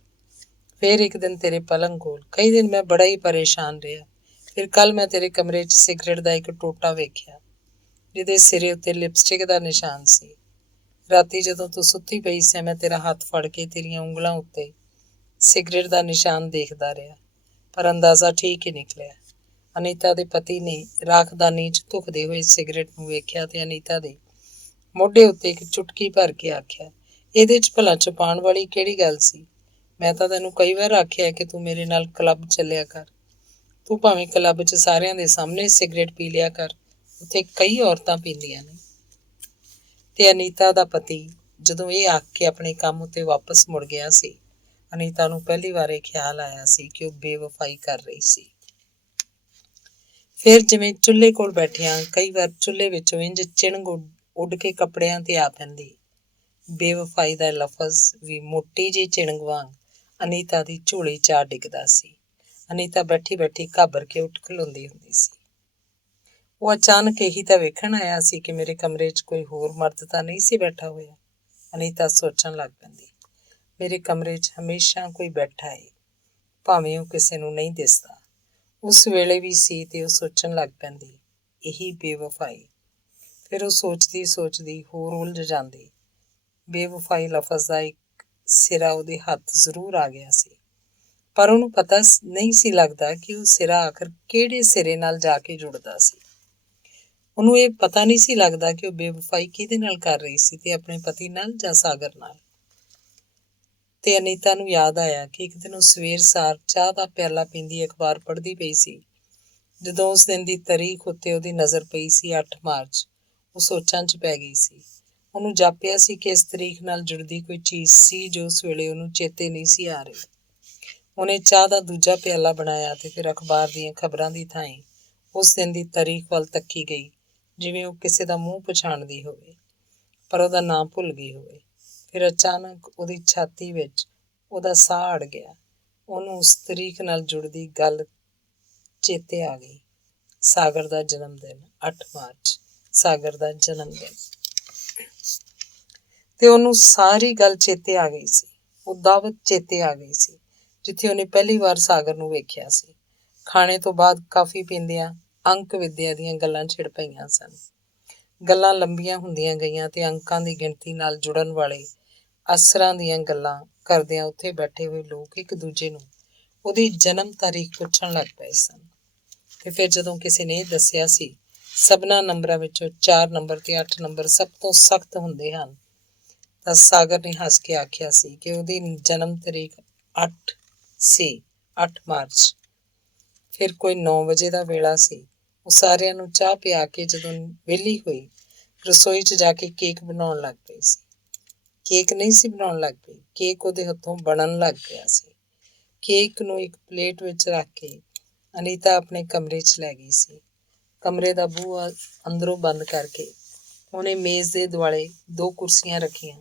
ਫਿਰ ਇੱਕ ਦਿਨ ਤੇਰੇ ਪਲੰਗ ਕੋਲ। ਕਈ ਦਿਨ ਮੈਂ ਬੜਾ ਹੀ ਪਰੇਸ਼ਾਨ ਰਿਹਾ। ਫਿਰ ਕੱਲ ਮੈਂ ਤੇਰੇ ਕਮਰੇ 'ਚ ਸਿਗਰਟ ਦਾ ਇੱਕ ਟੋਟਾ ਵੇਖਿਆ, ਜਿਹਦੇ ਸਿਰੇ ਉੱਤੇ ਲਿਪਸਟਿਕ ਦਾ ਨਿਸ਼ਾਨ ਸੀ। ਰਾਤੀ ਜਦੋਂ ਤੂੰ ਸੁੱਤੀ ਪਈ ਸੀ, ਮੈਂ ਤੇਰਾ ਹੱਥ ਫੜ ਕੇ ਤੇਰੀਆਂ ਉਂਗਲਾਂ ਉੱਤੇ ਸਿਗਰਟ ਦਾ ਨਿਸ਼ਾਨ ਦੇਖਦਾ ਰਿਹਾ, ਪਰ ਅੰਦਾਜ਼ਾ ਠੀਕ ਹੀ ਨਿਕਲਿਆ। ਅਨੀਤਾ ਦੇ ਪਤੀ ਨੇ ਰਾਖਦਾਨੀ 'ਚ ਧੁਖਦੇ ਹੋਏ ਸਿਗਰਟ ਨੂੰ ਵੇਖਿਆ ਤੇ ਅਨੀਤਾ ਦੇ ਮੋਢੇ ਉੱਤੇ ਇੱਕ ਚੁਟਕੀ ਭਰ ਕੇ ਆਖਿਆ, ਇਹਦੇ 'ਚ ਭਲਾ ਛੁਪਾਉਣ ਵਾਲੀ ਕਿਹੜੀ ਗੱਲ ਸੀ? ਮੈਂ ਤਾਂ ਤੈਨੂੰ ਕਈ ਵਾਰ ਆਖਿਆ ਕਿ ਤੂੰ ਮੇਰੇ ਨਾਲ ਕਲੱਬ ਚੱਲਿਆ ਕਰ। ਤੂੰ ਭਾਵੇਂ ਕਲੱਬ 'ਚ ਸਾਰਿਆਂ ਦੇ ਸਾਹਮਣੇ ਸਿਗਰਟ ਪੀ ਲਿਆ ਕਰ, ਉੱਥੇ ਕਈ ਔਰਤਾਂ ਪੀਂਦੀਆਂ ਨੇ। ਤੇ ਅਨੀਤਾ ਦਾ ਪਤੀ ਜਦੋਂ ਇਹ ਆਖ ਕੇ ਆਪਣੇ ਕੰਮ ਉੱਤੇ ਵਾਪਸ ਮੁੜ ਗਿਆ ਸੀ, ਅਨੀਤਾ ਨੂੰ ਪਹਿਲੀ ਵਾਰ ਇਹ ਖਿਆਲ ਆਇਆ ਸੀ ਕਿ ਉਹ ਬੇਵਫਾਈ ਕਰ ਰਹੀ ਸੀ। ਫਿਰ ਜਿਵੇਂ ਚੁੱਲ੍ਹੇ ਕੋਲ ਬੈਠਿਆਂ ਕਈ ਵਾਰ ਚੁੱਲ੍ਹੇ ਵਿੱਚੋਂ ਇੰਝ ਚਿਣਗ ਉੱਡ ਕੇ ਕੱਪੜਿਆਂ ਤੇ ਆ ਪੈਂਦੀ, ਬੇਵਫਾਈ ਦਾ ਲਫ਼ਜ਼ ਵੀ ਮੋਟੀ ਜਿਹੀ ਚਿਣਗ ਵਾਂਗ ਅਨੀਤਾ ਦੀ ਝੋਲੀ 'ਚ ਆ ਡਿੱਗਦਾ ਸੀ। ਅਨੀਤਾ ਬੈਠੀ ਬੈਠੀ ਘਾਬਰ ਕੇ ਉੱਠ ਖਲੋਂਦੀ ਹੁੰਦੀ ਸੀ। ਉਹ ਅਚਾਨਕ ਇਹੀ ਤਾਂ ਵੇਖਣ ਆਇਆ ਸੀ ਕਿ ਮੇਰੇ ਕਮਰੇ 'ਚ ਕੋਈ ਹੋਰ ਮਰਦ ਤਾਂ ਨਹੀਂ ਸੀ ਬੈਠਾ ਹੋਇਆ। ਅਨੀਤਾ ਸੋਚਣ ਲੱਗ ਪੈਂਦੀ, ਮੇਰੇ ਕਮਰੇ 'ਚ ਹਮੇਸ਼ਾ ਕੋਈ ਬੈਠਾ ਏ, ਭਾਵੇਂ ਉਹ ਕਿਸੇ ਨੂੰ ਨਹੀਂ ਦਿਸਦਾ। ਉਸ ਵੇਲੇ ਵੀ ਸੀ ਤੇ ਉਹ ਸੋਚਣ ਲੱਗ ਪੈਂਦੀ, ਇਹੀ ਬੇਵਫਾਈ। ਫਿਰ ਉਹ ਸੋਚਦੀ ਹੋਰ ਉਲਝ ਜਾਂਦੀ। ਬੇਵਫਾਈ ਲਫ਼ਜ਼ ਦਾ ਇੱਕ ਸਿਰਾ ਉਹਦੇ ਹੱਥ ਜ਼ਰੂਰ ਆ ਗਿਆ ਸੀ, ਪਰ ਉਹਨੂੰ ਪਤਾ ਨਹੀਂ ਸੀ ਲੱਗਦਾ ਕਿ ਉਹ ਸਿਰਾ ਆਖਰ ਕਿਹੜੇ ਸਿਰੇ ਨਾਲ ਜਾ ਕੇ ਜੁੜਦਾ ਸੀ। ਉਹਨੂੰ ਇਹ ਪਤਾ ਨਹੀਂ ਸੀ ਲੱਗਦਾ ਕਿ ਉਹ ਬੇਵਫਾਈ ਕਿਹਦੇ ਨਾਲ ਕਰ ਰਹੀ ਸੀ, ਤੇ ਆਪਣੇ ਪਤੀ ਨਾਲ ਜਾਂ ਸਾਗਰ ਨਾਲ। ਤੇ ਅਨੀਤਾ ਨੂੰ ਯਾਦ ਆਇਆ ਕਿ ਇੱਕ ਦਿਨ ਉਹ ਸਵੇਰ ਸਾਰ ਚਾਹ ਦਾ ਪਿਆਲਾ ਪੀਂਦੀ ਅਖਬਾਰ ਪੜ੍ਹਦੀ ਪਈ ਸੀ, ਜਦੋਂ ਉਸ ਦਿਨ ਦੀ ਤਾਰੀਖ ਉੱਤੇ ਉਹਦੀ ਨਜ਼ਰ ਪਈ ਸੀ 8 ਮਾਰਚ। ਉਹ ਸੋਚਾਂ 'ਚ ਪੈ ਗਈ ਸੀ। ਉਹਨੂੰ ਜਾਪਿਆ ਸੀ ਕਿ ਇਸ ਤਾਰੀਖ ਨਾਲ ਜੁੜਦੀ ਕੋਈ ਚੀਜ਼ ਸੀ ਜੋ ਉਸ ਵੇਲੇ ਉਹਨੂੰ ਚੇਤੇ ਨਹੀਂ ਸੀ ਆ ਰਹੀ। ਉਹਨੇ ਚਾਹ ਦਾ ਦੂਜਾ ਪਿਆਲਾ ਬਣਾਇਆ ਤੇ ਫਿਰ ਅਖਬਾਰ ਦੀਆਂ ਖਬਰਾਂ ਦੀ ਥਾਈਂ ਉਸ ਦਿਨ ਦੀ ਤਾਰੀਖ ਵੱਲ ਤੱਕੀ ਗਈ, ਜਿਵੇਂ ਉਹ ਕਿਸੇ ਦਾ ਮੂੰਹ ਪਛਾਣਦੀ ਹੋਵੇ, ਪਰ ਉਹਦਾ ਨਾਂ ਭੁੱਲ ਗਈ ਹੋਵੇ। ਫਿਰ ਅਚਾਨਕ ਉਹਦੀ ਛਾਤੀ ਵਿੱਚ ਉਹਦਾ ਸਾਹ ਅੜ ਗਿਆ। ਉਹਨੂੰ ਉਸ ਤਾਰੀਖ ਨਾਲ ਜੁੜਦੀ ਗੱਲ ਚੇਤੇ ਆ ਗਈ, ਸਾਗਰ ਦਾ ਜਨਮ ਦਿਨ, 8 ਮਾਰਚ, ਸਾਗਰ ਦਾ ਜਨਮ ਦਿਨ। ਤੇ ਉਹਨੂੰ ਸਾਰੀ ਗੱਲ ਚੇਤੇ ਆ ਗਈ ਸੀ। ਉਹ ਦਾਵਤ ਚੇਤੇ ਆ ਗਈ ਸੀ, ਜਿੱਥੇ ਉਹਨੇ ਪਹਿਲੀ ਵਾਰ ਸਾਗਰ ਨੂੰ ਵੇਖਿਆ ਸੀ। ਖਾਣੇ ਤੋਂ ਬਾਅਦ ਕਾਫੀ ਪੀਂਦਿਆਂ ਅੰਕ ਵਿਦਿਆ ਦੀਆਂ ਗੱਲਾਂ ਛਿੜ ਪਈਆਂ ਸਨ। ਗੱਲਾਂ ਲੰਬੀਆਂ ਹੁੰਦੀਆਂ ਗਈਆਂ ਤੇ ਅੰਕਾਂ ਦੀ ਗਿਣਤੀ ਨਾਲ ਜੁੜਨ ਵਾਲੇ ਅਸਰਾਂ ਦੀਆਂ ਗੱਲਾਂ ਕਰਦਿਆਂ ਉੱਥੇ ਬੈਠੇ ਹੋਏ ਲੋਕ ਇੱਕ ਦੂਜੇ ਨੂੰ ਉਹਦੀ ਜਨਮ ਤਾਰੀਖ ਪੁੱਛਣ ਲੱਗ ਪਏ ਸਨ। ਤੇ ਫਿਰ ਜਦੋਂ ਕਿਸੇ ਨੇ ਇਹ ਦੱਸਿਆ ਸੀ ਸਭਨਾਂ ਨੰਬਰਾਂ ਵਿੱਚੋਂ 4 ਨੰਬਰ ਤੇ 8 ਨੰਬਰ ਸਭ ਤੋਂ ਸਖਤ ਹੁੰਦੇ ਹਨ, ਤਾਂ ਸਾਗਰ ਨੇ ਹੱਸ ਕੇ ਆਖਿਆ ਸੀ ਕਿ ਉਹਦੀ ਜਨਮ ਤਾਰੀਖ 8 ਸੀ, 8 ਮਾਰਚ। ਫਿਰ ਕੋਈ 9 ਵਜੇ ਦਾ ਵੇਲਾ ਸੀ। ਉਹ ਸਾਰਿਆਂ ਨੂੰ ਚਾਹ ਪਿਆ ਕੇ ਜਦੋਂ ਵਿਹਲੀ ਹੋਈ, ਰਸੋਈ 'ਚ ਜਾ ਕੇ ਕੇਕ ਬਣਾਉਣ ਲੱਗ ਪਈ ਸੀ। ਕੇਕ ਨਹੀਂ ਸੀ ਬਣਾਉਣ ਲੱਗ ਪਈ, ਕੇਕ ਉਹਦੇ ਹੱਥੋਂ ਬਣਨ ਲੱਗ ਪਿਆ ਸੀ। ਕੇਕ ਨੂੰ ਇੱਕ ਪਲੇਟ ਵਿੱਚ ਰੱਖ ਕੇ ਅਨੀਤਾ ਆਪਣੇ ਕਮਰੇ 'ਚ ਲੈ ਗਈ ਸੀ। ਕਮਰੇ ਦਾ ਬੂਹਾ ਅੰਦਰੋਂ ਬੰਦ ਕਰਕੇ ਉਹਨੇ ਮੇਜ਼ ਦੇ ਦੁਆਲੇ 2 ਕੁਰਸੀਆਂ ਰੱਖੀਆਂ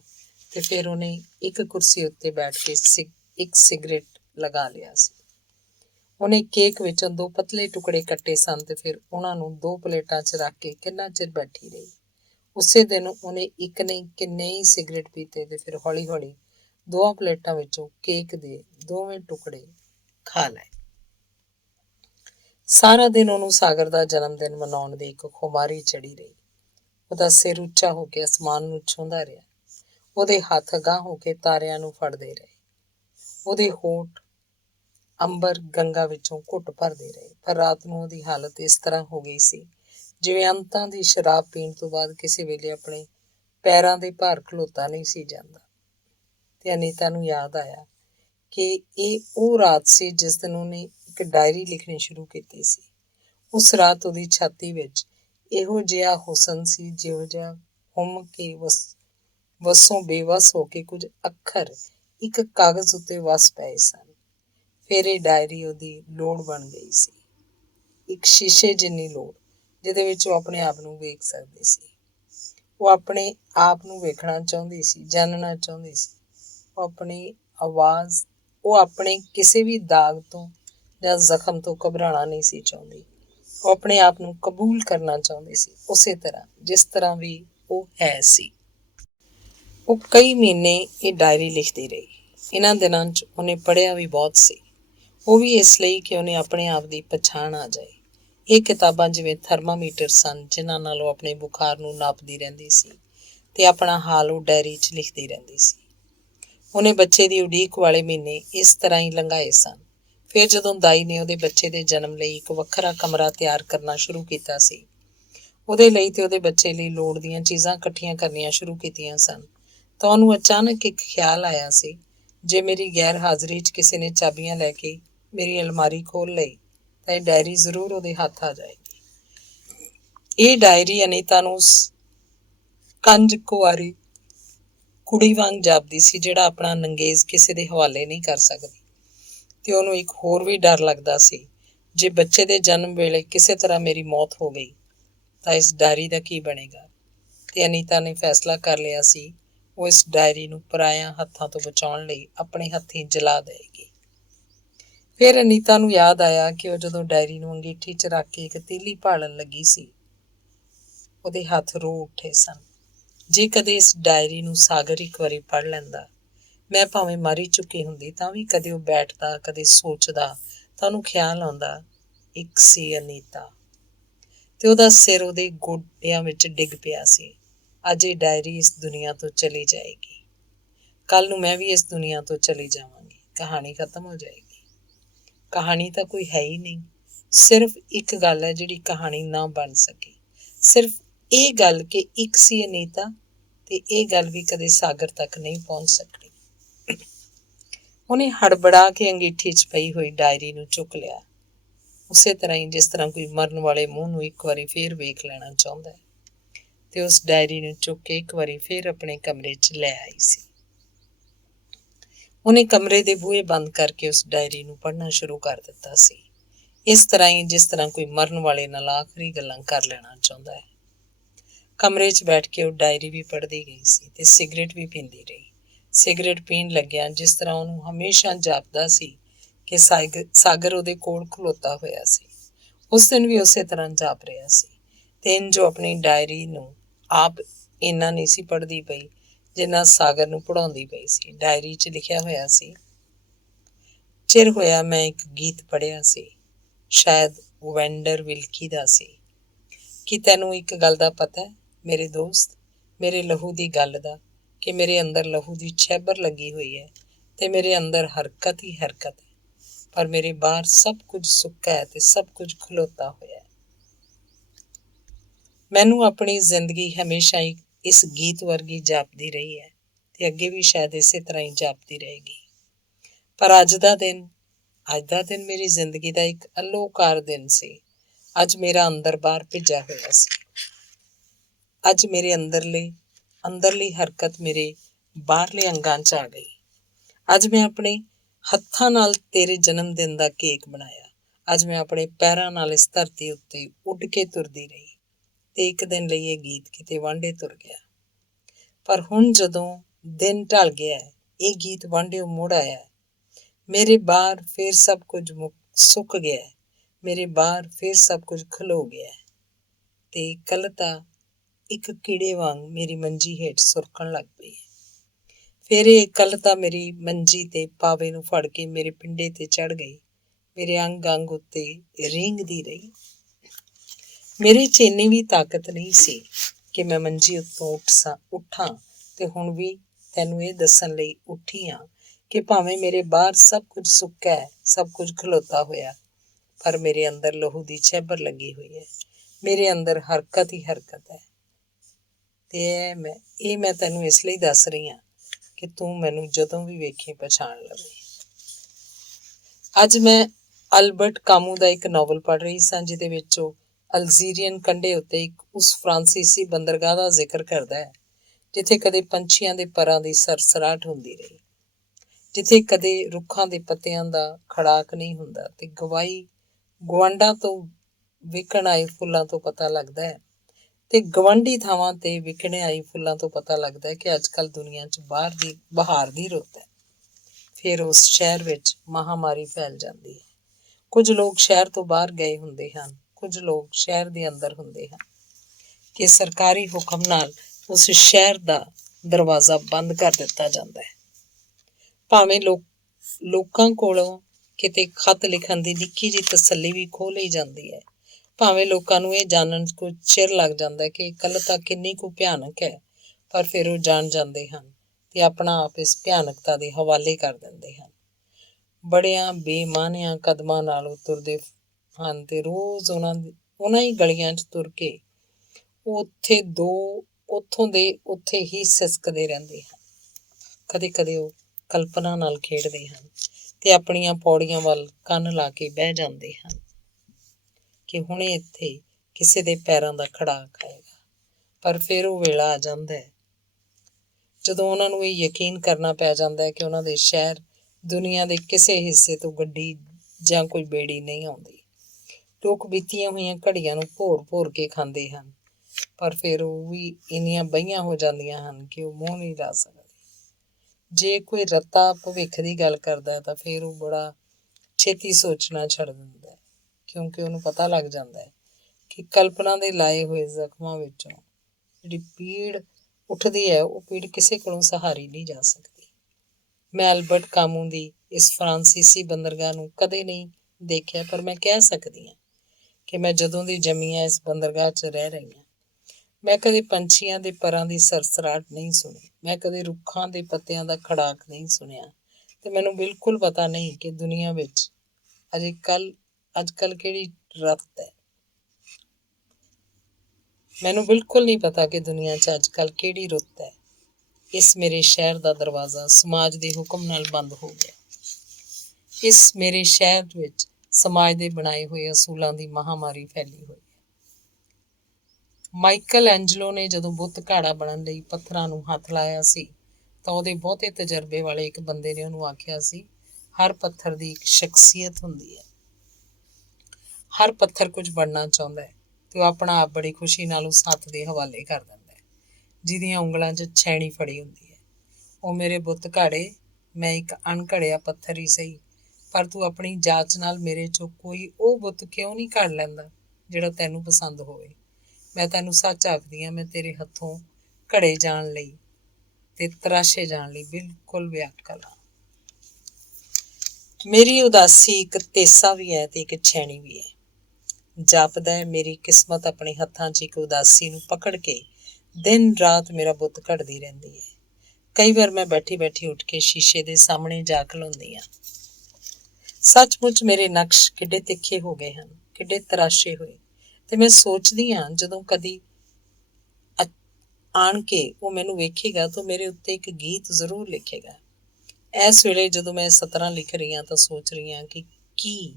ਤੇ ਫਿਰ ਉਹਨੇ ਇੱਕ ਕੁਰਸੀ ਉੱਤੇ ਬੈਠ ਕੇ ਇੱਕ ਸਿਗਰਟ ਲਗਾ ਲਿਆ ਸੀ। ਉਹਨੇ ਕੇਕ ਵਿੱਚੋਂ 2 ਪਤਲੇ ਟੁਕੜੇ ਕੱਟੇ ਸਨ ਤੇ ਫਿਰ ਉਹਨਾਂ ਨੂੰ 2 ਪਲੇਟਾਂ 'ਚ ਰੱਖ ਕੇ ਕਿੰਨਾ ਚਿਰ ਬੈਠੀ ਰਹੀ। ਉਸੇ ਦਿਨ ਉਹਨੇ ਇੱਕ ਨਹੀਂ ਕਿੰਨੇ ਹੀ ਸਿਗਰਟ ਪੀਤੇ ਤੇ ਫਿਰ ਹੌਲੀ ਹੌਲੀ 2 ਪਲੇਟਾਂ ਵਿੱਚੋਂ ਕੇਕ ਦੇ ਦੋਵੇਂ ਟੁਕੜੇ ਖਾ ਲਏ। ਸਾਰਾ ਦਿਨ ਉਹਨੂੰ ਸਾਗਰ ਦਾ ਜਨਮ ਦਿਨ ਮਨਾਉਣ ਦੀ ਇੱਕ ਖੁਮਾਰੀ ਚੜੀ ਰਹੀ। ਉਹਦਾ ਸਿਰ ਉੱਚਾ ਹੋ ਕੇ ਅਸਮਾਨ ਨੂੰ ਛੂੰਹਦਾ ਰਿਹਾ। ਉਹਦੇ ਹੱਥ ਅਗਾਂਹ ਹੋ ਕੇ ਤਾਰਿਆਂ ਨੂੰ ਫੜਦੇ ਰਹੇ। ਉਹਦੇ ਹੋਠ ਅੰਬਰ ਗੰਗਾ ਵਿੱਚੋਂ ਘੁੱਟ ਭਰਦੇ ਰਹੇ। ਪਰ ਰਾਤ ਨੂੰ ਉਹਦੀ ਹਾਲਤ ਇਸ ਤਰ੍ਹਾਂ ਹੋ ਗਈ ਸੀ ਜਿਵੇਂ ਅੰਤਾਂ ਦੀ ਸ਼ਰਾਬ ਪੀਣ ਤੋਂ ਬਾਅਦ ਕਿਸੇ ਵੇਲੇ ਆਪਣੇ ਪੈਰਾਂ ਦੇ ਭਾਰ ਖਲੋਤਾ ਨਹੀਂ ਸੀ ਜਾਂਦਾ। ਤੇ ਅਨੀਤਾ ਨੂੰ ਯਾਦ ਆਇਆ ਕਿ ਇਹ ਉਹ ਰਾਤ ਸੀ ਜਿਸ ਦਿਨ ਉਹਨੇ ਇੱਕ ਡਾਇਰੀ ਲਿਖਣੀ ਸ਼ੁਰੂ ਕੀਤੀ ਸੀ। ਉਸ ਰਾਤ ਉਹਦੀ ਛਾਤੀ ਵਿੱਚ ਇਹੋ ਜਿਹਾ ਹੁਸਨ ਸੀ ਜਿਹੋ ਜਿਹਾ ਹੁੰਮ ਕੇ ਵਸੋਂ ਬੇਵਸ ਹੋ ਕੇ ਕੁਝ ਅੱਖਰ ਇੱਕ ਕਾਗਜ਼ ਉੱਤੇ ਵਸ ਪਏ ਸਨ। ਫਿਰ ਇਹ ਡਾਇਰੀ ਉਹਦੀ ਲੋੜ ਬਣ ਗਈ ਸੀ। ਇੱਕ ਸ਼ੀਸ਼ੇ ਜਿੰਨੀ ਲੋੜ, ਜਿਹਦੇ ਵਿੱਚ ਉਹ ਆਪਣੇ ਆਪ ਨੂੰ ਵੇਖ ਸਕਦੀ ਸੀ। ਉਹ ਆਪਣੇ ਆਪ ਨੂੰ ਵੇਖਣਾ ਚਾਹੁੰਦੀ ਸੀ, ਜਾਣਨਾ ਚਾਹੁੰਦੀ ਸੀ। ਉਹ ਆਪਣੀ ਆਵਾਜ਼, ਉਹ ਆਪਣੇ ਕਿਸੇ ਵੀ ਦਾਗ ਤੋਂ ਜਾਂ ਜ਼ਖਮ ਤੋਂ ਘਬਰਾਉਣਾ ਨਹੀਂ ਸੀ ਚਾਹੁੰਦੀ। ਉਹ ਆਪਣੇ ਆਪ ਨੂੰ ਕਬੂਲ ਕਰਨਾ ਚਾਹੁੰਦੀ ਸੀ, ਉਸੇ ਤਰ੍ਹਾਂ ਜਿਸ ਤਰ੍ਹਾਂ ਵੀ ਉਹ ਹੈ ਸੀ। ਉਹ ਕਈ ਮਹੀਨੇ ਇਹ ਡਾਇਰੀ ਲਿਖਦੀ ਰਹੀ। ਇਹਨਾਂ ਦਿਨਾਂ 'ਚ ਉਹਨੇ ਪੜ੍ਹਿਆ ਵੀ ਬਹੁਤ ਸੀ, ਉਹ ਵੀ ਇਸ ਲਈ ਕਿ ਉਹਨੇ ਆਪਣੇ ਆਪ ਦੀ ਪਛਾਣ ਆ ਜਾਏ। ਇਹ ਕਿਤਾਬਾਂ ਜਿਵੇਂ ਥਰਮਾਮੀਟਰ ਸਨ, ਜਿਨ੍ਹਾਂ ਨਾਲ ਉਹ ਆਪਣੇ ਬੁਖਾਰ ਨੂੰ ਨਾਪਦੀ ਰਹਿੰਦੀ ਸੀ ਤੇ ਆਪਣਾ ਹਾਲ ਉਹ ਡਾਇਰੀ 'ਚ ਲਿਖਦੀ ਰਹਿੰਦੀ ਸੀ। ਉਹਨੇ ਬੱਚੇ ਦੀ ਉਡੀਕ ਵਾਲੇ ਮਹੀਨੇ ਇਸ ਤਰ੍ਹਾਂ ਹੀ ਲੰਘਾਏ ਸਨ। ਫਿਰ ਜਦੋਂ ਦਾਈ ਨੇ ਉਹਦੇ ਬੱਚੇ ਦੇ ਜਨਮ ਲਈ ਇੱਕ ਵੱਖਰਾ ਕਮਰਾ ਤਿਆਰ ਕਰਨਾ ਸ਼ੁਰੂ ਕੀਤਾ ਸੀ, ਉਹਦੇ ਲਈ ਤੇ ਉਹਦੇ ਬੱਚੇ ਲਈ ਲੋੜ ਦੀਆਂ ਚੀਜ਼ਾਂ ਇਕੱਠੀਆਂ ਕਰਨੀਆਂ ਸ਼ੁਰੂ ਕੀਤੀਆਂ ਸਨ, ਤਾਂ ਉਹਨੂੰ ਅਚਾਨਕ ਇੱਕ ਖਿਆਲ ਆਇਆ ਸੀ, ਜੇ ਮੇਰੀ ਗੈਰ ਹਾਜ਼ਰੀ 'ਚ ਕਿਸੇ ਨੇ ਚਾਬੀਆਂ ਲੈ ਕੇ ਮੇਰੀ ਅਲਮਾਰੀ ਖੋਲ੍ਹ ਲਈ ਤਾਂ ਇਹ ਡਾਇਰੀ ਜ਼ਰੂਰ ਉਹਦੇ ਹੱਥ ਆ ਜਾਏਗੀ। ਇਹ ਡਾਇਰੀ ਅਨੀਤਾ ਨੂੰ ਕੰਜ ਕੁਆਰੀ ਕੁੜੀ ਵਾਂਗ ਜਾਪਦੀ ਸੀ, ਜਿਹੜਾ ਆਪਣਾ ਨੰਗੇਜ਼ ਕਿਸੇ ਦੇ ਹਵਾਲੇ ਨਹੀਂ ਕਰ ਸਕਦੀ। ਤੇ ਉਹਨੂੰ ਇੱਕ ਹੋਰ ਵੀ ਡਰ ਲੱਗਦਾ ਸੀ, ਜੇ ਬੱਚੇ ਦੇ ਜਨਮ ਵੇਲੇ ਕਿਸੇ ਤਰ੍ਹਾਂ ਮੇਰੀ ਮੌਤ ਹੋ ਗਈ ਤਾਂ ਇਸ ਡਾਇਰੀ ਦਾ ਕੀ ਬਣੇਗਾ। ਤੇ ਅਨੀਤਾ ਨੇ ਫੈਸਲਾ ਕਰ ਲਿਆ ਸੀ, ਉਹ ਇਸ ਡਾਇਰੀ ਨੂੰ ਪਰਾਇਆਂ ਹੱਥਾਂ ਤੋਂ ਬਚਾਉਣ ਲਈ ਆਪਣੇ ਹੱਥੀਂ ਜਲਾ ਦੇਵੇਗੀ। ਫਿਰ ਅਨੀਤਾ ਨੂੰ ਯਾਦ ਆਇਆ ਕਿ ਉਹ ਜਦੋਂ ਡਾਇਰੀ ਨੂੰ ਅੰਗੀਠੀ 'ਚ ਰੱਖ ਕੇ ਇੱਕ ਤੀਲੀ ਭਾਲਣ ਲੱਗੀ ਸੀ, ਉਹਦੇ ਹੱਥ ਰੋ ਉੱਠੇ ਸਨ। ਜੇ ਕਦੇ ਇਸ ਡਾਇਰੀ ਨੂੰ ਸਾਗਰ ਇੱਕ ਵਾਰੀ ਪੜ੍ਹ ਲੈਂਦਾ, ਮੈਂ ਭਾਵੇਂ ਮਰ ਹੀ ਚੁੱਕੀ ਹੁੰਦੀ ਤਾਂ ਵੀ ਕਦੇ ਉਹ ਬੈਠਦਾ, ਕਦੇ ਸੋਚਦਾ, ਤਾਂ ਉਹਨੂੰ ਖਿਆਲ ਆਉਂਦਾ, ਇੱਕ ਸੀ ਅਨੀਤਾ। ਤੇ ਉਹਦਾ ਸਿਰ ਉਹਦੇ ਗੋਡਿਆਂ ਵਿੱਚ ਡਿੱਗ ਪਿਆ ਸੀ। ਅੱਜ ਇਹ ਡਾਇਰੀ ਇਸ ਦੁਨੀਆ ਤੋਂ ਚਲੀ ਜਾਏਗੀ, ਕੱਲ੍ਹ ਨੂੰ ਮੈਂ ਵੀ ਇਸ ਦੁਨੀਆ ਤੋਂ ਚਲੀ ਜਾਵਾਂਗੀ, ਕਹਾਣੀ ਖਤਮ ਹੋ ਜਾਏਗੀ। ਕਹਾਣੀ ਤਾਂ ਕੋਈ ਹੈ ਹੀ ਨਹੀਂ, ਸਿਰਫ ਇੱਕ ਗੱਲ ਹੈ ਜਿਹੜੀ ਕਹਾਣੀ ਨਾ ਬਣ ਸਕੀ, ਸਿਰਫ ਇਹ ਗੱਲ ਕਿ ਇੱਕ ਸੀ ਅਨੀਤਾ, ਤੇ ਇਹ ਗੱਲ ਵੀ ਕਦੇ ਸਾਗਰ ਤੱਕ ਨਹੀਂ ਪਹੁੰਚ ਸਕਦੀ। ਉਹਨੇ ਹੜਬੜਾ ਕੇ ਅੰਗੀਠੀ 'ਚ ਪਈ ਹੋਈ ਡਾਇਰੀ ਨੂੰ ਚੁੱਕ ਲਿਆ, ਉਸੇ ਤਰ੍ਹਾਂ ਹੀ ਜਿਸ ਤਰ੍ਹਾਂ ਕੋਈ ਮਰਨ ਵਾਲੇ ਮੂੰਹ ਨੂੰ ਇੱਕ ਵਾਰੀ ਫੇਰ ਵੇਖ ਲੈਣਾ ਚਾਹੁੰਦਾ ਹੈ, ਤੇ ਉਸ ਡਾਇਰੀ ਨੂੰ ਚੁੱਕ ਕੇ ਇੱਕ ਵਾਰੀ ਫੇਰ ਆਪਣੇ ਕਮਰੇ 'ਚ ਲੈ ਆਈ ਸੀ। ਉਹਨੇ ਕਮਰੇ ਦੇ ਬੂਹੇ ਬੰਦ ਕਰਕੇ ਉਸ ਡਾਇਰੀ ਨੂੰ ਪੜ੍ਹਨਾ ਸ਼ੁਰੂ ਕਰ ਦਿੱਤਾ ਸੀ, ਇਸ ਤਰ੍ਹਾਂ ਹੀ ਜਿਸ ਤਰ੍ਹਾਂ ਕੋਈ ਮਰਨ ਵਾਲੇ ਨਾਲ ਆਖਰੀ ਗੱਲਾਂ ਕਰ ਲੈਣਾ ਚਾਹੁੰਦਾ ਹੈ। ਕਮਰੇ 'ਚ ਬੈਠ ਕੇ ਉਹ ਡਾਇਰੀ ਵੀ ਪੜ੍ਹਦੀ ਗਈ ਸੀ ਤੇ ਸਿਗਰਟ ਵੀ ਪੀਂਦੀ ਰਹੀ। ਸਿਗਰਟ ਪੀਣ ਲੱਗਿਆ ਜਿਸ ਤਰ੍ਹਾਂ ਉਹਨੂੰ ਹਮੇਸ਼ਾ ਜਾਪਦਾ ਸੀ ਕਿ ਸਾਗਰ ਉਹਦੇ ਕੋਲ ਖਲੋਤਾ ਹੋਇਆ ਸੀ। ਉਸ ਦਿਨ ਵੀ ਉਸੇ ਤਰ੍ਹਾਂ ਜਾਪ ਰਿਹਾ ਸੀ। ਤੇ ਜੋ ਆਪਣੀ ਡਾਇਰੀ ਨੂੰ ਆਪ ਇੰਨਾ ਨਹੀਂ ਸੀ ਪੜ੍ਹਦੀ ਪਈ ਜਿੰਨਾ ਸਾਗਰ ਨੂੰ ਪੜ੍ਹਾਉਂਦੀ ਪਈ ਸੀ। ਡਾਇਰੀ 'ਚ ਲਿਖਿਆ ਹੋਇਆ ਸੀ, ਚਿਰ ਹੋਇਆ ਮੈਂ ਇੱਕ ਗੀਤ ਪੜ੍ਹਿਆ ਸੀ, ਸ਼ਾਇਦ ਵੈਂਡਰ ਵਿਲਕੀ ਦਾ ਸੀ। ਕੀ ਤੈਨੂੰ ਇੱਕ ਗੱਲ ਦਾ ਪਤਾ ਹੈ ਮੇਰੇ ਦੋਸਤ, ਮੇਰੇ ਲਹੂ ਦੀ ਗੱਲ ਦਾ, ਕਿ ਮੇਰੇ ਅੰਦਰ ਲਹੂ ਦੀ ਛੈਬਰ ਲੱਗੀ ਹੋਈ ਹੈ ਤੇ ਮੇਰੇ ਅੰਦਰ ਹਰਕਤ ਹੀ ਹਰਕਤ ਹੈ, ਪਰ ਮੇਰੇ ਬਾਹਰ ਸਭ ਕੁਝ ਸੁੱਕਾ ਹੈ ਤੇ ਸਭ ਕੁਝ ਖਲੋਤਾ ਹੋਇਆ ਹੈ। ਮੈਨੂੰ ਆਪਣੀ ਜ਼ਿੰਦਗੀ ਹਮੇਸ਼ਾ ਹੀ ਇਸ ਗੀਤ ਵਰਗੀ ਜਾਪਦੀ ਰਹੀ ਹੈ ਤੇ ਅੱਗੇ ਵੀ ਸ਼ਾਇਦ ਇਸੇ ਤਰ੍ਹਾਂ ਹੀ ਜਾਪਦੀ ਰਹੇਗੀ। ਪਰ ਅੱਜ ਦਾ ਦਿਨ ਮੇਰੀ ਜ਼ਿੰਦਗੀ ਦਾ ਇੱਕ ਅਲੋਕਾਰ ਦਿਨ ਸੀ। ਅੱਜ ਮੇਰਾ ਅੰਦਰ ਬਾਹਰ ਭਿੱਜਾ ਹੋਇਆ ਸੀ। ਅੱਜ ਮੇਰੇ ਅੰਦਰਲੀ ਹਰਕਤ ਮੇਰੇ ਬਾਹਰਲੇ ਅੰਗਾਂ 'ਚ ਆ ਗਈ। ਅੱਜ ਮੈਂ ਆਪਣੇ ਹੱਥਾਂ ਨਾਲ ਤੇਰੇ ਜਨਮ ਦਿਨ ਦਾ ਕੇਕ ਬਣਾਇਆ। ਅੱਜ ਮੈਂ ਆਪਣੇ ਪੈਰਾਂ ਨਾਲ ਇਸ ਧਰਤੀ ਉੱਤੇ ਉੱਡ ਕੇ ਤੁਰਦੀ ਰਹੀ ਤੇ ਇੱਕ ਦਿਨ ਲਈ ਇਹ ਗੀਤ ਕਿਤੇ ਵਾਂਢੇ ਤੁਰ ਗਿਆ। ਪਰ ਹੁਣ ਜਦੋਂ ਦਿਨ ਢਲ ਗਿਆ, ਇਹ ਗੀਤ ਵਾਂਢਿਓ ਮੁੜ ਆਇਆ। ਮੇਰੇ ਬਾਹਰ ਫਿਰ ਸਭ ਕੁਝ ਸੁੱਕ ਗਿਆ, ਮੇਰੇ ਬਾਹਰ ਫਿਰ ਸਭ ਕੁਝ ਖਲੋ ਗਿਆ ਤੇ ਕਲਤਾ ਇੱਕ ਕੀੜੇ ਵਾਂਗ ਮੇਰੀ ਮੰਜੀ ਹੇਠ ਸੁਰਕਣ ਲੱਗ ਪਈ। ਫਿਰ ਇਹ ਕਲਤਾ ਮੇਰੀ ਮੰਜੀ ਤੇ ਪਾਵੇ ਨੂੰ ਫੜ ਕੇ ਮੇਰੇ ਪਿੰਡੇ ਤੇ ਚੜ੍ਹ ਗਈ, ਮੇਰੇ ਅੰਗ ਅੰਗ ਉੱਤੇ ਰੀਂਗਦੀ ਰਹੀ। ਮੇਰੇ 'ਚ ਇੰਨੀ ਵੀ ਤਾਕਤ ਨਹੀਂ ਸੀ ਕਿ ਮੈਂ ਮੰਜੀ ਉੱਤੋਂ ਉੱਠਾਂ ਤੇ ਹੁਣ ਵੀ ਤੈਨੂੰ ਇਹ ਦੱਸਣ ਲਈ ਉੱਠੀ ਹਾਂ ਕਿ ਭਾਵੇਂ ਮੇਰੇ ਬਾਹਰ ਸਭ ਕੁਝ ਸੁੱਕਾ ਹੈ, ਸਭ ਕੁਝ ਖਲੋਤਾ ਹੋਇਆ, ਪਰ ਮੇਰੇ ਅੰਦਰ ਲਹੂ ਦੀ ਛੈਬਰ ਲੱਗੀ ਹੋਈ ਹੈ, ਮੇਰੇ ਅੰਦਰ ਹਰਕਤ ਹੀ ਹਰਕਤ ਹੈ। ਤੇ ਇਹ ਮੈਂ ਤੈਨੂੰ ਇਸ ਲਈ ਦੱਸ ਰਹੀ ਹਾਂ ਕਿ ਤੂੰ ਮੈਨੂੰ ਜਦੋਂ ਵੀ ਵੇਖੀ ਪਛਾਣ ਲਵੇਂ। ਅੱਜ ਮੈਂ ਅਲਬਰਟ ਕਾਮੂ ਦਾ ਇੱਕ ਨਾਵਲ ਪੜ੍ਹ ਰਹੀ ਸਾਂ, ਜਿਹਦੇ ਵਿੱਚ ਉਹ ਅਲਜੀਰੀਅਨ ਕੰਢੇ ਉੱਤੇ ਇੱਕ ਉਸ ਫਰਾਂਸੀਸੀ ਬੰਦਰਗਾਹ ਦਾ ਜ਼ਿਕਰ ਕਰਦਾ ਹੈ, ਜਿੱਥੇ ਕਦੇ ਪੰਛੀਆਂ ਦੇ ਪਰਾਂ ਦੀ ਸਰਸਰਾਹਟ ਹੁੰਦੀ ਰਹੀ, ਜਿੱਥੇ ਕਦੇ ਰੁੱਖਾਂ ਦੇ ਪੱਤਿਆਂ ਦਾ ਖੜਾਕ ਨਹੀਂ ਹੁੰਦਾ ਤੇ ਗੁਆਂਢਾਂ ਤੋਂ ਵਿਕਣ ਆਏ ਫੁੱਲਾਂ ਤੋਂ ਪਤਾ ਲੱਗਦਾ ਹੈ, ਤੇ ਗਵਾਂਢੀ ਥਾਵਾਂ ਤੇ ਵਿਕਣ ਆਏ ਫੁੱਲਾਂ ਤੋਂ ਪਤਾ ਲੱਗਦਾ ਹੈ ਕਿ ਅੱਜ ਕੱਲ੍ਹ ਦੁਨੀਆ 'ਚ ਬਹਾਰ ਦੀ ਰੁੱਤ ਹੈ। ਫਿਰ ਉਸ ਸ਼ਹਿਰ ਵਿੱਚ ਮਹਾਮਾਰੀ ਫੈਲ ਜਾਂਦੀ ਹੈ। ਕੁਝ ਲੋਕ ਸ਼ਹਿਰ ਤੋਂ ਬਾਹਰ ਗਏ ਹੁੰਦੇ ਹਨ, ਕੁਝ ਲੋਕ ਸ਼ਹਿਰ ਦੇ ਅੰਦਰ ਹੁੰਦੇ ਹਨ ਕਿ ਸਰਕਾਰੀ ਹੁਕਮ ਨਾਲ ਉਸ ਸ਼ਹਿਰ ਦਾ ਦਰਵਾਜ਼ਾ ਬੰਦ ਕਰ ਦਿੱਤਾ ਜਾਂਦਾ ਹੈ। ਭਾਵੇਂ ਲੋਕਾਂ ਕੋਲੋਂ ਕਿਤੇ ਖਤ ਲਿਖਣ ਦੀ ਨਿੱਕੀ ਜਿਹੀ ਤਸੱਲੀ ਵੀ ਖੋਹ ਲਈ ਜਾਂਦੀ ਹੈ, ਭਾਵੇਂ ਲੋਕਾਂ ਨੂੰ ਇਹ ਜਾਣਨ 'ਚ ਕੁਝ ਚਿਰ ਲੱਗ ਜਾਂਦਾ ਹੈ ਕਿ ਇਕੱਲਤਾ ਕਿੰਨੀ ਕੁ ਭਿਆਨਕ ਹੈ, ਪਰ ਫਿਰ ਉਹ ਜਾਣ ਜਾਂਦੇ ਹਨ ਤੇ ਆਪਣਾ ਆਪ ਇਸ ਭਿਆਨਕਤਾ ਦੇ ਹਵਾਲੇ ਕਰ ਦਿੰਦੇ ਹਨ। ਬੜਿਆਂ ਬੇਮਾਨਿਆਂ ਕਦਮਾਂ ਨਾਲ ਉਹ ਤੁਰਦੇ ਹਨ ਤੇ ਰੋਜ਼ ਉਹਨਾਂ ਹੀ ਗਲੀਆਂ 'ਚ ਤੁਰ ਕੇ ਉੱਥੋਂ ਦੇ ਉੱਥੇ ਹੀ ਸਿਸਕਦੇ ਰਹਿੰਦੇ ਹਨ। ਕਦੇ ਕਦੇ ਉਹ ਕਲਪਨਾ ਨਾਲ ਖੇਡਦੇ ਹਨ ਤੇ ਆਪਣੀਆਂ ਪੌੜੀਆਂ ਵੱਲ ਕੰਨ ਲਾ ਕੇ ਬਹਿ ਜਾਂਦੇ ਹਨ ਕਿ ਹੁਣੇ ਇੱਥੇ ਕਿਸੇ ਦੇ ਪੈਰਾਂ ਦਾ ਖੜਾਕ ਖਾਏਗਾ। ਪਰ ਫਿਰ ਉਹ ਵੇਲਾ ਆ ਜਾਂਦਾ ਹੈ ਜਦੋਂ ਉਹਨਾਂ ਨੂੰ ਇਹ ਯਕੀਨ ਕਰਨਾ ਪੈ ਜਾਂਦਾ ਹੈ ਕਿ ਉਹਨਾਂ ਦੇ ਸ਼ਹਿਰ ਦੁਨੀਆ ਦੇ ਕਿਸੇ ਹਿੱਸੇ ਤੋਂ ਗੱਡੀ ਜਾਂ ਕੋਈ ਬੇੜੀ ਨਹੀਂ ਆਉਂਦੀ। ਲੋਕ ਬੀਤੀਆਂ ਹੋਈਆਂ ਘੜੀਆਂ ਨੂੰ ਭੋਰ ਕੇ ਖਾਂਦੇ ਹਨ, ਪਰ ਫਿਰ ਉਹ ਵੀ ਇੰਨੀਆਂ ਬਹੀਆਂ ਹੋ ਜਾਂਦੀਆਂ ਹਨ ਕਿ ਉਹ ਮੂੰਹ ਨਹੀਂ ਲਾ ਸਕਦੇ। ਜੇ ਕੋਈ ਰੱਤਾ ਭਵਿੱਖ ਦੀ ਗੱਲ ਕਰਦਾ ਤਾਂ ਫਿਰ ਉਹ ਬੜਾ ਛੇਤੀ ਸੋਚਣਾ ਛੱਡ ਦਿੰਦਾ ਹੈ, ਕਿਉਂਕਿ ਉਹਨੂੰ ਪਤਾ ਲੱਗ ਜਾਂਦਾ ਹੈ ਕਿ ਕਲਪਨਾ ਦੇ ਲਾਏ ਹੋਏ ਜ਼ਖਮਾਂ ਵਿੱਚੋਂ ਜਿਹੜੀ ਪੀੜ ਉੱਠਦੀ ਹੈ, ਉਹ ਪੀੜ ਕਿਸੇ ਕੋਲੋਂ ਸਹਾਰੀ ਨਹੀਂ ਜਾ ਸਕਦੀ। ਮੈਂ ਅਲਬਰਟ ਕਾਮੂ ਦੀ ਇਸ ਫਰਾਂਸੀਸੀ ਬੰਦਰਗਾਹ ਨੂੰ ਕਦੇ ਨਹੀਂ ਦੇਖਿਆ, ਪਰ ਮੈਂ ਕਹਿ ਸਕਦੀ ਹਾਂ ਕਿ ਮੈਂ ਜਦੋਂ ਦੀ ਜੰਮੀ ਹਾਂ ਇਸ ਬੰਦਰਗਾਹ 'ਚ ਰਹਿ ਰਹੀ ਹਾਂ, ਮੈਂ ਕਦੇ ਪੰਛੀਆਂ ਦੇ ਪਰਾਂ ਦੀ ਸਰਸਰਾਹਟ ਨਹੀਂ ਸੁਣੀ, ਮੈਂ ਕਦੇ ਰੁੱਖਾਂ ਦੇ ਪੱਤਿਆਂ ਦਾ ਖੜਾਕ ਨਹੀਂ ਸੁਣਿਆ, ਤੇ ਮੈਨੂੰ ਬਿਲਕੁਲ ਪਤਾ ਨਹੀਂ ਕਿ ਦੁਨੀਆ ਵਿੱਚ ਅੱਜ ਕੱਲ੍ਹ ਕਿਹੜੀ ਰੁੱਤ ਹੈ। ਮੈਨੂੰ ਬਿਲਕੁਲ ਨਹੀਂ ਪਤਾ ਕਿ ਦੁਨੀਆ 'ਚ ਅੱਜ ਕੱਲ੍ਹ ਕਿਹੜੀ ਰੁੱਤ ਹੈ। ਇਸ ਮੇਰੇ ਸ਼ਹਿਰ ਦਾ ਦਰਵਾਜ਼ਾ ਸਮਾਜ ਦੇ ਹੁਕਮ ਨਾਲ ਬੰਦ ਹੋ ਗਿਆ। ਇਸ ਮੇਰੇ ਸ਼ਹਿਰ ਵਿੱਚ ਸਮਾਜ ਦੇ ਬਣਾਏ ਹੋਏ ਅਸੂਲਾਂ ਦੀ ਮਹਾਮਾਰੀ ਫੈਲੀ ਹੋਈ ਹੈ। ਮਾਈਕਲ ਐਂਜਲੋ ਨੇ ਜਦੋਂ ਬੁੱਤ ਘਾੜਾ ਬਣਨ ਲਈ ਪੱਥਰਾਂ ਨੂੰ ਹੱਥ ਲਾਇਆ ਸੀ ਤਾਂ ਉਹਦੇ ਬਹੁਤੇ ਤਜਰਬੇ ਵਾਲੇ ਇੱਕ ਬੰਦੇ ਨੇ ਉਹਨੂੰ ਆਖਿਆ ਸੀ, ਹਰ ਪੱਥਰ ਦੀ ਇੱਕ ਸ਼ਖਸੀਅਤ ਹੁੰਦੀ ਹੈ। ਹਰ ਪੱਥਰ ਕੁਝ ਬਣਨਾ ਚਾਹੁੰਦਾ ਹੈ ਤੇ ਉਹ ਆਪਣਾ ਆਪ ਬੜੀ ਖੁਸ਼ੀ ਨਾਲ ਉਸ ਹੱਥ ਦੇ ਹਵਾਲੇ ਕਰ ਦਿੰਦਾ ਹੈ ਜਿਹਦੀਆਂ ਉਂਗਲਾਂ 'ਚ ਛੈਣੀ ਫੜੀ ਹੁੰਦੀ ਹੈ। ਉਹ ਮੇਰੇ ਬੁੱਤ ਘਾੜੇ, ਮੈਂ ਇੱਕ ਅਣਘੜਿਆ ਪੱਥਰ ਹੀ ਸਹੀ, ਪਰ ਤੂੰ ਆਪਣੀ ਜਾਚ ਨਾਲ ਮੇਰੇ 'ਚੋਂ ਕੋਈ ਉਹ ਬੁੱਤ ਕਿਉਂ ਨਹੀਂ ਘੜ ਲੈਂਦਾ ਜਿਹੜਾ ਤੈਨੂੰ ਪਸੰਦ ਹੋਵੇ। ਮੈਂ ਤੈਨੂੰ ਸੱਚ ਆਖਦੀ ਹਾਂ, ਮੈਂ ਤੇਰੇ ਹੱਥੋਂ ਘੜੇ ਜਾਣ ਲਈ ਤੇ ਤਰਾਸ਼ੇ ਜਾਣ ਲਈ ਬਿਲਕੁਲ ਵਿਆਕੁਲ ਹਾਂ। ਮੇਰੀ ਉਦਾਸੀ ਇੱਕ ਤੇਸਾ ਵੀ ਹੈ ਤੇ ਇੱਕ ਛੈਣੀ ਵੀ ਹੈ। ਜਾਪਦਾ ਹੈ ਮੇਰੀ ਕਿਸਮਤ ਆਪਣੇ ਹੱਥਾਂ 'ਚ ਇੱਕ ਉਦਾਸੀ ਨੂੰ ਪਕੜ ਕੇ ਦਿਨ ਰਾਤ ਮੇਰਾ ਬੁੱਤ ਘੜਦੀ ਰਹਿੰਦੀ ਹੈ। ਕਈ ਵਾਰ ਮੈਂ ਬੈਠੀ ਬੈਠੀ ਉੱਠ ਕੇ ਸ਼ੀਸ਼ੇ ਦੇ ਸਾਹਮਣੇ ਜਾ ਖਲੋਂਦੀ ਹਾਂ। ਸੱਚਮੁੱਚ ਮੇਰੇ ਨਕਸ਼ ਕਿੱਡੇ ਤਿੱਖੇ ਹੋ ਗਏ ਹਨ, ਕਿੱਡੇ ਤਰਾਸ਼ੇ ਹੋਏ, ਤੇ ਮੈਂ ਸੋਚਦੀ ਹਾਂ ਜਦੋਂ ਕਦੀ ਆਣ ਕੇ ਉਹ ਮੈਨੂੰ ਵੇਖੇਗਾ ਤਾਂ ਮੇਰੇ ਉੱਤੇ ਇੱਕ ਗੀਤ ਜ਼ਰੂਰ ਲਿਖੇਗਾ। ਇਸ ਵੇਲੇ ਜਦੋਂ ਮੈਂ ਸਤਰਾਂ ਲਿਖ ਰਹੀ ਹਾਂ ਤਾਂ ਸੋਚ ਰਹੀ ਹਾਂ ਕਿ ਕੀ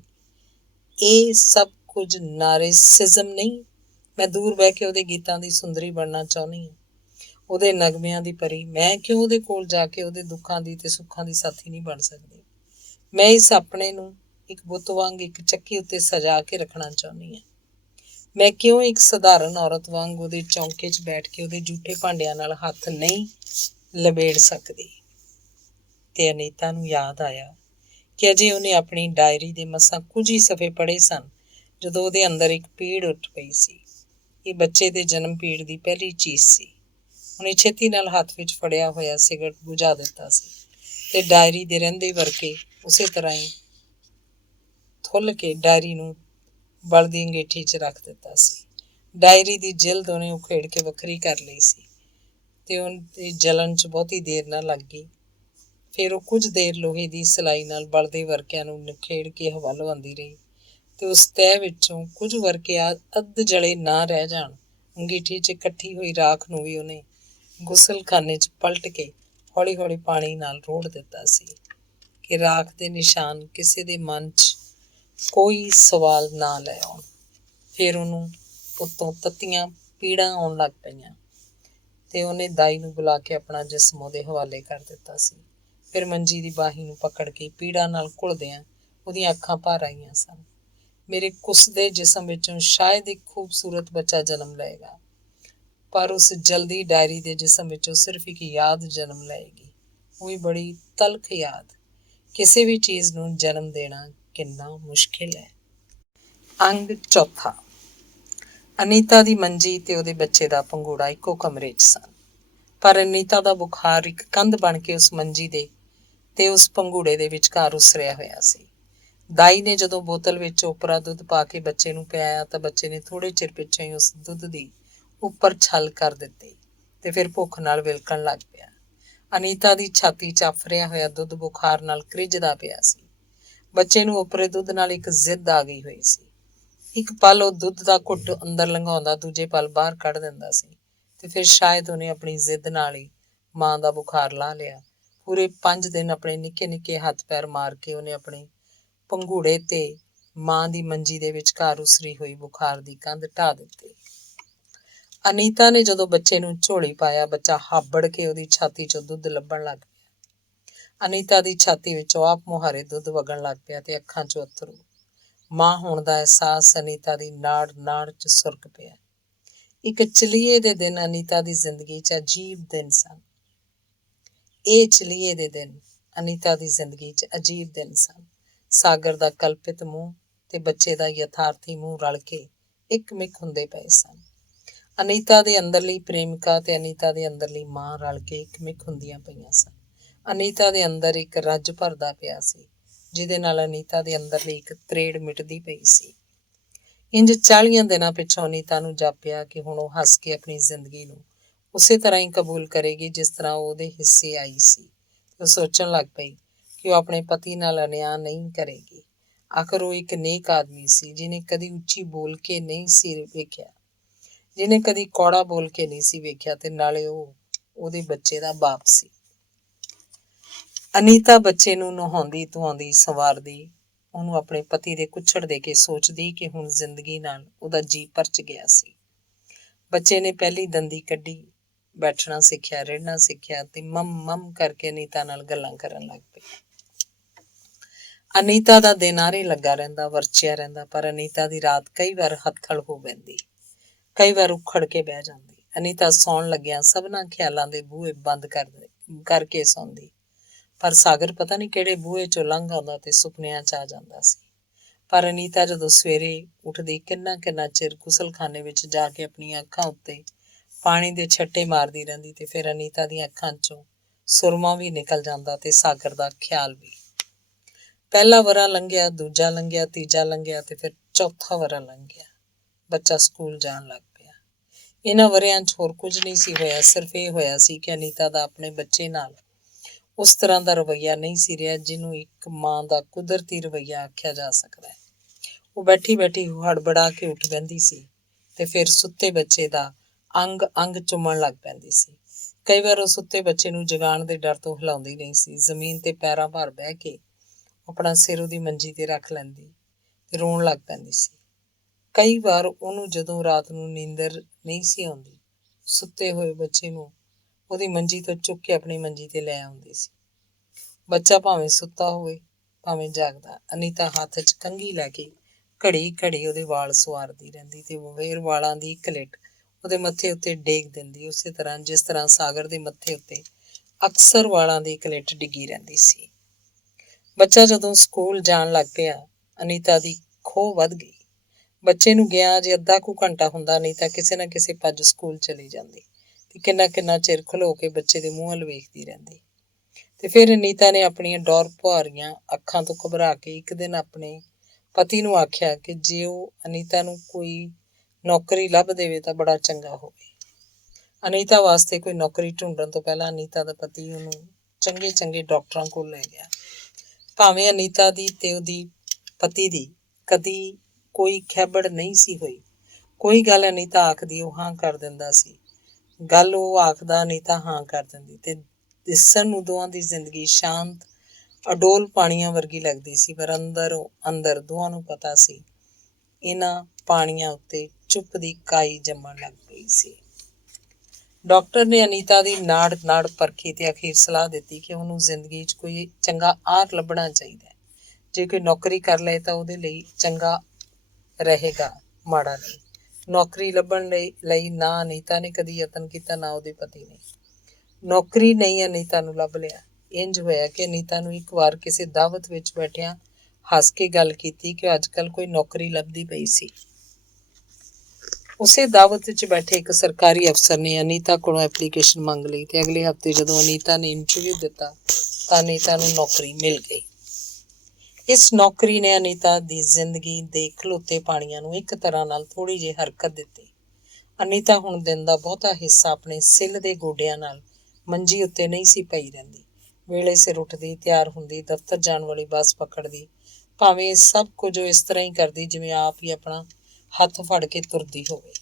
ਇਹ ਸਭ ਕੁਝ ਨਾਰਸਿਸਮ ਨਹੀਂ। ਮੈਂ ਦੂਰ ਬਹਿ ਕੇ ਉਹਦੇ ਗੀਤਾਂ ਦੀ ਸੁੰਦਰੀ ਬਣਨਾ ਚਾਹੁੰਦੀ ਹਾਂ, ਉਹਦੇ ਨਗਮਿਆਂ ਦੀ ਪਰੀ। ਮੈਂ ਕਿਉਂ ਉਹਦੇ ਕੋਲ ਜਾ ਕੇ ਉਹਦੇ ਦੁੱਖਾਂ ਦੀ ਤੇ ਸੁੱਖਾਂ ਦੀ ਸਾਥੀ ਨਹੀਂ ਬਣ ਸਕਦੀ। ਮੈਂ ਇਸ ਆਪਣੇ ਨੂੰ ਇੱਕ ਬੁੱਤ ਵਾਂਗ ਇੱਕ ਚੱਕੀ ਉੱਤੇ ਸਜਾ ਕੇ ਰੱਖਣਾ ਚਾਹੁੰਦੀ ਹਾਂ। ਮੈਂ ਕਿਉਂ ਇੱਕ ਸਧਾਰਨ ਔਰਤ ਵਾਂਗ ਉਹਦੇ ਚੌਂਕੇ 'ਚ ਬੈਠ ਕੇ ਉਹਦੇ ਜੂਠੇ ਭਾਂਡਿਆਂ ਨਾਲ ਹੱਥ ਨਹੀਂ ਲਬੇੜ ਸਕਦੀ। ਤੇ ਅਨੀਤਾ ਨੂੰ ਯਾਦ ਆਇਆ ਕਿ ਅਜੇ ਉਹਨੇ ਆਪਣੀ ਡਾਇਰੀ ਦੇ ਮਸਾਂ ਕੁਝ ਹੀ ਸਫ਼ੇ ਪੜ੍ਹੇ ਸਨ ਜਦੋਂ ਉਹਦੇ ਅੰਦਰ ਇੱਕ ਪੀੜ ਉੱਠ ਪਈ ਸੀ। ਇਹ ਬੱਚੇ ਦੇ ਜਨਮ ਪੀੜ ਦੀ ਪਹਿਲੀ ਚੀਜ਼ ਸੀ। ਉਹਨੇ ਛੇਤੀ ਨਾਲ ਹੱਥ ਵਿੱਚ ਫੜਿਆ ਹੋਇਆ ਸਿਗਰਟ ਬੁਝਾ ਦਿੱਤਾ ਸੀ ਤੇ ਡਾਇਰੀ ਦੇ ਰਹਿੰਦੇ ਵਰਕੇ ਉਸੇ ਤਰ੍ਹਾਂ ਹੀ ਥੁੱਲ ਕੇ ਡਾਇਰੀ ਨੂੰ ਬਲਦੀ ਅੰਗੀਠੀ 'ਚ ਰੱਖ ਦਿੱਤਾ ਸੀ। ਡਾਇਰੀ ਦੀ ਜਿਲਦ ਉਹਨੇ ਉਖੇੜ ਕੇ ਵੱਖਰੀ ਕਰ ਲਈ ਸੀ ਤੇ ਉਹਦੀ ਜਲਣ 'ਚ ਬਹੁਤੀ ਦੇਰ ਨਾ ਲੱਗ ਗਈ। ਫਿਰ ਉਹ ਕੁਝ ਦੇਰ ਲੋਹੇ ਦੀ ਸਿਲਾਈ ਨਾਲ ਬਲਦੇ ਵਰਕਿਆਂ ਨੂੰ ਨਿਖੇੜ ਕੇ ਹਵਾ ਲਵਾਉਂਦੀ ਰਹੀ ਤੇ ਉਸ ਤਹਿ ਵਿੱਚੋਂ ਕੁਝ ਵਰਕੇ ਅੱਧ ਜਲੇ ਨਾ ਰਹਿ ਜਾਣ। ਅੰਗੀਠੀ 'ਚ ਇਕੱਠੀ ਹੋਈ ਰਾਖ ਨੂੰ ਵੀ ਉਹਨੇ ਗੁਸਲਖਾਨੇ 'ਚ ਪਲਟ ਕੇ ਹੌਲੀ ਹੌਲੀ ਪਾਣੀ ਨਾਲ ਰੋੜ ਦਿੱਤਾ ਸੀ ਕਿ ਰਾਖ ਦੇ ਨਿਸ਼ਾਨ ਕਿਸੇ ਦੇ ਮਨ 'ਚ ਕੋਈ ਸਵਾਲ ਨਾ ਲੈ ਆਉਣ। ਫਿਰ ਉਹਨੂੰ ਉੱਤੋਂ ਤੱਤੀਆਂ ਪੀੜਾਂ ਆਉਣ ਲੱਗ ਪਈਆਂ ਤੇ ਉਹਨੇ ਦਾਈ ਨੂੰ ਬੁਲਾ ਕੇ ਆਪਣਾ ਜਿਸਮ ਉਹਦੇ ਹਵਾਲੇ ਕਰ ਦਿੱਤਾ ਸੀ। ਫਿਰ ਮੰਜੀ ਦੀ ਬਾਹੀ ਨੂੰ ਪਕੜ ਕੇ ਪੀੜਾਂ ਨਾਲ ਘੁਲਦਿਆਂ ਉਹਦੀਆਂ ਅੱਖਾਂ ਭਰ ਆਈਆਂ ਸਨ। ਮੇਰੇ ਕੁਸਦੇ ਜਿਸਮ ਵਿੱਚੋਂ ਸ਼ਾਇਦ ਇੱਕ ਖੂਬਸੂਰਤ ਬੱਚਾ ਜਨਮ ਲਏਗਾ, ਪਰ ਉਸ ਜਲਦੀ ਡਾਇਰੀ ਦੇ ਜਿਸਮ ਵਿੱਚੋਂ ਸਿਰਫ ਇੱਕ ਯਾਦ ਜਨਮ ਲਏਗੀ, ਉਹ ਵੀ ਬੜੀ ਤਲਖ ਯਾਦ। ਕਿਸੇ ਵੀ ਚੀਜ਼ ਨੂੰ ਜਨਮ ਦੇਣਾ ਕਿੰਨਾ ਮੁਸ਼ਕਿਲ ਹੈ। ਅੰਗ ਚੌਥਾ। ਅਨੀਤਾ ਦੀ ਮੰਜੀ ਤੇ ਉਹਦੇ ਬੱਚੇ ਦਾ ਪੰਘੂੜਾ ਇੱਕੋ ਕਮਰੇ 'ਚ ਸਨ, ਪਰ ਅਨੀਤਾ ਦਾ ਬੁਖਾਰ ਇੱਕ ਕੰਧ ਬਣ ਕੇ ਉਸ ਮੰਜੀ ਦੇ ਤੇ ਉਸ ਪੰਘੂੜੇ ਦੇ ਵਿਚਕਾਰ ਉਸਰਿਆ ਹੋਇਆ ਸੀ। ਦਾਈ ਨੇ ਜਦੋਂ ਬੋਤਲ ਵਿੱਚ ਓਪਰਾ ਦੁੱਧ ਪਾ ਕੇ ਬੱਚੇ ਨੂੰ ਪਿਆਇਆ ਤਾਂ ਬੱਚੇ ਨੇ ਥੋੜ੍ਹੇ ਚਿਰ ਪਿੱਛੋਂ ਹੀ ਉਸ ਦੁੱਧ ਦੀ ਉੱਪਰ ਛਲ ਕਰ ਦਿੱਤੀ ਤੇ ਫਿਰ ਭੁੱਖ ਨਾਲ ਵਿਲਕਣ ਲੱਗ ਪਿਆ। ਅਨੀਤਾ ਦੀ ਛਾਤੀ 'ਚ ਆਫਰਿਆ ਹੋਇਆ ਦੁੱਧ ਬੁਖਾਰ ਨਾਲ ਕ੍ਰਿੱਝਦਾ ਪਿਆ ਸੀ। ਬੱਚੇ ਨੂੰ ਓਪਰੇ ਦੁੱਧ ਨਾਲ ਇੱਕ ਜ਼ਿੱਦ ਆ ਗਈ ਹੋਈ ਸੀ। ਇੱਕ ਪਲ ਉਹ ਦੁੱਧ ਦਾ ਘੁੱਟ ਅੰਦਰ ਲੰਘਾਉਂਦਾ, ਦੂਜੇ ਪਲ ਬਾਹਰ ਕੱਢ ਦਿੰਦਾ ਸੀ ਤੇ ਫਿਰ ਸ਼ਾਇਦ ਉਹਨੇ ਆਪਣੀ ਜ਼ਿੱਦ ਨਾਲ ਹੀ ਮਾਂ ਦਾ ਬੁਖਾਰ ਲਾ ਲਿਆ। ਪੂਰੇ 5 ਦਿਨ ਆਪਣੇ ਨਿੱਕੇ ਨਿੱਕੇ ਹੱਥ ਪੈਰ ਮਾਰ ਕੇ ਉਹਨੇ ਆਪਣੇ ਪੰਘੂੜੇ ਤੇ ਮਾਂ ਦੀ ਮੰਜੀ ਦੇ ਵਿਚਕਾਰ ਉਸਰੀ ਹੋਈ ਬੁਖਾਰ ਦੀ ਕੰਧ ਢਾਹ ਦਿੱਤੀ। ਅਨੀਤਾ ਨੇ ਜਦੋਂ ਬੱਚੇ ਨੂੰ ਝੋਲੀ ਪਾਇਆ, ਬੱਚਾ ਹਾਬੜ ਕੇ ਉਹਦੀ ਛਾਤੀ 'ਚੋਂ ਦੁੱਧ ਲੱਭਣ ਲੱਗ ਪਿਆ। ਅਨੀਤਾ ਦੀ ਛਾਤੀ ਵਿੱਚੋਂ ਆਪ ਮੁਹਾਰੇ ਦੁੱਧ ਵਗਣ ਲੱਗ ਪਿਆ ਤੇ ਅੱਖਾਂ 'ਚੋਂ ਅੱਥਰੂ। ਮਾਂ ਹੋਣ ਦਾ ਅਹਿਸਾਸ ਅਨੀਤਾ ਦੀ ਨਾੜ ਨਾੜ 'ਚ ਸੁਰਕ ਪਿਆ। ਇੱਕ ਚਲੀਏ ਦੇ ਦਿਨ ਅਨੀਤਾ ਦੀ ਜ਼ਿੰਦਗੀ 'ਚ ਅਜੀਬ ਦਿਨ ਸਨ। ਇਹ ਚਲੀਏ ਦੇ ਦਿਨ ਅਨੀਤਾ ਦੀ ਜ਼ਿੰਦਗੀ 'ਚ ਅਜੀਬ ਦਿਨ ਸਨ। ਸਾਗਰ ਦਾ ਕਲਪਿਤ ਮੂੰਹ ਤੇ ਬੱਚੇ ਦਾ ਯਥਾਰਥੀ ਮੂੰਹ ਰਲ ਕੇ ਇੱਕ ਮਿਕ ਹੁੰਦੇ ਪਏ ਸਨ। ਅਨੀਤਾ ਦੇ ਅੰਦਰਲੀ ਪ੍ਰੇਮਿਕਾ ਤੇ ਅਨੀਤਾ ਦੇ ਅੰਦਰਲੀ ਮਾਂ ਰਲ ਕੇ ਇੱਕ ਮਿਕ ਹੁੰਦੀਆਂ ਪਈਆਂ ਸਨ। ਅਨੀਤਾ ਦੇ ਅੰਦਰ ਇੱਕ ਰੱਜ ਭਰਦਾ ਪਿਆ ਸੀ, ਜਿਹਦੇ ਨਾਲ ਅਨੀਤਾ ਦੇ ਅੰਦਰਲੀ ਇੱਕ ਤਰੇੜ ਮਿਟਦੀ ਪਈ ਸੀ। ਇੰਜ 40 ਦਿਨਾਂ ਪਿੱਛੋਂ ਅਨੀਤਾ ਨੂੰ ਜਾਪਿਆ ਕਿ ਹੁਣ ਉਹ ਹੱਸ ਕੇ ਆਪਣੀ ਜ਼ਿੰਦਗੀ ਨੂੰ ਉਸੇ ਤਰ੍ਹਾਂ ਹੀ ਕਬੂਲ ਕਰੇਗੀ ਜਿਸ ਤਰ੍ਹਾਂ ਉਹ ਉਹਦੇ ਹਿੱਸੇ ਆਈ ਸੀ। ਉਹ ਸੋਚਣ ਲੱਗ ਪਈ ਕਿ ਉਹ ਆਪਣੇ ਪਤੀ ਨਾਲ ਅਨਿਆਂ ਨਹੀਂ ਕਰੇਗੀ। ਆਖਰ ਉਹ ਇੱਕ ਨੇਕ ਆਦਮੀ ਸੀ, ਜਿਹਨੇ ਕਦੀ ਉੱਚੀ ਬੋਲ ਕੇ ਨਹੀਂ ਸੀ ਵੇਖਿਆ, ਜਿਹਨੇ ਕਦੀ ਕੌੜਾ ਬੋਲ ਕੇ ਨਹੀਂ ਸੀ ਵੇਖਿਆ, ਤੇ ਨਾਲੇ ਉਹ ਉਹਦੇ ਬੱਚੇ ਦਾ ਬਾਪ ਸੀ। ਅਨੀਤਾ ਬੱਚੇ ਨੂੰ ਨਹਾਉਂਦੀ ਧੁਆਉਂਦੀ ਸੰਵਾਰਦੀ ਉਹਨੂੰ ਆਪਣੇ ਪਤੀ ਦੇ ਕੁੱਛੜ ਦੇ ਕੇ ਸੋਚਦੀ ਕਿ ਹੁਣ ਜ਼ਿੰਦਗੀ ਨਾਲ ਉਹਦਾ ਜੀ ਪਰਚ ਗਿਆ ਸੀ। ਬੱਚੇ ਨੇ ਪਹਿਲੀ ਦੰਦੀ ਕੱਢੀ, ਬੈਠਣਾ ਸਿੱਖਿਆ, ਰਿੜਨਾ ਸਿੱਖਿਆ ਤੇ ਮਮ ਕਰਕੇ ਅਨੀਤਾ ਨਾਲ ਗੱਲਾਂ ਕਰਨ ਲੱਗ ਪਈ। ਅਨੀਤਾ ਦਾ ਦਿਨ ਆਰੇ ਲੱਗਾ ਰਹਿੰਦਾ, ਵਰਚਿਆ ਰਹਿੰਦਾ, ਪਰ ਅਨੀਤਾ ਦੀ ਰਾਤ ਕਈ ਵਾਰ ਹੱਥਲ ਹੋ ਪੈਂਦੀ, ਕਈ ਵਾਰ ਉਖੜ ਕੇ ਬਹਿ ਜਾਂਦੀ। ਅਨੀਤਾ ਸੌਣ ਲੱਗਿਆ ਸਭਨਾਂ ਖਿਆਲਾਂ ਦੇ ਬੂਹੇ ਬੰਦ ਕਰਕੇ ਸੌਂਦੀ, ਪਰ ਸਾਗਰ ਪਤਾ ਨਹੀਂ ਕਿਹੜੇ ਬੂਹੇ 'ਚੋਂ ਲੰਘ ਆਉਂਦਾ ਤੇ ਸੁਪਨਿਆਂ 'ਚ ਆ ਜਾਂਦਾ ਸੀ। ਪਰ ਅਨੀਤਾ ਜਦੋਂ ਸਵੇਰੇ ਉੱਠਦੀ ਕਿੰਨਾ ਕਿੰਨਾ ਚਿਰ ਗੁਸਲਖਾਨੇ ਵਿੱਚ ਜਾ ਕੇ ਆਪਣੀਆਂ ਅੱਖਾਂ ਉੱਤੇ ਪਾਣੀ ਦੇ ਛੱਟੇ ਮਾਰਦੀ ਰਹਿੰਦੀ ਤੇ ਫਿਰ ਅਨੀਤਾ ਦੀਆਂ ਅੱਖਾਂ 'ਚੋਂ ਸੁਰਮਾ ਵੀ ਨਿਕਲ ਜਾਂਦਾ ਤੇ ਸਾਗਰ ਦਾ ਖਿਆਲ ਵੀ। ਪਹਿਲਾ ਵਰ੍ਹਾ ਲੰਘਿਆ, ਦੂਜਾ ਲੰਘਿਆ, ਤੀਜਾ ਲੰਘਿਆ ਤੇ ਫਿਰ ਚੌਥਾ ਵਰ੍ਹਾ ਲੰਘ ਗਿਆ। ਬੱਚਾ ਸਕੂਲ ਜਾਣ ਲੱਗ ਪਿਆ। ਇਹਨਾਂ ਵਰ੍ਹਿਆਂ 'ਚ ਹੋਰ ਕੁਝ ਨਹੀਂ ਸੀ ਹੋਇਆ, ਸਿਰਫ ਇਹ ਹੋਇਆ ਸੀ ਕਿ ਅਨੀਤਾ ਦਾ ਆਪਣੇ ਬੱਚੇ ਨਾਲ ਉਸ ਤਰ੍ਹਾਂ ਦਾ ਰਵੱਈਆ ਨਹੀਂ ਸੀ ਰਿਹਾ ਜਿਹਨੂੰ ਇੱਕ ਮਾਂ ਦਾ ਕੁਦਰਤੀ ਰਵੱਈਆ ਆਖਿਆ ਜਾ ਸਕਦਾ ਹੈ। ਉਹ ਬੈਠੀ ਬੈਠੀ ਹੜਬੜਾ ਕੇ ਉੱਠ ਬਹਿੰਦੀ ਸੀ ਤੇ ਫਿਰ ਸੁੱਤੇ ਬੱਚੇ ਦਾ ਅੰਗ ਅੰਗ ਚੁੰਮਣ ਲੱਗ ਪੈਂਦੀ ਸੀ। ਕਈ ਵਾਰ ਉਹ ਸੁੱਤੇ ਬੱਚੇ ਨੂੰ ਜਗਾਉਣ ਦੇ ਡਰ ਤੋਂ ਹਿਲਾਉਂਦੀ ਨਹੀਂ ਸੀ। ਜ਼ਮੀਨ ਤੇ ਪੈਰਾਂ ਭਾਰ ਬਹਿ ਕੇ ਆਪਣਾ ਸਿਰ ਉਹਦੀ ਮੰਜੀ ਤੇ ਰੱਖ ਲੈਂਦੀ ਤੇ ਰੋਣ ਲੱਗ ਪੈਂਦੀ ਸੀ। ਕਈ ਵਾਰ ਉਹਨੂੰ ਜਦੋਂ ਰਾਤ ਨੂੰ ਨੀਂਦਰ ਨਹੀਂ ਸੀ ਆਉਂਦੀ, ਸੁੱਤੇ ਹੋਏ ਬੱਚੇ ਨੂੰ ਉਹਦੀ ਮੰਜੀ ਤੋਂ ਚੁੱਕ ਕੇ ਆਪਣੀ ਮੰਜੀ ਤੇ ਲੈ ਆਉਂਦੀ ਸੀ। ਬੱਚਾ ਭਾਵੇਂ ਸੁੱਤਾ ਹੋਵੇ ਭਾਵੇਂ ਜਾਗਦਾ, ਅਨੀਤਾ ਹੱਥ 'ਚ ਕੰਘੀ ਲੈ ਕੇ ਘੜੀ ਘੜੀ ਉਹਦੇ ਵਾਲ ਸੁਆਰਦੀ ਰਹਿੰਦੀ ਤੇ ਫਿਰ ਵਾਲਾਂ ਦੀ ਇੱਕ ਲਿਟ ਉਹਦੇ ਮੱਥੇ ਉੱਤੇ ਡੇਗ ਦਿੰਦੀ, ਉਸੇ ਤਰ੍ਹਾਂ ਜਿਸ ਤਰ੍ਹਾਂ ਸਾਗਰ ਦੇ ਮੱਥੇ ਉੱਤੇ ਅਕਸਰ ਵਾਲਾਂ ਦੀ ਇੱਕ ਲਿਟ ਡਿੱਗੀ ਰਹਿੰਦੀ ਸੀ। ਬੱਚਾ ਜਦੋਂ ਸਕੂਲ ਜਾਣ ਲੱਗ ਪਿਆ, ਅਨੀਤਾ ਦੀ ਖੋਹ ਵੱਧ ਗਈ। ਬੱਚੇ ਨੂੰ ਗਿਆ ਜੇ ਅੱਧਾ ਕੁ ਘੰਟਾ ਹੁੰਦਾ, ਅਨੀਤਾ ਕਿਸੇ ਨਾ ਕਿਸੇ ਭੱਜ ਸਕੂਲ ਚਲੀ ਜਾਂਦੀ ਤੇ ਕਿੰਨਾ ਕਿੰਨਾ ਚਿਰ ਖਲੋ ਕੇ ਬੱਚੇ ਦੇ ਮੂੰਹ ਵੱਲ ਵੇਖਦੀ ਰਹਿੰਦੀ। ਤੇ ਫਿਰ ਅਨੀਤਾ ਨੇ ਆਪਣੀਆਂ ਡੌਰ ਭੁਆਰੀਆਂ ਅੱਖਾਂ ਤੋਂ ਘਬਰਾ ਕੇ ਇੱਕ ਦਿਨ ਆਪਣੇ ਪਤੀ ਨੂੰ ਆਖਿਆ ਕਿ ਜੇ ਉਹ ਅਨੀਤਾ ਨੂੰ ਕੋਈ ਨੌਕਰੀ ਲੱਭ ਦੇਵੇ ਤਾਂ ਬੜਾ ਚੰਗਾ ਹੋਵੇ। ਅਨੀਤਾ ਵਾਸਤੇ ਕੋਈ ਨੌਕਰੀ ਢੂੰਡਣ ਤੋਂ ਪਹਿਲਾਂ ਅਨੀਤਾ ਦਾ ਪਤੀ ਉਹਨੂੰ ਚੰਗੇ ਚੰਗੇ ਡਾਕਟਰਾਂ ਕੋਲ ਲੈ ਗਿਆ। ਭਾਵੇਂ ਅਨੀਤਾ ਦੀ ਤੇ ਉਹਦੀ ਪਤੀ ਦੀ ਕਦੀ ਕੋਈ ਖੈਬੜ ਨਹੀਂ ਸੀ ਹੋਈ। ਕੋਈ ਗੱਲ ਅਨੀਤਾ ਆਖਦੀ ਉਹ ਹਾਂ ਕਰ ਦਿੰਦਾ ਸੀ, ਗੱਲ ਉਹ ਆਖਦਾ ਅਨੀਤਾ ਹਾਂ ਕਰ ਦਿੰਦੀ ਤੇ ਦਿਸਣ ਨੂੰ ਦੋਹਾਂ ਦੀ ਜ਼ਿੰਦਗੀ ਸ਼ਾਂਤ ਅਡੋਲ ਪਾਣੀਆਂ ਵਰਗੀ ਲੱਗਦੀ ਸੀ, ਪਰ ਅੰਦਰੋਂ ਅੰਦਰ ਦੋਹਾਂ ਨੂੰ ਪਤਾ ਸੀ ਇਹਨਾਂ ਪਾਣੀਆਂ ਉੱਤੇ ਚੁੱਪ ਦੀ ਕਾਈ ਜੰਮਣ ਲੱਗ ਪਈ ਸੀ। ਡਾਕਟਰ ਨੇ ਅਨੀਤਾ ਦੀ ਨਾੜ ਨਾੜ ਪਰਖੀ ਤੇ ਅਖੀਰ ਸਲਾਹ ਦਿੱਤੀ ਕਿ ਉਹਨੂੰ ਜ਼ਿੰਦਗੀ 'ਚ ਕੋਈ ਚੰਗਾ ਆਰ ਲੱਭਣਾ ਚਾਹੀਦਾ ਹੈ। ਜੇ ਕੋਈ ਨੌਕਰੀ ਕਰ ਲਏ ਤਾਂ ਉਹਦੇ ਲਈ ਚੰਗਾ ਰਹੇਗਾ ਮਾੜਾ ਨਹੀਂ। ਨੌਕਰੀ ਲੱਭਣ ਲਈ ਨਾ ਅਨੀਤਾ ਨੇ ਕਦੀ ਯਤਨ ਕੀਤਾ, ਨਾ ਉਹਦੇ ਪਤੀ ਨੇ। ਨੌਕਰੀ ਨਹੀਂ ਅਨੀਤਾ ਨੂੰ ਲੱਭ ਲਿਆ। ਇੰਝ ਹੋਇਆ ਕਿ ਅਨੀਤਾ ਨੂੰ ਇੱਕ ਵਾਰ ਕਿਸੇ ਦਾਵਤ ਵਿੱਚ ਬੈਠਿਆਂ ਹੱਸ ਕੇ ਗੱਲ ਕੀਤੀ ਕਿ ਅੱਜ ਕੱਲ੍ਹ ਕੋਈ ਨੌਕਰੀ ਲੱਭਦੀ ਪਈ ਸੀ। ਉਸੇ ਦਾਵਤ ਵਿੱਚ ਬੈਠੇ ਇੱਕ ਸਰਕਾਰੀ ਅਫਸਰ ਨੇ ਅਨੀਤਾ ਕੋਲੋਂ ਐਪਲੀਕੇਸ਼ਨ ਮੰਗ ਲਈ ਤੇ ਅਗਲੇ ਹਫ਼ਤੇ ਜਦੋਂ ਅਨੀਤਾ ਨੇ ਇੰਟਰਵਿਊ ਦਿੱਤਾ ਤਾਂ ਅਨੀਤਾ ਨੂੰ ਨੌਕਰੀ ਮਿਲ ਗਈ। ਇਸ ਨੌਕਰੀ ਨੇ ਅਨੀਤਾ ਦੀ ਜ਼ਿੰਦਗੀ ਦੇ ਖਲੋਤੇ ਪਾਣੀਆਂ ਨੂੰ ਇੱਕ ਤਰ੍ਹਾਂ ਨਾਲ ਥੋੜ੍ਹੀ ਜਿਹੀ ਹਰਕਤ ਦਿੱਤੀ। ਅਨੀਤਾ ਹੁਣ ਦਿਨ ਦਾ ਬਹੁਤਾ ਹਿੱਸਾ ਆਪਣੇ ਸਿੱਲ ਦੇ ਗੋਡਿਆਂ ਨਾਲ ਮੰਜੀ ਉੱਤੇ ਨਹੀਂ ਸੀ ਪਈ ਰਹਿੰਦੀ। ਵੇਲੇ ਸਿਰ ਉੱਠਦੀ, ਤਿਆਰ ਹੁੰਦੀ, ਦਫ਼ਤਰ ਜਾਣ ਵਾਲੀ ਬੱਸ ਪਕੜਦੀ, ਭਾਵੇਂ ਇਹ ਸਭ ਕੁਝ ਉਹ ਇਸ ਤਰ੍ਹਾਂ ਹੀ ਕਰਦੀ ਜਿਵੇਂ ਆਪ ਹੀ ਆਪਣਾ ਹੱਥ ਫੜ ਕੇ ਤੁਰਦੀ ਹੋਵੇ।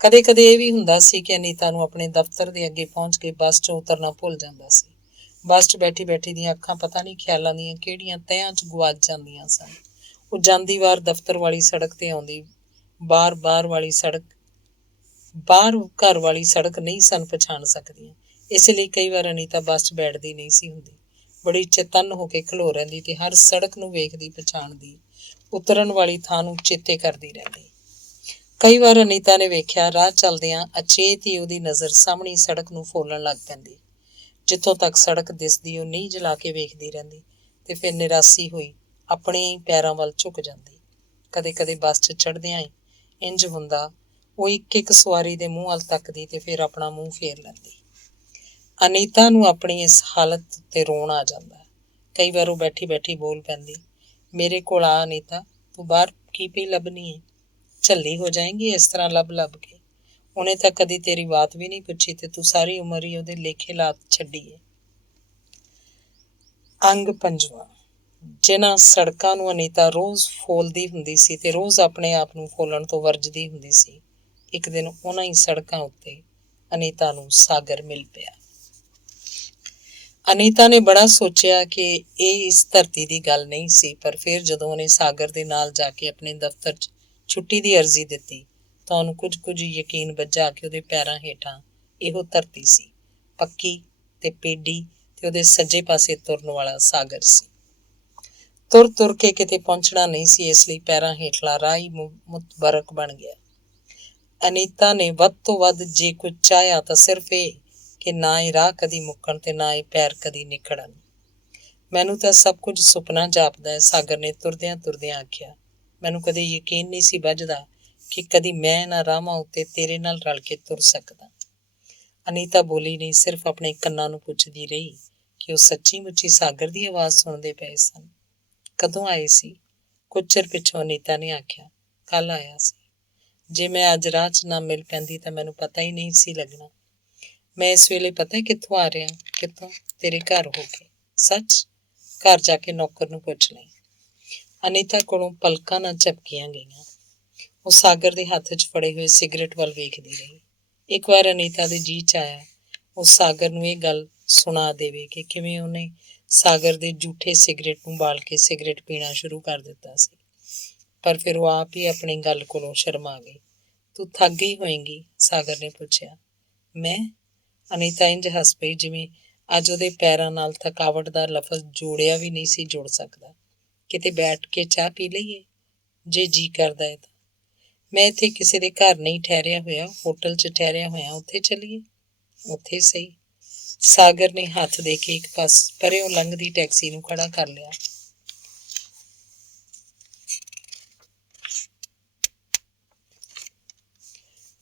ਕਦੇ ਕਦੇ ਇਹ ਵੀ ਹੁੰਦਾ ਸੀ ਕਿ ਅਨੀਤਾ ਨੂੰ ਆਪਣੇ ਦਫ਼ਤਰ ਦੇ ਅੱਗੇ ਪਹੁੰਚ ਕੇ ਬੱਸ 'ਚੋਂ ਉਤਰਨਾ ਭੁੱਲ ਜਾਂਦਾ ਸੀ। ਬੱਸ 'ਚ ਬੈਠੀ ਬੈਠੀ ਦੀਆਂ ਅੱਖਾਂ ਪਤਾ ਨਹੀਂ ਖਿਆਲਾਂ ਦੀਆਂ ਕਿਹੜੀਆਂ ਤਹਿਆਂ 'ਚ ਗੁਆਚ ਜਾਂਦੀਆਂ ਸਨ। ਉਹ ਜਾਂਦੀ ਵਾਰ ਦਫ਼ਤਰ ਵਾਲੀ ਸੜਕ 'ਤੇ ਆਉਂਦੀ, ਬਾਹਰ ਘਰ ਵਾਲੀ ਸੜਕ ਨਹੀਂ ਸਨ ਪਛਾਣ ਸਕਦੀਆਂ। ਇਸੇ ਲਈ ਕਈ ਵਾਰ ਅਨੀਤਾ ਬੱਸ 'ਚ ਬੈਠਦੀ ਨਹੀਂ ਸੀ ਹੁੰਦੀ। ਬੜੀ ਚਤੰਨ ਹੋ ਕੇ ਖਲੋ ਰਹਿੰਦੀ ਤੇ ਹਰ ਸੜਕ ਨੂੰ ਵੇਖਦੀ, ਪਛਾਣਦੀ, ਉਤਰਨ ਵਾਲੀ ਥਾਂ ਨੂੰ ਚੇਤੇ ਕਰਦੀ ਰਹਿੰਦੀ। ਕਈ ਵਾਰ ਅਨੀਤਾ ਨੇ ਵੇਖਿਆ, ਰਾਹ ਚੱਲਦਿਆਂ ਅਚੇਤ ਹੀ ਉਹਦੀ ਨਜ਼ਰ ਸਾਹਮਣੀ ਸੜਕ ਨੂੰ ਫੋਲਣ ਲੱਗ ਪੈਂਦੀ। ਜਿੱਥੋਂ ਤੱਕ ਸੜਕ ਦਿਸਦੀ ਉਹ ਨਹੀਂ ਜਲਾ ਕੇ ਵੇਖਦੀ ਰਹਿੰਦੀ ਤੇ ਫਿਰ ਨਿਰਾਸੀ ਹੋਈ ਆਪਣੇ ਹੀ ਪੈਰਾਂ ਵੱਲ ਝੁਕ ਜਾਂਦੀ। ਕਦੇ ਕਦੇ ਬੱਸ 'ਚ ਚੜ੍ਹਦਿਆਂ ਹੀ ਇੰਝ ਹੁੰਦਾ, ਉਹ ਇੱਕ ਇੱਕ ਸਵਾਰੀ ਦੇ ਮੂੰਹ ਵੱਲ ਤੱਕਦੀ ਤੇ ਫਿਰ ਆਪਣਾ ਮੂੰਹ ਫੇਰ ਲੈਂਦੀ। ਅਨੀਤਾ ਨੂੰ ਆਪਣੀ ਇਸ ਹਾਲਤ ਉੱਤੇ ਰੋਣ ਆ ਜਾਂਦਾ। ਕਈ ਵਾਰ ਉਹ ਬੈਠੀ ਬੈਠੀ ਬੋਲ ਪੈਂਦੀ, ਮੇਰੇ ਕੋਲ ਆ ਅਨੀਤਾ, ਤੂੰ ਬਾਹਰ ਕੀ ਪਈ ਲੱਭਣੀ ਹੈ? ਝੱਲੀ ਹੋ ਜਾਏਂਗੀ ਇਸ ਤਰ੍ਹਾਂ ਲੱਭ ਲੱਭ ਕੇ। ਉਹਨੇ ਤਾਂ ਕਦੀ ਤੇਰੀ ਬਾਤ ਵੀ ਨਹੀਂ ਪੁੱਛੀ ਤੇ ਤੂੰ ਸਾਰੀ ਉਮਰ ਹੀ ਉਹਦੇ ਲੇਖੇ ਲਾ ਛੱਡੀ ਏ। ਅੰਗ ਪੰਜਵਾਂ। ਜਿਨ੍ਹਾਂ ਸੜਕਾਂ ਨੂੰ ਅਨੀਤਾ ਰੋਜ਼ ਫੋਲਦੀ ਹੁੰਦੀ ਸੀ ਤੇ ਰੋਜ਼ ਆਪਣੇ ਆਪ ਨੂੰ ਫੋਲਣ ਤੋਂ ਵਰਜਦੀ ਹੁੰਦੀ ਸੀ, ਇੱਕ ਦਿਨ ਉਹਨਾਂ ਹੀ ਸੜਕਾਂ ਉੱਤੇ ਅਨੀਤਾ ਨੂੰ ਸਾਗਰ ਮਿਲ ਪਿਆ। ਅਨੀਤਾ ਨੇ ਬੜਾ ਸੋਚਿਆ ਕਿ ਇਹ ਇਸ ਧਰਤੀ ਦੀ ਗੱਲ ਨਹੀਂ ਸੀ, ਪਰ ਫਿਰ ਜਦੋਂ ਉਹਨੇ ਸਾਗਰ ਦੇ ਨਾਲ ਜਾ ਕੇ ਆਪਣੇ ਦਫ਼ਤਰ 'ਚ ਛੁੱਟੀ ਦੀ ਅਰਜ਼ੀ ਦਿੱਤੀ ਤਾਂ ਉਹਨੂੰ ਕੁਝ ਯਕੀਨ ਬੱਝਾ ਕਿ ਉਹਦੇ ਪੈਰਾਂ ਹੇਠਾਂ ਇਹੋ ਧਰਤੀ ਸੀ, ਪੱਕੀ ਤੇ ਪੇਡੀ, ਤੇ ਉਹਦੇ ਸੱਜੇ ਪਾਸੇ ਤੁਰਨ ਵਾਲਾ ਸਾਗਰ ਸੀ। ਤੁਰ ਤੁਰ ਕੇ ਕਿਤੇ ਪਹੁੰਚਣਾ ਨਹੀਂ ਸੀ, ਇਸ ਲਈ ਪੈਰਾਂ ਹੇਠਲਾ ਰਾਹ ਹੀ ਮੁਤਬਰਕ ਬਣ ਗਿਆ। ਅਨੀਤਾ ਨੇ ਵੱਧ ਤੋਂ ਵੱਧ ਜੇ ਕੁਝ ਚਾਹਿਆ ਤਾਂ ਸਿਰਫ ਇਹ ਕਿ ਨਾ ਇਹ ਰਾਹ ਕਦੀ ਮੁੱਕਣ ਤੇ ਨਾ ਇਹ ਪੈਰ ਕਦੀ ਨਿਕਲਣ। ਮੈਨੂੰ ਤਾਂ ਸਭ ਕੁਝ ਸੁਪਨਾ ਜਾਪਦਾ ਹੈ, ਸਾਗਰ ਨੇ ਤੁਰਦਿਆਂ ਤੁਰਦਿਆਂ ਆਖਿਆ। ਮੈਨੂੰ ਕਦੇ ਯਕੀਨ ਨਹੀਂ ਸੀ ਬੱਝਦਾ ਕਿ ਕਦੀ ਮੈਂ ਇਹਨਾਂ ਰਾਹਾਂ ਉੱਤੇ ਤੇਰੇ ਨਾਲ ਰਲ ਕੇ ਤੁਰ ਸਕਦਾ। ਅਨੀਤਾ ਬੋਲੀ ਨਹੀਂ, ਸਿਰਫ ਆਪਣੇ ਕੰਨਾਂ ਨੂੰ ਪੁੱਛਦੀ ਰਹੀ ਕਿ ਉਹ ਸੱਚੀ ਮੁੱਚੀ ਸਾਗਰ ਦੀ ਆਵਾਜ਼ ਸੁਣਦੇ ਪਏ ਸਨ। ਕਦੋਂ ਆਏ ਸੀ? ਕੁਝ ਚਿਰ ਪਿੱਛੋਂ ਅਨੀਤਾ ਨੇ ਆਖਿਆ, ਕੱਲ੍ਹ ਆਇਆ ਸੀ। ਜੇ ਮੈਂ ਅੱਜ ਰਾਹ 'ਚ ਨਾ ਮਿਲ ਪੈਂਦੀ ਤਾਂ ਮੈਨੂੰ ਪਤਾ ਹੀ ਨਹੀਂ ਸੀ ਲੱਗਣਾ। ਮੈਂ ਇਸ ਵੇਲੇ ਪਤਾ ਕਿੱਥੋਂ ਆ ਰਿਹਾ? ਕਿੱਥੋਂ? ਤੇਰੇ ਘਰ ਹੋ ਕੇ। ਸੱਚ? ਘਰ ਜਾ ਕੇ ਨੌਕਰ ਨੂੰ ਪੁੱਛ ਲਈ। ਅਨੀਤਾ ਕੋਲੋਂ ਪਲਕਾਂ ਨਾ ਝਪਕੀਆਂ ਗਈਆਂ। ਉਹ ਸਾਗਰ ਦੇ ਹੱਥ 'ਚ ਫੜੇ ਹੋਏ ਸਿਗਰਟ ਵੱਲ ਵੇਖਦੀ ਰਹੀ। ਇੱਕ ਵਾਰ ਅਨੀਤਾ ਦੇ ਜੀਅ 'ਚ ਆਇਆ ਉਹ ਸਾਗਰ ਨੂੰ ਇਹ ਗੱਲ ਸੁਣਾ ਦੇਵੇ ਕਿ ਕਿਵੇਂ ਉਹਨੇ ਸਾਗਰ ਦੇ ਜੂਠੇ ਸਿਗਰਟ ਨੂੰ ਬਾਲ ਕੇ ਸਿਗਰਟ ਪੀਣਾ ਸ਼ੁਰੂ ਕਰ ਦਿੱਤਾ ਸੀ, ਪਰ ਫਿਰ ਉਹ ਆਪ ਹੀ ਆਪਣੀ ਗੱਲ ਕੋਲੋਂ ਸ਼ਰਮਾ ਗਈ। ਤੂੰ ਥੱਕ ਗਈ ਹੋਏਂਗੀ? ਸਾਗਰ ਨੇ ਪੁੱਛਿਆ। ਮੈਂ? ਅਨੀਤਾ ਇੰਝ ਹੱਸ ਪਈ ਜਿਵੇਂ ਅੱਜ ਉਹਦੇ ਪੈਰਾਂ ਨਾਲ ਥਕਾਵਟ ਦਾ ਲਫ਼ਜ਼ ਜੋੜਿਆ ਵੀ ਨਹੀਂ ਸੀ ਜੁੜ ਸਕਦਾ। ਕਿਤੇ ਬੈਠ ਕੇ ਚਾਹ ਪੀ ਲਈਏ, ਜੇ ਜੀਅ ਕਰਦਾ ਹੈ ਤਾਂ। ਮੈਂ ਇੱਥੇ ਕਿਸੇ ਦੇ ਘਰ ਨਹੀਂ ਠਹਿਰਿਆ ਹੋਇਆ, ਹੋਟਲ 'ਚ ਠਹਿਰਿਆ ਹੋਇਆ, ਉੱਥੇ ਚੱਲੀਏ? ਉੱਥੇ ਸਹੀ। ਸਾਗਰ ਨੇ ਹੱਥ ਦੇ ਕੇ ਇੱਕ ਪਾਸੇ ਪਰਿਓਂ ਲੰਘਦੀ ਟੈਕਸੀ ਨੂੰ ਖੜਾ ਕਰ ਲਿਆ।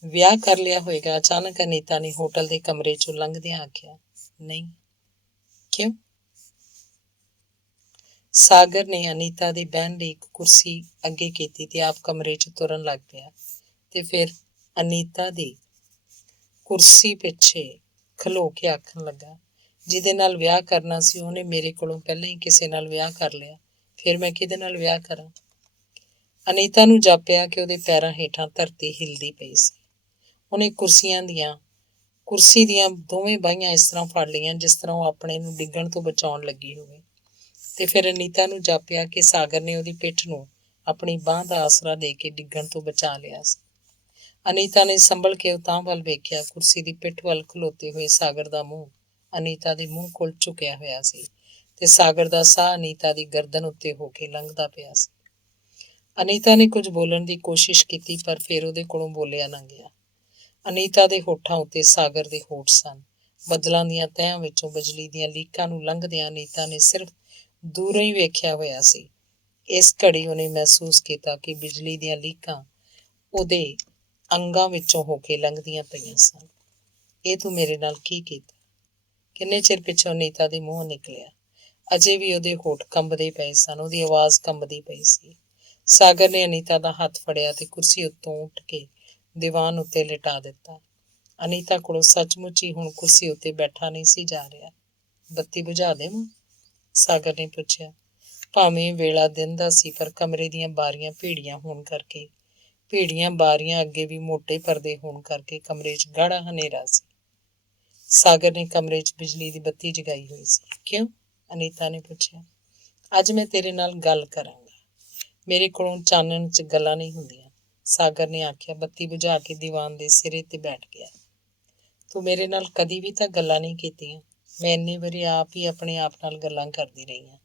ਵਿਆਹ ਕਰ ਲਿਆ ਹੋਏਗਾ? ਅਚਾਨਕ ਅਨੀਤਾ ਨੇ ਹੋਟਲ ਦੇ ਕਮਰੇ 'ਚੋਂ ਲੰਘਦਿਆਂ ਆਖਿਆ। ਨਹੀਂ। ਕਿਉਂ? ਸਾਗਰ ਨੇ ਅਨੀਤਾ ਦੇ ਬਹਿਣ ਲਈ ਇੱਕ ਕੁਰਸੀ ਅੱਗੇ ਕੀਤੀ ਤੇ ਆਪ ਕਮਰੇ 'ਚ ਤੁਰਨ ਲੱਗ ਪਿਆ ਤੇ ਫਿਰ ਅਨੀਤਾ ਦੀ ਕੁਰਸੀ ਪਿੱਛੇ ਖਲੋ ਕੇ ਆਖਣ ਲੱਗਾ, ਜਿਹਦੇ ਨਾਲ ਵਿਆਹ ਕਰਨਾ ਸੀ ਉਹਨੇ ਮੇਰੇ ਕੋਲੋਂ ਪਹਿਲਾਂ ਹੀ ਕਿਸੇ ਨਾਲ ਵਿਆਹ ਕਰ ਲਿਆ, ਫਿਰ ਮੈਂ ਕਿਹਦੇ ਨਾਲ ਵਿਆਹ ਕਰਾਂ? ਅਨੀਤਾ ਨੂੰ ਜਾਪਿਆ ਕਿ ਉਹਦੇ ਪੈਰਾਂ ਹੇਠਾਂ ਧਰਤੀ ਹਿੱਲਦੀ ਪਈ ਸੀ। ਉਹਨੇ ਕੁਰਸੀ ਦੀਆਂ ਦੋਵੇਂ ਬਾਹੀਆਂ ਇਸ ਤਰ੍ਹਾਂ ਫੜ ਲਈਆਂ ਜਿਸ ਤਰ੍ਹਾਂ ਉਹ ਆਪਣੇ ਨੂੰ ਡਿੱਗਣ ਤੋਂ ਬਚਾਉਣ ਲੱਗੀ ਹੋਵੇ, ਤੇ ਫਿਰ ਅਨੀਤਾ ਨੂੰ ਜਾਪਿਆ ਕਿ ਸਾਗਰ ਨੇ ਉਹਦੀ ਪਿੱਠ ਨੂੰ ਆਪਣੀ ਬਾਂਹ ਦਾ ਆਸਰਾ ਦੇ ਕੇ ਡਿੱਗਣ ਤੋਂ ਬਚਾ ਲਿਆ ਸੀ। ਅਨੀਤਾ ਨੇ ਸੰਭਲ ਕੇ ਉਹ ਤਾਂ ਵੱਲ ਵੇਖਿਆ। ਕੁਰਸੀ ਦੀ ਪਿੱਠ ਵੱਲ ਖਲੋਤੇ ਹੋਏ ਸਾਗਰ ਦਾ ਮੂੰਹ ਅਨੀਤਾ ਦੇ ਮੂੰਹ ਕੋਲ ਝੁਕਿਆ ਹੋਇਆ ਸੀ ਤੇ ਸਾਗਰ ਦਾ ਸਾਹ ਅਨੀਤਾ ਦੀ ਗਰਦਨ ਉੱਤੇ ਹੋ ਕੇ ਲੰਘਦਾ ਪਿਆ ਸੀ। ਅਨੀਤਾ ਨੇ ਕੁਝ ਬੋਲਣ ਦੀ ਕੋਸ਼ਿਸ਼ ਕੀਤੀ, ਪਰ ਫਿਰ ਉਹਦੇ ਕੋਲੋਂ ਬੋਲਿਆ ਨਾ ਗਿਆ। ਅਨੀਤਾ ਦੇ ਹੋਠਾਂ ਉੱਤੇ ਸਾਗਰ ਦੇ ਹੋਠ ਸਨ। ਬੱਦਲਾਂ ਦੀਆਂ ਤਹਿਆਂ ਵਿੱਚੋਂ ਬਿਜਲੀ ਦੀਆਂ ਲੀਕਾਂ ਨੂੰ ਲੰਘਦਿਆਂ ਅਨੀਤਾ ਨੇ ਸਿਰਫ ਦੂਰੋਂ ਹੀ ਵੇਖਿਆ ਹੋਇਆ ਸੀ। ਇਸ ਘੜੀ ਉਹਨੇ ਮਹਿਸੂਸ ਕੀਤਾ ਕਿ ਬਿਜਲੀ ਦੀਆਂ ਲੀਕਾਂ ਉਹਦੇ ਅੰਗਾਂ ਵਿੱਚੋਂ ਹੋ ਕੇ ਲੰਘਦੀਆਂ ਪਈਆਂ ਸਨ। ਇਹ ਤੂੰ ਮੇਰੇ ਨਾਲ ਕੀ ਕੀਤਾ? ਕਿੰਨੇ ਚਿਰ ਪਿੱਛੋਂ ਅਨੀਤਾ ਦੇ ਮੂੰਹੋਂ ਨਿਕਲਿਆ। ਅਜੇ ਵੀ ਉਹਦੇ ਹੋਠ ਕੰਬਦੇ ਪਏ ਸਨ, ਉਹਦੀ ਆਵਾਜ਼ ਕੰਬਦੀ ਪਈ ਸੀ। ਸਾਗਰ ਨੇ ਅਨੀਤਾ ਦਾ ਹੱਥ ਫੜਿਆ ਤੇ ਕੁਰਸੀ ਉੱਤੋਂ ਉੱਠ ਕੇ ਦੀਵਾਨ ਉੱਤੇ ਲਿਟਾ ਦਿੱਤਾ। ਅਨੀਤਾ ਕੋਲੋਂ ਸੱਚਮੁੱਚ ਹੀ ਹੁਣ ਕੁਰਸੀ ਉੱਤੇ ਬੈਠਾ ਨਹੀਂ ਸੀ ਜਾ ਰਿਹਾ। ਬੱਤੀ ਬੁਝਾ ਦੇਵਾਂ? ਸਾਗਰ ਨੇ ਪੁੱਛਿਆ। ਭਾਵੇਂ ਵੇਲਾ ਦਿਨ ਦਾ ਸੀ, ਪਰ ਕਮਰੇ ਦੀਆਂ ਬਾਰੀਆਂ ਭੀੜੀਆਂ ਬਾਰੀਆਂ ਅੱਗੇ ਵੀ ਮੋਟੇ ਪਰਦੇ ਹੋਣ ਕਰਕੇ ਕਮਰੇ 'ਚ ਗਾੜਾ ਹਨੇਰਾ ਸੀ। ਸਾਗਰ ਨੇ ਕਮਰੇ 'ਚ ਬਿਜਲੀ ਦੀ ਬੱਤੀ ਜਗਾਈ ਹੋਈ ਸੀ। ਕਿਉਂ? ਅਨੀਤਾ ਨੇ ਪੁੱਛਿਆ। ਅੱਜ ਮੈਂ ਤੇਰੇ ਨਾਲ ਗੱਲ ਕਰਾਂਗਾ। ਮੇਰੇ ਕੋਲੋਂ ਚਾਨਣ 'ਚ ਗੱਲਾਂ ਨਹੀਂ ਹੁੰਦੀਆਂ, ਸਾਗਰ ਨੇ ਆਖਿਆ। ਬੱਤੀ ਬੁਝਾ ਕੇ ਦੀਵਾਨ ਦੇ ਸਿਰੇ ਤੇ ਬੈਠ ਗਿਆ। ਤੂੰ ਮੇਰੇ ਨਾਲ ਕਦੀ ਵੀ ਤਾਂ ਗੱਲਾਂ ਨਹੀਂ ਕੀਤੀਆਂ। ਮੈਂ ਇੰਨੇ ਵਾਰੀ ਆਪ ਹੀ ਆਪਣੇ ਆਪ ਨਾਲ ਗੱਲਾਂ ਕਰਦੀ ਰਹੀ ਹਾਂ,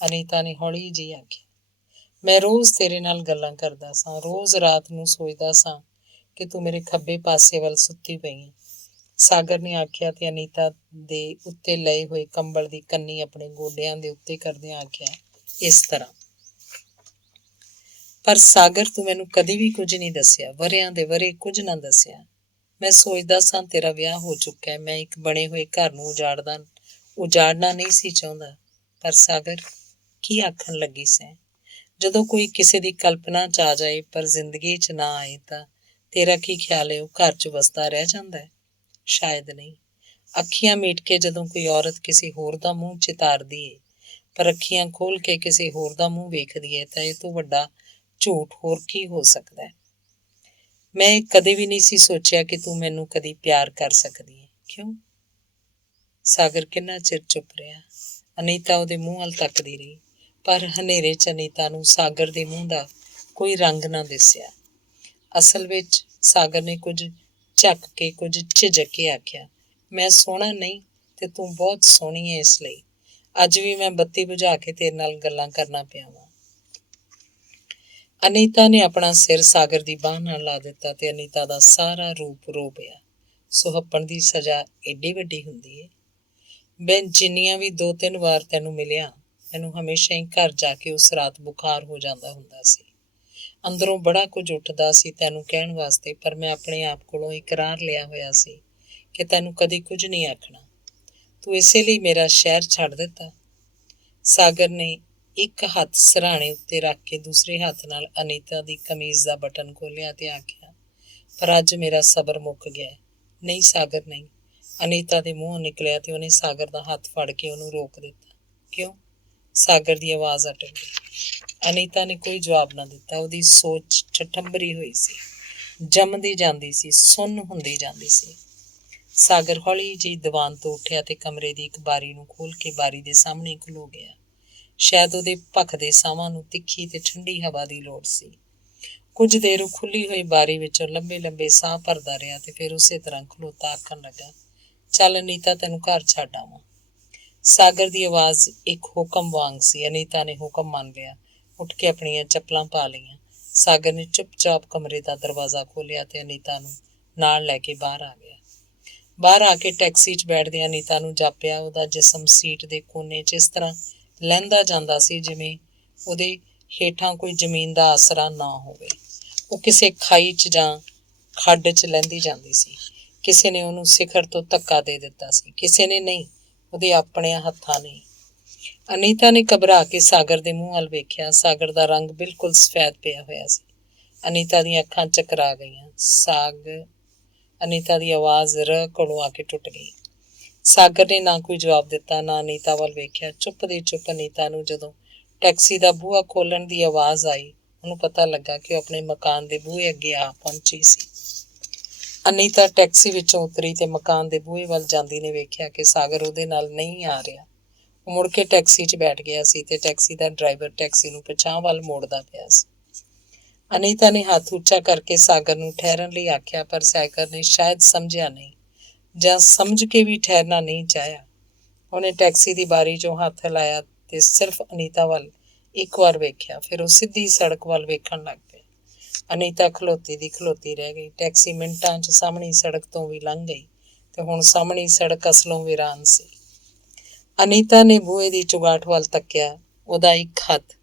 ਅਨੀਤਾ ਨੇ ਹੌਲੀ ਜਿਹੀ ਆਖਿਆ। ਮੈਂ ਰੋਜ਼ ਤੇਰੇ ਨਾਲ ਗੱਲਾਂ ਕਰਦਾ ਸਾਂ, ਰੋਜ਼ ਰਾਤ ਨੂੰ ਸੋਚਦਾ ਸਾਂ ਕਿ ਤੂੰ ਮੇਰੇ ਖੱਬੇ ਪਾਸੇ ਵੱਲ ਸੁੱਤੀ ਪਈ ਹੈ, ਸਾਗਰ ਨੇ ਆਖਿਆ ਤੇ ਅਨੀਤਾ ਦੇ ਉੱਤੇ ਲਏ ਹੋਏ ਕੰਬਲ ਦੀ ਕੰਨੀ ਆਪਣੇ ਗੋਡਿਆਂ ਦੇ ਉੱਤੇ ਕਰਦਿਆਂ ਆਖਿਆ, ਇਸ ਤਰ੍ਹਾਂ। ਪਰ ਸਾਗਰ, ਤੂੰ ਮੈਨੂੰ ਕਦੀ ਵੀ ਕੁਝ ਨਹੀਂ ਦੱਸਿਆ, ਵਰ੍ਹਿਆਂ ਦੇ ਵਰ੍ਹੇ ਕੁਝ ਨਾ ਦੱਸਿਆ। ਮੈਂ ਸੋਚਦਾ ਸਾਂ ਤੇਰਾ ਵਿਆਹ ਹੋ ਚੁੱਕਾ ਹੈ, ਮੈਂ ਇੱਕ ਬਣੇ ਹੋਏ ਘਰ ਨੂੰ ਉਜਾੜਨਾ ਨਹੀਂ ਸੀ ਚਾਹੁੰਦਾ। ਪਰ ਸਾਗਰ, ਕੀ ਆਖਣ ਲੱਗੀ ਸੈਂ? ਜਦੋਂ ਕੋਈ ਕਿਸੇ ਦੀ ਕਲਪਨਾ 'ਚ ਆ ਜਾਏ ਪਰ ਜ਼ਿੰਦਗੀ 'ਚ ਨਾ ਆਏ ਤਾਂ ਤੇਰਾ ਕੀ ਖਿਆਲ ਹੈ, ਉਹ ਘਰ 'ਚ ਵਸਦਾ ਰਹਿ ਜਾਂਦਾ ਹੈ? ਸ਼ਾਇਦ ਨਹੀਂ। ਅੱਖੀਆਂ ਮੀਟ ਕੇ ਜਦੋਂ ਕੋਈ ਔਰਤ ਕਿਸੇ ਹੋਰ ਦਾ ਮੂੰਹ ਚਿਤਾਰਦੀ ਏ, ਪਰ ਅੱਖੀਆਂ ਖੋਲ੍ਹ ਕੇ ਕਿਸੇ ਹੋਰ ਦਾ ਮੂੰਹ ਵੇਖਦੀ ਏ, ਤਾਂ ਇਹ ਤੋਂ ਵੱਡਾ ਝੂਠ ਹੋਰ ਕੀ ਹੋ ਸਕਦਾ ਹੈ? ਮੈਂ ਕਦੇ ਵੀ ਨਹੀਂ ਸੀ ਸੋਚਿਆ ਕਿ ਤੂੰ ਮੈਨੂੰ ਕਦੀ ਪਿਆਰ ਕਰ ਸਕਦੀ ਹੈ। ਕਿਉਂ? ਸਾਗਰ ਕਿੰਨਾ ਚਿਰ ਚੁੱਪ ਰਿਹਾ। ਅਨੀਤਾ ਉਹਦੇ ਮੂੰਹ ਵੱਲ ਤੱਕਦੀ ਰਹੀ, ਪਰ ਹਨੇਰੇ 'ਚ ਅਨੀਤਾ ਨੂੰ ਸਾਗਰ ਦੇ ਮੂੰਹ ਦਾ ਕੋਈ ਰੰਗ ਨਾ ਦਿਸਿਆ। ਅਸਲ ਵਿੱਚ ਸਾਗਰ ਨੇ ਕੁਝ ਝੱਕ ਕੇ, ਕੁਝ ਝਿਜਕ ਕੇ ਆਖਿਆ, ਮੈਂ ਸੋਹਣਾ ਨਹੀਂ ਤੇ ਤੂੰ ਬਹੁਤ ਸੋਹਣੀ ਹੈ, ਇਸ ਲਈ ਅੱਜ ਵੀ ਮੈਂ ਬੱਤੀ ਬੁਝਾ ਕੇ ਤੇਰੇ ਨਾਲ ਗੱਲਾਂ ਕਰਨਾ ਪਿਆ ਵਾਂ। ਅਨੀਤਾ ਨੇ ਆਪਣਾ ਸਿਰ ਸਾਗਰ ਦੀ ਬਾਂਹ ਨਾਲ ਲਾ ਦਿੱਤਾ ਤੇ ਅਨੀਤਾ ਦਾ ਸਾਰਾ ਰੂਪ ਰੋ ਪਿਆ। ਸੁਹੱਪਣ ਦੀ ਸਜ਼ਾ ਏਡੀ ਵੱਡੀ ਹੁੰਦੀ ਏ? ਮੈਂ ਜਿੰਨੀਆਂ ਵੀ 2-3 ਵਾਰ ਤੈਨੂੰ ਮਿਲਿਆ, ਮੈਨੂੰ ਹਮੇਸ਼ਾ ਹੀ ਘਰ ਜਾ ਕੇ ਉਸ ਰਾਤ ਬੁਖਾਰ ਹੋ ਜਾਂਦਾ ਹੁੰਦਾ ਸੀ। ਅੰਦਰੋਂ ਬੜਾ ਕੁਝ ਉੱਠਦਾ ਸੀ ਤੈਨੂੰ ਕਹਿਣ ਵਾਸਤੇ, ਪਰ ਮੈਂ ਆਪਣੇ ਆਪ ਕੋਲੋਂ ਇਕਰਾਰ ਲਿਆ ਹੋਇਆ ਸੀ ਕਿ ਤੈਨੂੰ ਕਦੀ ਕੁਝ ਨਹੀਂ ਆਖਣਾ। ਤੂੰ ਇਸੇ ਲਈ ਮੇਰਾ ਸ਼ਹਿਰ ਛੱਡ ਦਿੱਤਾ। ਸਾਗਰ ਨੇ ਇੱਕ ਹੱਥ ਸਿਰਹਾਣੇ ਉੱਤੇ ਰੱਖ ਕੇ ਦੂਸਰੇ ਹੱਥ ਨਾਲ ਅਨੀਤਾ ਦੀ ਕਮੀਜ਼ ਦਾ ਬਟਨ ਖੋਲ੍ਹਿਆ ਤੇ ਆਖਿਆ, ਪਰ ਅੱਜ ਮੇਰਾ ਸਬਰ ਮੁੱਕ ਗਿਆ। ਨਹੀਂ ਸਾਗਰ, ਨਹੀਂ, ਅਨੀਤਾ ਦੇ ਮੂੰਹੋਂ ਨਿਕਲਿਆ ਤੇ ਉਹਨੇ ਸਾਗਰ ਦਾ ਹੱਥ ਫੜ ਕੇ ਉਹਨੂੰ ਰੋਕ ਦਿੱਤਾ। ਕਿਉਂ? ਸਾਗਰ ਦੀ ਆਵਾਜ਼ ਅਟਕ ਗਈ। ਅਨੀਤਾ ਨੇ ਕੋਈ ਜਵਾਬ ਨਾ ਦਿੱਤਾ। ਉਹਦੀ ਸੋਚ ਠਠੰਬਰੀ ਹੋਈ ਸੀ, ਜੰਮਦੀ ਜਾਂਦੀ ਸੀ, ਸੁੰਨ ਹੁੰਦੀ ਜਾਂਦੀ ਸੀ। ਸਾਗਰ ਹੌਲੀ ਜਿਹੀ ਦੀਵਾਨ ਤੋਂ ਉੱਠਿਆ ਤੇ ਕਮਰੇ ਦੀ ਇੱਕ ਬਾਰੀ ਨੂੰ ਖੋਲ੍ਹ ਕੇ ਬਾਰੀ ਦੇ ਸਾਹਮਣੇ ਖਲੋ ਗਿਆ। ਸ਼ਾਇਦ ਉਹਦੇ ਭਖਦੇ ਸਾਹਾਂ ਨੂੰ ਤਿੱਖੀ ਤੇ ਠੰਡੀ ਹਵਾ ਦੀ ਲੋੜ ਸੀ। ਕੁਝ ਦੇਰ ਉਹ ਖੁੱਲ੍ਹੀ ਹੋਈ ਬਾਰੀ ਵਿੱਚੋਂ ਲੰਬੇ ਲੰਬੇ ਸਾਹ ਭਰਦਾ ਰਿਹਾ ਤੇ ਫਿਰ ਉਸੇ ਤਰ੍ਹਾਂ ਖਲੋਤਾ ਆਖਣ ਲੱਗਾ, ਚੱਲ ਅਨੀਤਾ, ਤੈਨੂੰ ਘਰ ਛੱਡ ਆਵਾਂ। ਸਾਗਰ ਦੀ ਆਵਾਜ਼ ਇੱਕ ਹੁਕਮ ਵਾਂਗ ਸੀ। ਅਨੀਤਾ ਨੇ ਹੁਕਮ ਮੰਨ ਲਿਆ, ਉੱਠ ਕੇ ਆਪਣੀਆਂ ਚੱਪਲਾਂ ਪਾ ਲਈਆਂ। ਸਾਗਰ ਨੇ ਚੁੱਪਚਾਪ ਕਮਰੇ ਦਾ ਦਰਵਾਜ਼ਾ ਖੋਲ੍ਹਿਆ ਤੇ ਅਨੀਤਾ ਨੂੰ ਨਾਲ ਲੈ ਕੇ ਬਾਹਰ ਆ ਗਿਆ। ਬਾਹਰ ਆ ਕੇ ਟੈਕਸੀ 'ਚ ਬੈਠਦਿਆਂ ਅਨੀਤਾ ਨੂੰ ਜਾਪਿਆ ਉਹਦਾ ਜਿਸਮ ਸੀਟ ਦੇ ਕੋਨੇ 'ਚ ਇਸ ਤਰ੍ਹਾਂ ਲਹਿੰਦਾ ਜਾਂਦਾ ਸੀ ਜਿਵੇਂ ਉਹਦੇ ਹੇਠਾਂ ਕੋਈ ਜ਼ਮੀਨ ਦਾ ਆਸਰਾ ਨਾ ਹੋਵੇ। ਉਹ ਕਿਸੇ ਖਾਈ 'ਚ ਜਾਂ ਖੱਡ 'ਚ ਲਹਿੰਦੀ ਜਾਂਦੀ ਸੀ। ਕਿਸੇ ਨੇ ਉਹਨੂੰ ਸਿਖਰ ਤੋਂ ਧੱਕਾ ਦੇ ਦਿੱਤਾ ਸੀ, ਕਿਸੇ ਨੇ ਨਹੀਂ, ਉਹਦੇ ਆਪਣੇ ਹੱਥਾਂ ਨੇ। ਅਨੀਤਾ ਨੇ ਘਬਰਾ ਕੇ ਸਾਗਰ ਦੇ ਮੂੰਹ ਵੱਲ ਵੇਖਿਆ। ਸਾਗਰ ਦਾ ਰੰਗ ਬਿਲਕੁਲ ਸਫੈਦ ਪਿਆ ਹੋਇਆ ਸੀ। ਅਨੀਤਾ ਦੀਆਂ ਅੱਖਾਂ ਚਕਰਾ ਗਈਆਂ। ਅਨੀਤਾ ਦੀ ਆਵਾਜ਼ ਰ ਕੋਲੋਂ ਆ ਕੇ ਟੁੱਟ ਗਈ। ਸਾਗਰ ਨੇ ਨਾ ਕੋਈ ਜਵਾਬ ਦਿੱਤਾ, ਨਾ ਅਨੀਤਾ ਵੱਲ ਵੇਖਿਆ। ਚੁੱਪ ਦੀ ਚੁੱਪ ਅਨੀਤਾ ਨੂੰ ਜਦੋਂ ਟੈਕਸੀ ਦਾ ਬੂਹਾ ਖੋਲ੍ਹਣ ਦੀ ਆਵਾਜ਼ ਆਈ, ਉਹਨੂੰ ਪਤਾ ਲੱਗਾ ਕਿ ਉਹ ਆਪਣੇ ਮਕਾਨ ਦੇ ਬੂਹੇ ਅੱਗੇ ਆ ਪਹੁੰਚੀ ਸੀ। ਅਨੀਤਾ ਟੈਕਸੀ ਵਿੱਚੋਂ ਉਤਰੀ ਤੇ ਮਕਾਨ ਦੇ ਬੂਹੇ ਵੱਲ ਜਾਂਦੀ ਨੇ ਵੇਖਿਆ ਕਿ ਸਾਗਰ ਉਹਦੇ ਨਾਲ ਨਹੀਂ ਆ ਰਿਹਾ। ਉਹ ਮੁੜ ਕੇ ਟੈਕਸੀ 'ਚ ਬੈਠ ਗਿਆ ਸੀ ਤੇ ਟੈਕਸੀ ਦਾ ਡਰਾਈਵਰ ਟੈਕਸੀ ਨੂੰ ਪਿਛਾਂਹ ਵੱਲ ਮੋੜਦਾ ਪਿਆ ਸੀ। ਅਨੀਤਾ ਨੇ ਹੱਥ ਉੱਚਾ ਕਰਕੇ ਸਾਗਰ ਨੂੰ ਠਹਿਰਨ ਲਈ ਆਖਿਆ, ਪਰ ਸਾਗਰ ਨੇ ਸ਼ਾਇਦ ਸਮਝਿਆ ਨਹੀਂ, ਜਾਂ ਸਮਝ ਕੇ ਵੀ ਠਹਿਰਨਾ ਨਹੀਂ ਚਾਹਿਆ। ਉਹਨੇ ਟੈਕਸੀ ਦੀ ਬਾਰੀ 'ਚੋਂ ਹੱਥ ਹਿਲਾਇਆ ਤੇ ਸਿਰਫ ਅਨੀਤਾ ਵੱਲ ਇੱਕ ਵਾਰ ਵੇਖਿਆ, ਫਿਰ ਉਹ ਸਿੱਧੀ ਸੜਕ ਵੱਲ ਵੇਖਣ ਲੱਗ ਪਿਆ। ਅਨੀਤਾ ਖਲੋਤੀ ਦੀ ਖਲੋਤੀ ਰਹਿ ਗਈ। ਟੈਕਸੀ ਮਿੰਟਾਂ 'ਚ ਸਾਹਮਣੀ ਸੜਕ ਤੋਂ ਵੀ ਲੰਘ ਗਈ ਤੇ ਹੁਣ ਸਾਹਮਣੀ ਸੜਕ ਅਸਲੋਂ ਵੀਰਾਨ ਸੀ। ਅਨੀਤਾ ਨੇ ਬੂਹੇ ਦੀ ਚੁਗਾਠ ਵੱਲ ਤੱਕਿਆ। ਉਹਦਾ ਇੱਕ ਹੱਥ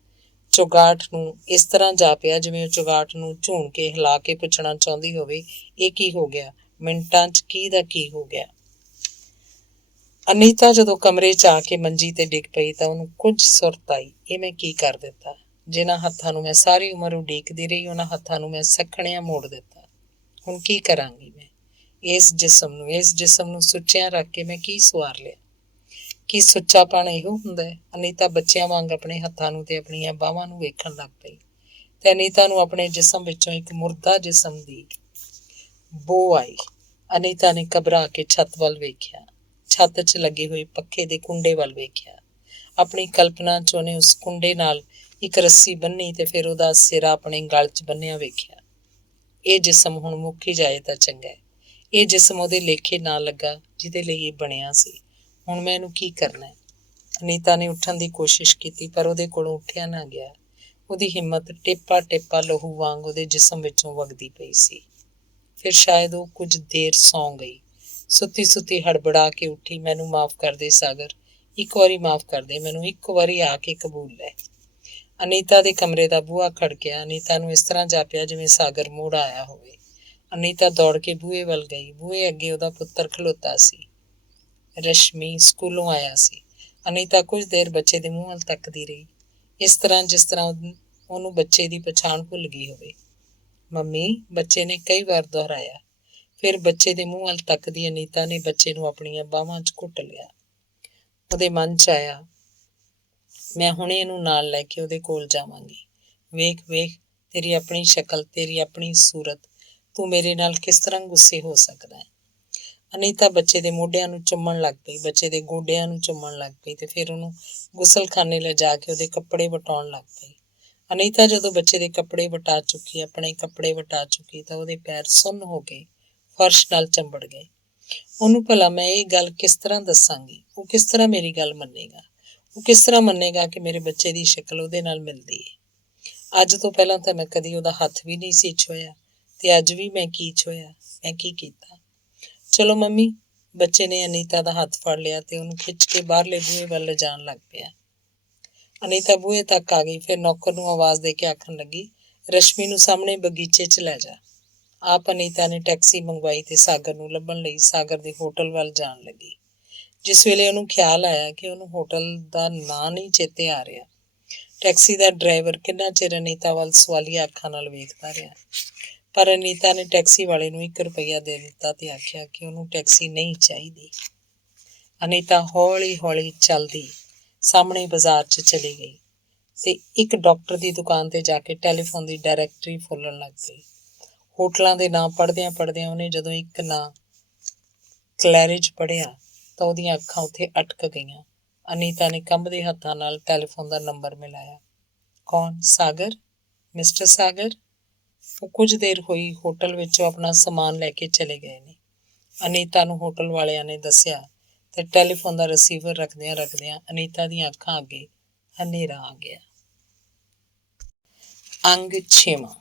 ਚੁਗਾਠ ਨੂੰ ਇਸ ਤਰ੍ਹਾਂ ਜਾਪਿਆ ਜਿਵੇਂ ਉਹ ਚੁਗਾਠ ਨੂੰ ਝੂਣ ਕੇ ਹਿਲਾ ਕੇ ਪੁੱਛਣਾ ਚਾਹੁੰਦੀ ਹੋਵੇ, ਇਹ ਕੀ ਹੋ ਗਿਆ? ਮਿੰਟਾਂ 'ਚ ਕੀ ਦਾ ਕੀ ਹੋ ਗਿਆ? ਅਨੀਤਾ ਜਦੋਂ ਕਮਰੇ 'ਚ ਆ ਕੇ ਮੰਜੀ ਤੇ ਡਿੱਗ ਪਈ ਤਾਂ ਉਹਨੂੰ ਕੁਝ ਸੁਰਤ ਆਈ। ਇਹ ਮੈਂ ਕੀ ਕਰ ਦਿੱਤਾ? ਜਿਨ੍ਹਾਂ ਹੱਥਾਂ ਨੂੰ ਮੈਂ ਸਾਰੀ ਉਮਰ ਉਡੀਕਦੀ ਰਹੀ, ਉਹਨਾਂ ਹੱਥਾਂ ਨੂੰ ਮੈਂ ਸੱਖਣਿਆਂ ਮੋੜ ਦਿੱਤਾ। ਹੁਣ ਕੀ ਕਰਾਂਗੀ ਮੈਂ? ਇਸ ਜਿਸਮ ਨੂੰ ਸੁੱਚਿਆਂ ਰੱਖ ਕੇ ਮੈਂ ਕੀ ਸਵਾਰ ਲਿਆ? ਕੀ ਸੁੱਚਾਪਣ ਇਹੋ ਹੁੰਦਾ ਹੈ? ਅਨੀਤਾ ਬੱਚਿਆਂ ਵਾਂਗ ਆਪਣੇ ਹੱਥਾਂ ਨੂੰ ਤੇ ਆਪਣੀਆਂ ਬਾਹਾਂ ਨੂੰ ਵੇਖਣ ਲੱਗ ਪਈ ਤੇ ਅਨੀਤਾ ਨੂੰ ਆਪਣੇ ਜਿਸਮ ਵਿੱਚੋਂ ਇੱਕ ਮੁਰਦਾ ਜਿਸਮ ਦੀ ਬੋ ਆਈ। ਅਨੀਤਾ ਨੇ ਘਬਰਾ ਕੇ ਛੱਤ ਵੱਲ ਵੇਖਿਆ, ਛੱਤ 'ਚ ਲੱਗੇ ਹੋਏ ਪੱਖੇ ਦੇ ਕੁੰਡੇ ਵੱਲ ਵੇਖਿਆ। ਆਪਣੀ ਕਲਪਨਾ 'ਚ ਉਹਨੇ ਉਸ ਕੁੰਡੇ ਨਾਲ ਇੱਕ ਰੱਸੀ ਬੰਨ੍ਹੀ ਤੇ ਫਿਰ ਉਹਦਾ ਸਿਰਾ ਆਪਣੇ ਗਲ 'ਚ ਬੰਨ੍ਹਿਆ ਵੇਖਿਆ। ਇਹ ਜਿਸਮ ਹੁਣ ਮੁੱਕ ਹੀ ਜਾਏ ਤਾਂ ਚੰਗਾ ਹੈ। ਇਹ ਜਿਸਮ ਉਹਦੇ ਲੇਖੇ ਨਾ ਲੱਗਾ ਜਿਹਦੇ ਲਈ ਇਹ ਬਣਿਆ ਸੀ। ਹੁਣ ਮੈਂ ਇਹਨੂੰ ਕੀ ਕਰਨਾ ਹੈ? ਅਨੀਤਾ ਨੇ ਉੱਠਣ ਦੀ ਕੋਸ਼ਿਸ਼ ਕੀਤੀ ਪਰ ਉਹਦੇ ਕੋਲੋਂ ਉੱਠਿਆ ਨਾ ਗਿਆ। ਉਹਦੀ ਹਿੰਮਤ ਟੇਪਾ ਟੇਪਾ ਲਹੂ ਵਾਂਗ ਉਹਦੇ ਜਿਸਮ ਵਿੱਚੋਂ ਵਗਦੀ ਪਈ ਸੀ। ਫਿਰ ਸ਼ਾਇਦ ਉਹ ਕੁਝ ਦੇਰ ਸੌਂ ਗਈ। ਸੁੱਤੀ ਸੁੱਤੀ ਹੜਬੜਾ ਕੇ ਉੱਠੀ। ਮੈਨੂੰ ਮਾਫ਼ ਕਰ ਦੇ ਸਾਗਰ, ਇੱਕ ਵਾਰੀ ਮਾਫ਼ ਕਰ ਦੇ ਮੈਨੂੰ, ਇੱਕ ਵਾਰੀ ਆ ਕੇ ਕਬੂਲ ਲੈ। ਅਨੀਤਾ ਦੇ ਕਮਰੇ ਦਾ ਬੂਹਾ ਖੜਕਿਆ। ਅਨੀਤਾ ਨੂੰ ਇਸ ਤਰ੍ਹਾਂ ਜਾਪਿਆ ਜਿਵੇਂ ਸਾਗਰ ਮੁੜ ਆਇਆ ਹੋਵੇ। ਅਨੀਤਾ ਦੌੜ ਕੇ ਬੂਹੇ ਵੱਲ ਗਈ। ਬੂਹੇ ਅੱਗੇ ਉਹਦਾ ਪੁੱਤਰ ਖਲੋਤਾ ਸੀ। ਰਸ਼ਮੀ ਸਕੂਲੋਂ ਆਇਆ ਸੀ। ਅਨੀਤਾ ਕੁਝ ਦੇਰ ਬੱਚੇ ਦੇ ਮੂੰਹ ਵੱਲ ਤੱਕਦੀ ਰਹੀ, ਇਸ ਤਰ੍ਹਾਂ ਜਿਸ ਤਰ੍ਹਾਂ ਉਹਨੂੰ ਬੱਚੇ ਦੀ ਪਛਾਣ ਭੁੱਲ ਗਈ ਹੋਵੇ। ਮੰਮੀ, ਬੱਚੇ ਨੇ ਕਈ ਵਾਰ ਦੁਹਰਾਇਆ। ਫਿਰ ਬੱਚੇ ਦੇ ਮੂੰਹ ਵੱਲ ਤੱਕਦੀ ਅਨੀਤਾ ਨੇ ਬੱਚੇ ਨੂੰ ਆਪਣੀਆਂ ਬਾਹਾਂ 'ਚ ਘੁੱਟ ਲਿਆ। ਉਹਦੇ ਮਨ 'ਚ ਆਇਆ, ਮੈਂ ਹੁਣੇ ਇਹਨੂੰ ਨਾਲ ਲੈ ਕੇ ਉਹਦੇ ਕੋਲ ਜਾਵਾਂਗੀ। ਵੇਖ ਵੇਖ, ਤੇਰੀ ਆਪਣੀ ਸ਼ਕਲ, ਤੇਰੀ ਆਪਣੀ ਸੂਰਤ, ਤੂੰ ਮੇਰੇ ਨਾਲ ਕਿਸ ਤਰ੍ਹਾਂ ਗੁੱਸੇ ਹੋ ਸਕਦਾ ਹੈ? ਅਨੀਤਾ ਬੱਚੇ ਦੇ ਮੋਢਿਆਂ ਨੂੰ ਚੁੰਮਣ ਲੱਗ ਪਈ, ਬੱਚੇ ਦੇ ਗੋਡਿਆਂ ਨੂੰ ਚੁੰਮਣ ਲੱਗ ਪਈ ਤੇ ਫਿਰ ਉਹਨੂੰ ਗੁਸਲਖਾਨੇ ਲਿਜਾ ਕੇ ਉਹਦੇ ਕੱਪੜੇ ਵਟਾਉਣ ਲੱਗ ਪਈ। ਅਨੀਤਾ ਜਦੋਂ ਬੱਚੇ ਦੇ ਕੱਪੜੇ ਵਟਾ ਚੁੱਕੀ, ਆਪਣੇ ਕੱਪੜੇ ਵਟਾ ਚੁੱਕੀ ਤਾਂ ਉਹਦੇ ਪੈਰ ਸੁੰਨ ਹੋ ਗਏ, ਫਰਸ਼ ਨਾਲ ਚੰਬੜ ਗਏ। ਉਹਨੂੰ ਭਲਾ ਮੈਂ ਇਹ ਗੱਲ ਕਿਸ ਤਰ੍ਹਾਂ ਦੱਸਾਂਗੀ? ਉਹ ਕਿਸ ਤਰ੍ਹਾਂ ਮੇਰੀ ਗੱਲ ਮੰਨੇਗਾ? ਉਹ ਕਿਸ ਤਰ੍ਹਾਂ ਮੰਨੇਗਾ ਕਿ ਮੇਰੇ ਬੱਚੇ ਦੀ ਸ਼ਕਲ ਉਹਦੇ ਨਾਲ ਮਿਲਦੀ ਹੈ? ਅੱਜ ਤੋਂ ਪਹਿਲਾਂ ਤਾਂ ਮੈਂ ਕਦੀ ਉਹਦਾ ਹੱਥ ਵੀ ਨਹੀਂ ਸੀ ਛੋਹਿਆ ਤੇ ਅੱਜ ਵੀ ਮੈਂ ਕੀ ਛੋਹਿਆ? ਮੈਂ ਕੀ ਕੀਤਾ? ਚਲੋ ਮੰਮੀ। ਬੱਚੇ ਨੇ ਅਨੀਤਾ ਦਾ ਹੱਥ ਫੜ ਲਿਆ ਤੇ ਉਹਨੂੰ ਖਿੱਚ ਕੇ ਬਾਹਰਲੇ ਬੂਹੇ ਵੱਲ ਲਿਜਾਣ ਲੱਗ ਪਿਆ। ਅਨੀਤਾ ਬੂਹੇ ਤੱਕ ਆ ਗਈ। ਫਿਰ ਨੌਕਰ ਨੂੰ ਆਵਾਜ਼ ਦੇ ਕੇ ਆਖਣ ਲੱਗੀ, ਰਸ਼ਮੀ ਨੂੰ ਸਾਹਮਣੇ ਬਗੀਚੇ 'ਚ ਲੈ ਜਾ। ਆਪ ਅਨੀਤਾ ਨੇ ਟੈਕਸੀ ਮੰਗਵਾਈ ਤੇ ਸਾਗਰ ਨੂੰ ਲੱਭਣ ਲਈ ਸਾਗਰ ਦੇ ਹੋਟਲ ਵੱਲ ਜਾਣ ਲੱਗੀ। ਜਿਸ ਵੇਲੇ ਉਹਨੂੰ ਖਿਆਲ ਆਇਆ ਕਿ ਉਹਨੂੰ ਹੋਟਲ ਦਾ ਨਾਂ ਨਹੀਂ ਚੇਤੇ ਆ ਰਿਹਾ, ਟੈਕਸੀ ਦਾ ਡਰਾਈਵਰ ਕਿੰਨਾ ਚਿਰ ਅਨੀਤਾ ਵੱਲ ਸਵਾਲੀਆ ਅੱਖਾਂ ਨਾਲ ਵੇਖਦਾ ਰਿਹਾ। ਪਰ ਅਨੀਤਾ ਨੇ ਟੈਕਸੀ ਵਾਲੇ ਨੂੰ 1 ਰੁਪਈਆ ਦੇ ਦਿੱਤਾ ਤੇ ਆਖਿਆ ਕਿ ਉਹਨੂੰ ਟੈਕਸੀ ਨਹੀਂ ਚਾਹੀਦੀ। ਅਨੀਤਾ ਹੌਲੀ ਹੌਲੀ ਚੱਲਦੀ ਸਾਹਮਣੇ ਬਾਜ਼ਾਰ 'ਚ ਚਲੀ ਗਈ ਤੇ ਇੱਕ ਡਾਕਟਰ ਦੀ ਦੁਕਾਨ ਤੇ ਜਾ ਕੇ ਟੈਲੀਫੋਨ ਦੀ ਡਾਇਰੈਕਟਰੀ ਫੋਲਣ ਲੱਗ ਗਈ। ਹੋਟਲਾਂ ਦੇ ਨਾਂ ਪੜ੍ਹਦਿਆਂ ਪੜ੍ਹਦਿਆਂ ਉਹਨੇ ਜਦੋਂ ਇੱਕ ਨਾਂ ਕਲੈਰਿਜ ਪੜ੍ਹਿਆ ਤਾਂ ਉਹਦੀਆਂ ਅੱਖਾਂ ਉੱਥੇ ਅਟਕ ਗਈਆਂ। ਅਨੀਤਾ ਨੇ ਕੰਬਦੇ ਹੱਥਾਂ ਨਾਲ ਟੈਲੀਫੋਨ ਦਾ ਨੰਬਰ ਮਿਲਾਇਆ। ਕੌਣ? ਸਾਗਰ? ਮਿਸਟਰ ਸਾਗਰ? ਉਹ ਕੁਝ ਦੇਰ ਹੋਈ ਹੋਟਲ ਵਿੱਚੋਂ ਆਪਣਾ ਸਮਾਨ ਲੈ ਕੇ ਚਲੇ ਗਏ ਨੇ, ਅਨੀਤਾ ਨੂੰ ਹੋਟਲ ਵਾਲਿਆਂ ਨੇ ਦੱਸਿਆ ਤੇ ਟੈਲੀਫੋਨ ਦਾ ਰਿਸੀਵਰ ਰੱਖਦਿਆਂ ਰੱਖਦਿਆਂ ਅਨੀਤਾ ਦੀਆਂ ਅੱਖਾਂ ਅੱਗੇ ਹਨੇਰਾ ਆ ਗਿਆ। ਅੰਗ 6ਵਾਂ।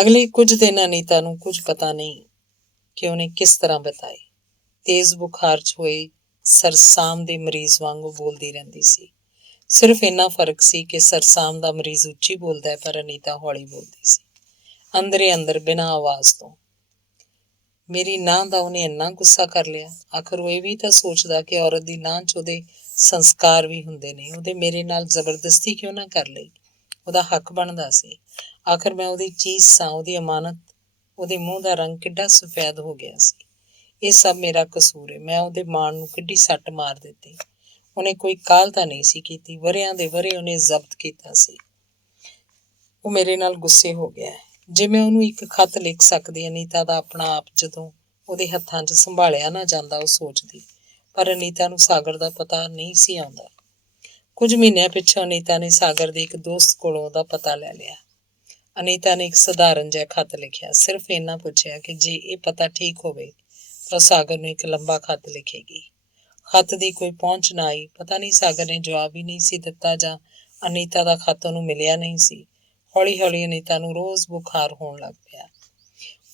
ਅਗਲੇ ਕੁਝ ਦਿਨ ਅਨੀਤਾ ਨੂੰ ਕੁਝ ਪਤਾ ਨਹੀਂ ਕਿ ਉਹਨੇ ਕਿਸ ਤਰ੍ਹਾਂ ਬਿਤਾਏ। ਤੇਜ਼ ਬੁਖਾਰ 'ਚ ਹੋਏ ਸਰਸਾਮ ਦੇ ਮਰੀਜ਼ ਵਾਂਗੂ ਬੋਲਦੀ ਰਹਿੰਦੀ ਸੀ। ਸਿਰਫ ਇੰਨਾ ਫਰਕ ਸੀ ਕਿ ਸਰਸਾਮ ਦਾ ਮਰੀਜ਼ ਉੱਚੀ ਬੋਲਦਾ ਹੈ ਪਰ ਅਨੀਤਾ ਹੌਲੀ ਬੋਲਦੀ ਸੀ, ਅੰਦਰੇ ਅੰਦਰ ਬਿਨਾਂ ਆਵਾਜ਼ ਤੋਂ। ਮੇਰੀ ਨਾਂਹ ਦਾ ਉਹਨੇ ਇੰਨਾ ਗੁੱਸਾ ਕਰ ਲਿਆ। ਆਖਰ ਉਹ ਇਹ ਵੀ ਤਾਂ ਸੋਚਦਾ ਕਿ ਔਰਤ ਦੀ ਨਾਂਹ 'ਚ ਉਹਦੇ ਸੰਸਕਾਰ ਵੀ ਹੁੰਦੇ ਨੇ। ਉਹਦੇ ਮੇਰੇ ਨਾਲ ਜ਼ਬਰਦਸਤੀ ਕਿਉਂ ਨਾ ਕਰ ਲਈ? ਉਹਦਾ ਹੱਕ ਬਣਦਾ ਸੀ। ਆਖਰ ਮੈਂ ਉਹਦੀ ਚੀਜ਼ ਸਾਂ, ਉਹਦੀ ਅਮਾਨਤ। ਉਹਦੇ ਮੂੰਹ ਦਾ ਰੰਗ ਕਿੱਡਾ ਸਫੈਦ ਹੋ ਗਿਆ ਸੀ। ਇਹ ਸਭ ਮੇਰਾ ਕਸੂਰ ਹੈ। ਮੈਂ ਉਹਦੇ ਮਾਣ ਨੂੰ ਕਿੱਡੀ ਸੱਟ ਮਾਰ ਦਿੱਤੀ। ਉਹਨੇ ਕੋਈ ਕਾਹਲ ਤਾਂ ਨਹੀਂ ਸੀ ਕੀਤੀ, ਵਰ੍ਹਿਆਂ ਦੇ ਵਰ੍ਹੇ ਉਹਨੇ ਜ਼ਬਤ ਕੀਤਾ ਸੀ। ਉਹ ਮੇਰੇ ਨਾਲ ਗੁੱਸੇ ਹੋ ਗਿਆ। ਜੇ ਮੈਂ ਉਹਨੂੰ ਇੱਕ ਖੱਤ ਲਿਖ ਸਕਦੀ, ਅਨੀਤਾ ਦਾ ਆਪਣਾ ਆਪ ਜਦੋਂ ਉਹਦੇ ਹੱਥਾਂ 'ਚ ਸੰਭਾਲਿਆ ਨਾ ਜਾਂਦਾ, ਉਹ ਸੋਚਦੀ। ਪਰ ਅਨੀਤਾ ਨੂੰ ਸਾਗਰ ਦਾ ਪਤਾ ਨਹੀਂ ਸੀ ਆਉਂਦਾ। ਕੁਝ ਮਹੀਨਿਆਂ ਪਿੱਛੋਂ ਅਨੀਤਾ ਨੇ ਸਾਗਰ ਦੇ ਇੱਕ ਦੋਸਤ ਕੋਲੋਂ ਉਹਦਾ ਪਤਾ ਲੈ ਲਿਆ। ਅਨੀਤਾ ਨੇ ਇੱਕ ਸਧਾਰਨ ਜਿਹਾ ਖੱਤ ਲਿਖਿਆ, ਸਿਰਫ ਇੰਨਾ ਪੁੱਛਿਆ ਕਿ ਜੇ ਇਹ ਪਤਾ ਠੀਕ ਹੋਵੇ ਤਾਂ ਸਾਗਰ ਨੂੰ ਇੱਕ ਲੰਬਾ ਖੱਤ ਲਿਖੇਗੀ। ਖੱਤ ਦੀ ਕੋਈ ਪਹੁੰਚ ਨਾ ਆਈ। ਪਤਾ ਨਹੀਂ ਸਾਗਰ ਨੇ ਜਵਾਬ ਹੀ ਨਹੀਂ ਸੀ ਦਿੱਤਾ ਜਾਂ ਅਨੀਤਾ ਦਾ ਖਤ ਉਹਨੂੰ ਮਿਲਿਆ ਨਹੀਂ ਸੀ। ਹੌਲੀ ਹੌਲੀ ਅਨੀਤਾ ਨੂੰ ਰੋਜ਼ ਬੁਖਾਰ ਹੋਣ ਲੱਗ ਪਿਆ।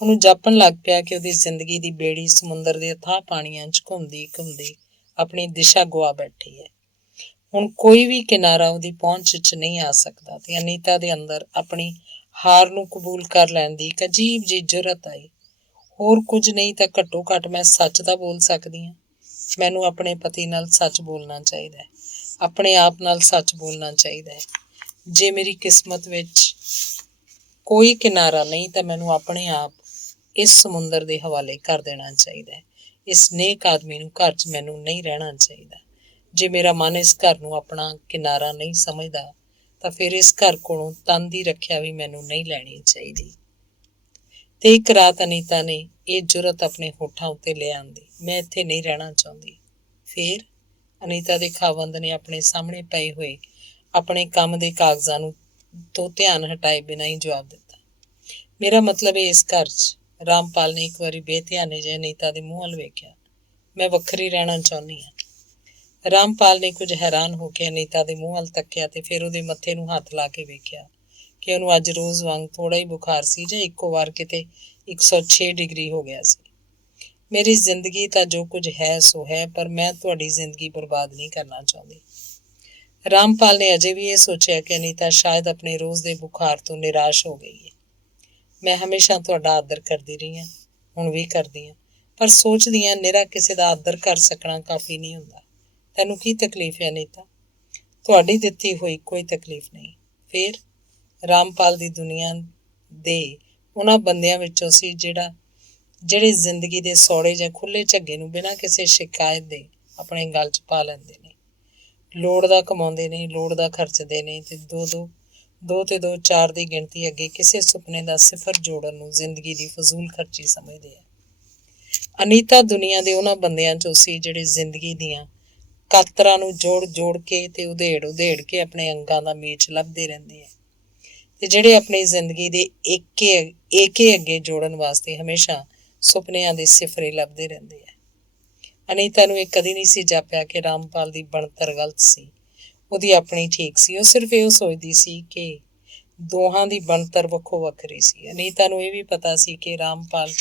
ਉਹਨੂੰ ਜਾਪਣ ਲੱਗ ਪਿਆ ਕਿ ਉਹਦੀ ਜ਼ਿੰਦਗੀ ਦੀ ਬੇੜੀ ਸਮੁੰਦਰ ਦੇ ਅਥਾਹ ਪਾਣੀਆਂ 'ਚ ਘੁੰਮਦੀ ਘੁੰਮਦੀ ਆਪਣੀ ਦਿਸ਼ਾ ਗੁਆ ਬੈਠੀ ਹੈ। ਹੁਣ ਕੋਈ ਵੀ ਕਿਨਾਰਾ ਉਹਦੀ ਪਹੁੰਚ 'ਚ ਨਹੀਂ ਆ ਸਕਦਾ ਤੇ ਅਨੀਤਾ ਦੇ ਅੰਦਰ ਆਪਣੀ ਹਾਰ ਨੂੰ ਕਬੂਲ ਕਰ ਲੈਣ ਦੀ ਇੱਕ ਅਜੀਬ ਜਿਹੀ ਜੁਰਤ ਆਈ। ਹੋਰ ਕੁਝ ਨਹੀਂ ਤਾਂ ਘੱਟੋ ਘੱਟ ਮੈਂ ਸੱਚ ਤਾਂ ਬੋਲ ਸਕਦੀ ਹਾਂ। ਮੈਨੂੰ ਆਪਣੇ ਪਤੀ ਨਾਲ ਸੱਚ ਬੋਲਣਾ ਚਾਹੀਦਾ ਹੈ, ਆਪਣੇ ਆਪ ਨਾਲ ਸੱਚ ਬੋਲਣਾ ਚਾਹੀਦਾ ਹੈ। ਜੇ ਮੇਰੀ ਕਿਸਮਤ ਵਿੱਚ ਕੋਈ ਕਿਨਾਰਾ ਨਹੀਂ ਤਾਂ ਮੈਨੂੰ ਆਪਣੇ ਆਪ ਇਸ ਸਮੁੰਦਰ ਦੇ ਹਵਾਲੇ ਕਰ ਦੇਣਾ ਚਾਹੀਦਾ ਹੈ। ਇਸ ਨੇਕ ਆਦਮੀ ਨੂੰ ਘਰ 'ਚ ਮੈਨੂੰ ਨਹੀਂ ਰਹਿਣਾ ਚਾਹੀਦਾ। ਜੇ ਮੇਰਾ ਮਨ ਇਸ ਘਰ ਨੂੰ ਆਪਣਾ ਕਿਨਾਰਾ ਨਹੀਂ ਸਮਝਦਾ ਤਾਂ ਫਿਰ ਇਸ ਘਰ ਕੋਲੋਂ ਤਨ ਦੀ ਰੱਖਿਆ ਵੀ ਮੈਨੂੰ ਨਹੀਂ ਲੈਣੀ ਚਾਹੀਦੀ। ਤੇ ਇੱਕ ਰਾਤ ਅਨੀਤਾ ਨੇ ਇਹ ਜੁਰਤ ਆਪਣੇ ਹੋਠਾਂ ਉੱਤੇ ਲੈ ਆਂਦੀ, ਮੈਂ ਇੱਥੇ ਨਹੀਂ ਰਹਿਣਾ ਚਾਹੁੰਦੀ। ਫਿਰ ਅਨੀਤਾ ਦੇ ਖਾਵੰਦ ਨੇ ਆਪਣੇ ਸਾਹਮਣੇ ਪਏ ਹੋਏ ਆਪਣੇ ਕੰਮ ਦੇ ਕਾਗਜ਼ਾਂ ਨੂੰ ਤੋਂ ਧਿਆਨ ਹਟਾਏ ਬਿਨਾਂ ਹੀ ਜਵਾਬ ਦਿੱਤਾ, ਮੇਰਾ ਮਤਲਬ ਹੈ ਇਸ ਘਰ 'ਚ। ਰਾਮਪਾਲ ਨੇ ਇੱਕ ਵਾਰੀ ਬੇਧਿਆਨੇ ਜਿਹੇ ਅਨੀਤਾ ਦੇ ਮੂੰਹ ਵੱਲ ਵੇਖਿਆ। ਮੈਂ ਵੱਖਰੀ ਰਹਿਣਾ ਚਾਹੁੰਦੀ ਹਾਂ। ਰਾਮਪਾਲ ਨੇ ਕੁਝ ਹੈਰਾਨ ਹੋ ਕੇ ਅਨੀਤਾ ਦੇ ਮੂੰਹ ਵੱਲ ਤੱਕਿਆ ਤੇ ਫਿਰ ਉਹਦੇ ਮੱਥੇ ਨੂੰ ਹੱਥ ਲਾ ਕੇ ਵੇਖਿਆ ਕਿ ਉਹਨੂੰ ਅੱਜ ਰੋਜ਼ ਵਾਂਗ ਥੋੜ੍ਹਾ ਹੀ ਬੁਖਾਰ ਸੀ ਜਾਂ ਇੱਕੋ ਵਾਰ ਕਿਤੇ 106 ਡਿਗਰੀ ਹੋ ਗਿਆ ਸੀ। ਮੇਰੀ ਜ਼ਿੰਦਗੀ ਤਾਂ ਜੋ ਕੁਝ ਹੈ ਸੋ ਹੈ, ਪਰ ਮੈਂ ਤੁਹਾਡੀ ਜ਼ਿੰਦਗੀ ਬਰਬਾਦ ਨਹੀਂ ਕਰਨਾ ਚਾਹੁੰਦੀ। ਰਾਮਪਾਲ ਨੇ ਅਜੇ ਵੀ ਇਹ ਸੋਚਿਆ ਕਿ ਅਨੀਤਾ ਸ਼ਾਇਦ ਆਪਣੇ ਰੋਜ਼ ਦੇ ਬੁਖਾਰ ਤੋਂ ਨਿਰਾਸ਼ ਹੋ ਗਈ ਹੈ। ਮੈਂ ਹਮੇਸ਼ਾ ਤੁਹਾਡਾ ਆਦਰ ਕਰਦੀ ਰਹੀ ਹਾਂ, ਹੁਣ ਵੀ ਕਰਦੀ ਹਾਂ, ਪਰ ਸੋਚਦੀ ਹਾਂ ਨਿਰਾ ਕਿਸੇ ਦਾ ਆਦਰ ਕਰ ਸਕਣਾ ਕਾਫੀ ਨਹੀਂ ਹੁੰਦਾ। ਤੈਨੂੰ ਕੀ ਤਕਲੀਫ ਹੈ ਅਨੀਤਾ? ਤੁਹਾਡੀ ਦਿੱਤੀ ਹੋਈ ਕੋਈ ਤਕਲੀਫ ਨਹੀਂ। ਫਿਰ ਰਾਮਪਾਲ ਦੀ ਦੁਨੀਆ ਦੇ ਉਹਨਾਂ ਬੰਦਿਆਂ ਵਿੱਚੋਂ ਸੀ ਜਿਹੜੇ ਜ਼ਿੰਦਗੀ ਦੇ ਸੌੜੇ ਜਾਂ ਖੁੱਲ੍ਹੇ ਝੱਗੇ ਨੂੰ ਬਿਨਾਂ ਕਿਸੇ ਸ਼ਿਕਾਇਤ ਦੇ ਆਪਣੇ ਗਲ 'ਚ ਪਾ ਲੈਂਦੇ ਨੇ। ਲੋੜ ਦਾ ਕਮਾਉਂਦੇ ਨੇ, ਲੋੜ ਦਾ ਖਰਚਦੇ ਨੇ ਤੇ ਦੋ ਤੇ ਦੋ ਚਾਰ ਦੀ ਗਿਣਤੀ ਅੱਗੇ ਕਿਸੇ ਸੁਪਨੇ ਦਾ ਸਿਫਰ ਜੋੜਨ ਨੂੰ ਜ਼ਿੰਦਗੀ ਦੀ ਫਜ਼ੂਲ ਖਰਚੀ ਸਮਝਦੇ ਆ। ਅਨੀਤਾ ਦੁਨੀਆ ਦੇ ਉਹਨਾਂ ਬੰਦਿਆਂ 'ਚੋਂ ਸੀ ਜਿਹੜੇ ਜ਼ਿੰਦਗੀ ਦੀਆਂ ਕਾਤਰਾਂ ਨੂੰ ਜੋੜ ਜੋੜ ਕੇ ਤੇ ਉਧੇੜ ਕੇ ਆਪਣੇ ਅੰਗਾਂ ਦਾ ਮੇਚ ਲੱਭਦੇ ਰਹਿੰਦੇ ਆ ਤੇ ਜਿਹੜੇ ਆਪਣੀ ਜ਼ਿੰਦਗੀ ਦੇ ਏਕੇ ਅੱਗੇ ਜੋੜਨ ਵਾਸਤੇ ਹਮੇਸ਼ਾ ਸੁਪਨਿਆਂ ਦੇ ਸਿਫਰੇ ਲੱਭਦੇ ਰਹਿੰਦੇ ਆ। ਅਨੀਤਾ ਨੂੰ ਇਹ ਕਦੀ ਨਹੀਂ ਸੀ ਜਾਪਿਆ ਕਿ ਰਾਮਪਾਲ ਦੀ ਬਣਤਰ ਗਲਤ ਸੀ, ਉਹਦੀ ਆਪਣੀ ਠੀਕ ਸੀ। ਉਹ ਸਿਰਫ ਇਹ ਸੋਚਦੀ ਸੀ ਕਿ ਦੋਹਾਂ ਦੀ ਬਣਤਰ ਵੱਖੋ ਵੱਖਰੀ ਸੀ। ਅਨੀਤਾ ਨੂੰ ਇਹ ਵੀ ਪਤਾ ਸੀ ਕਿ ਰਾਮਪਾਲ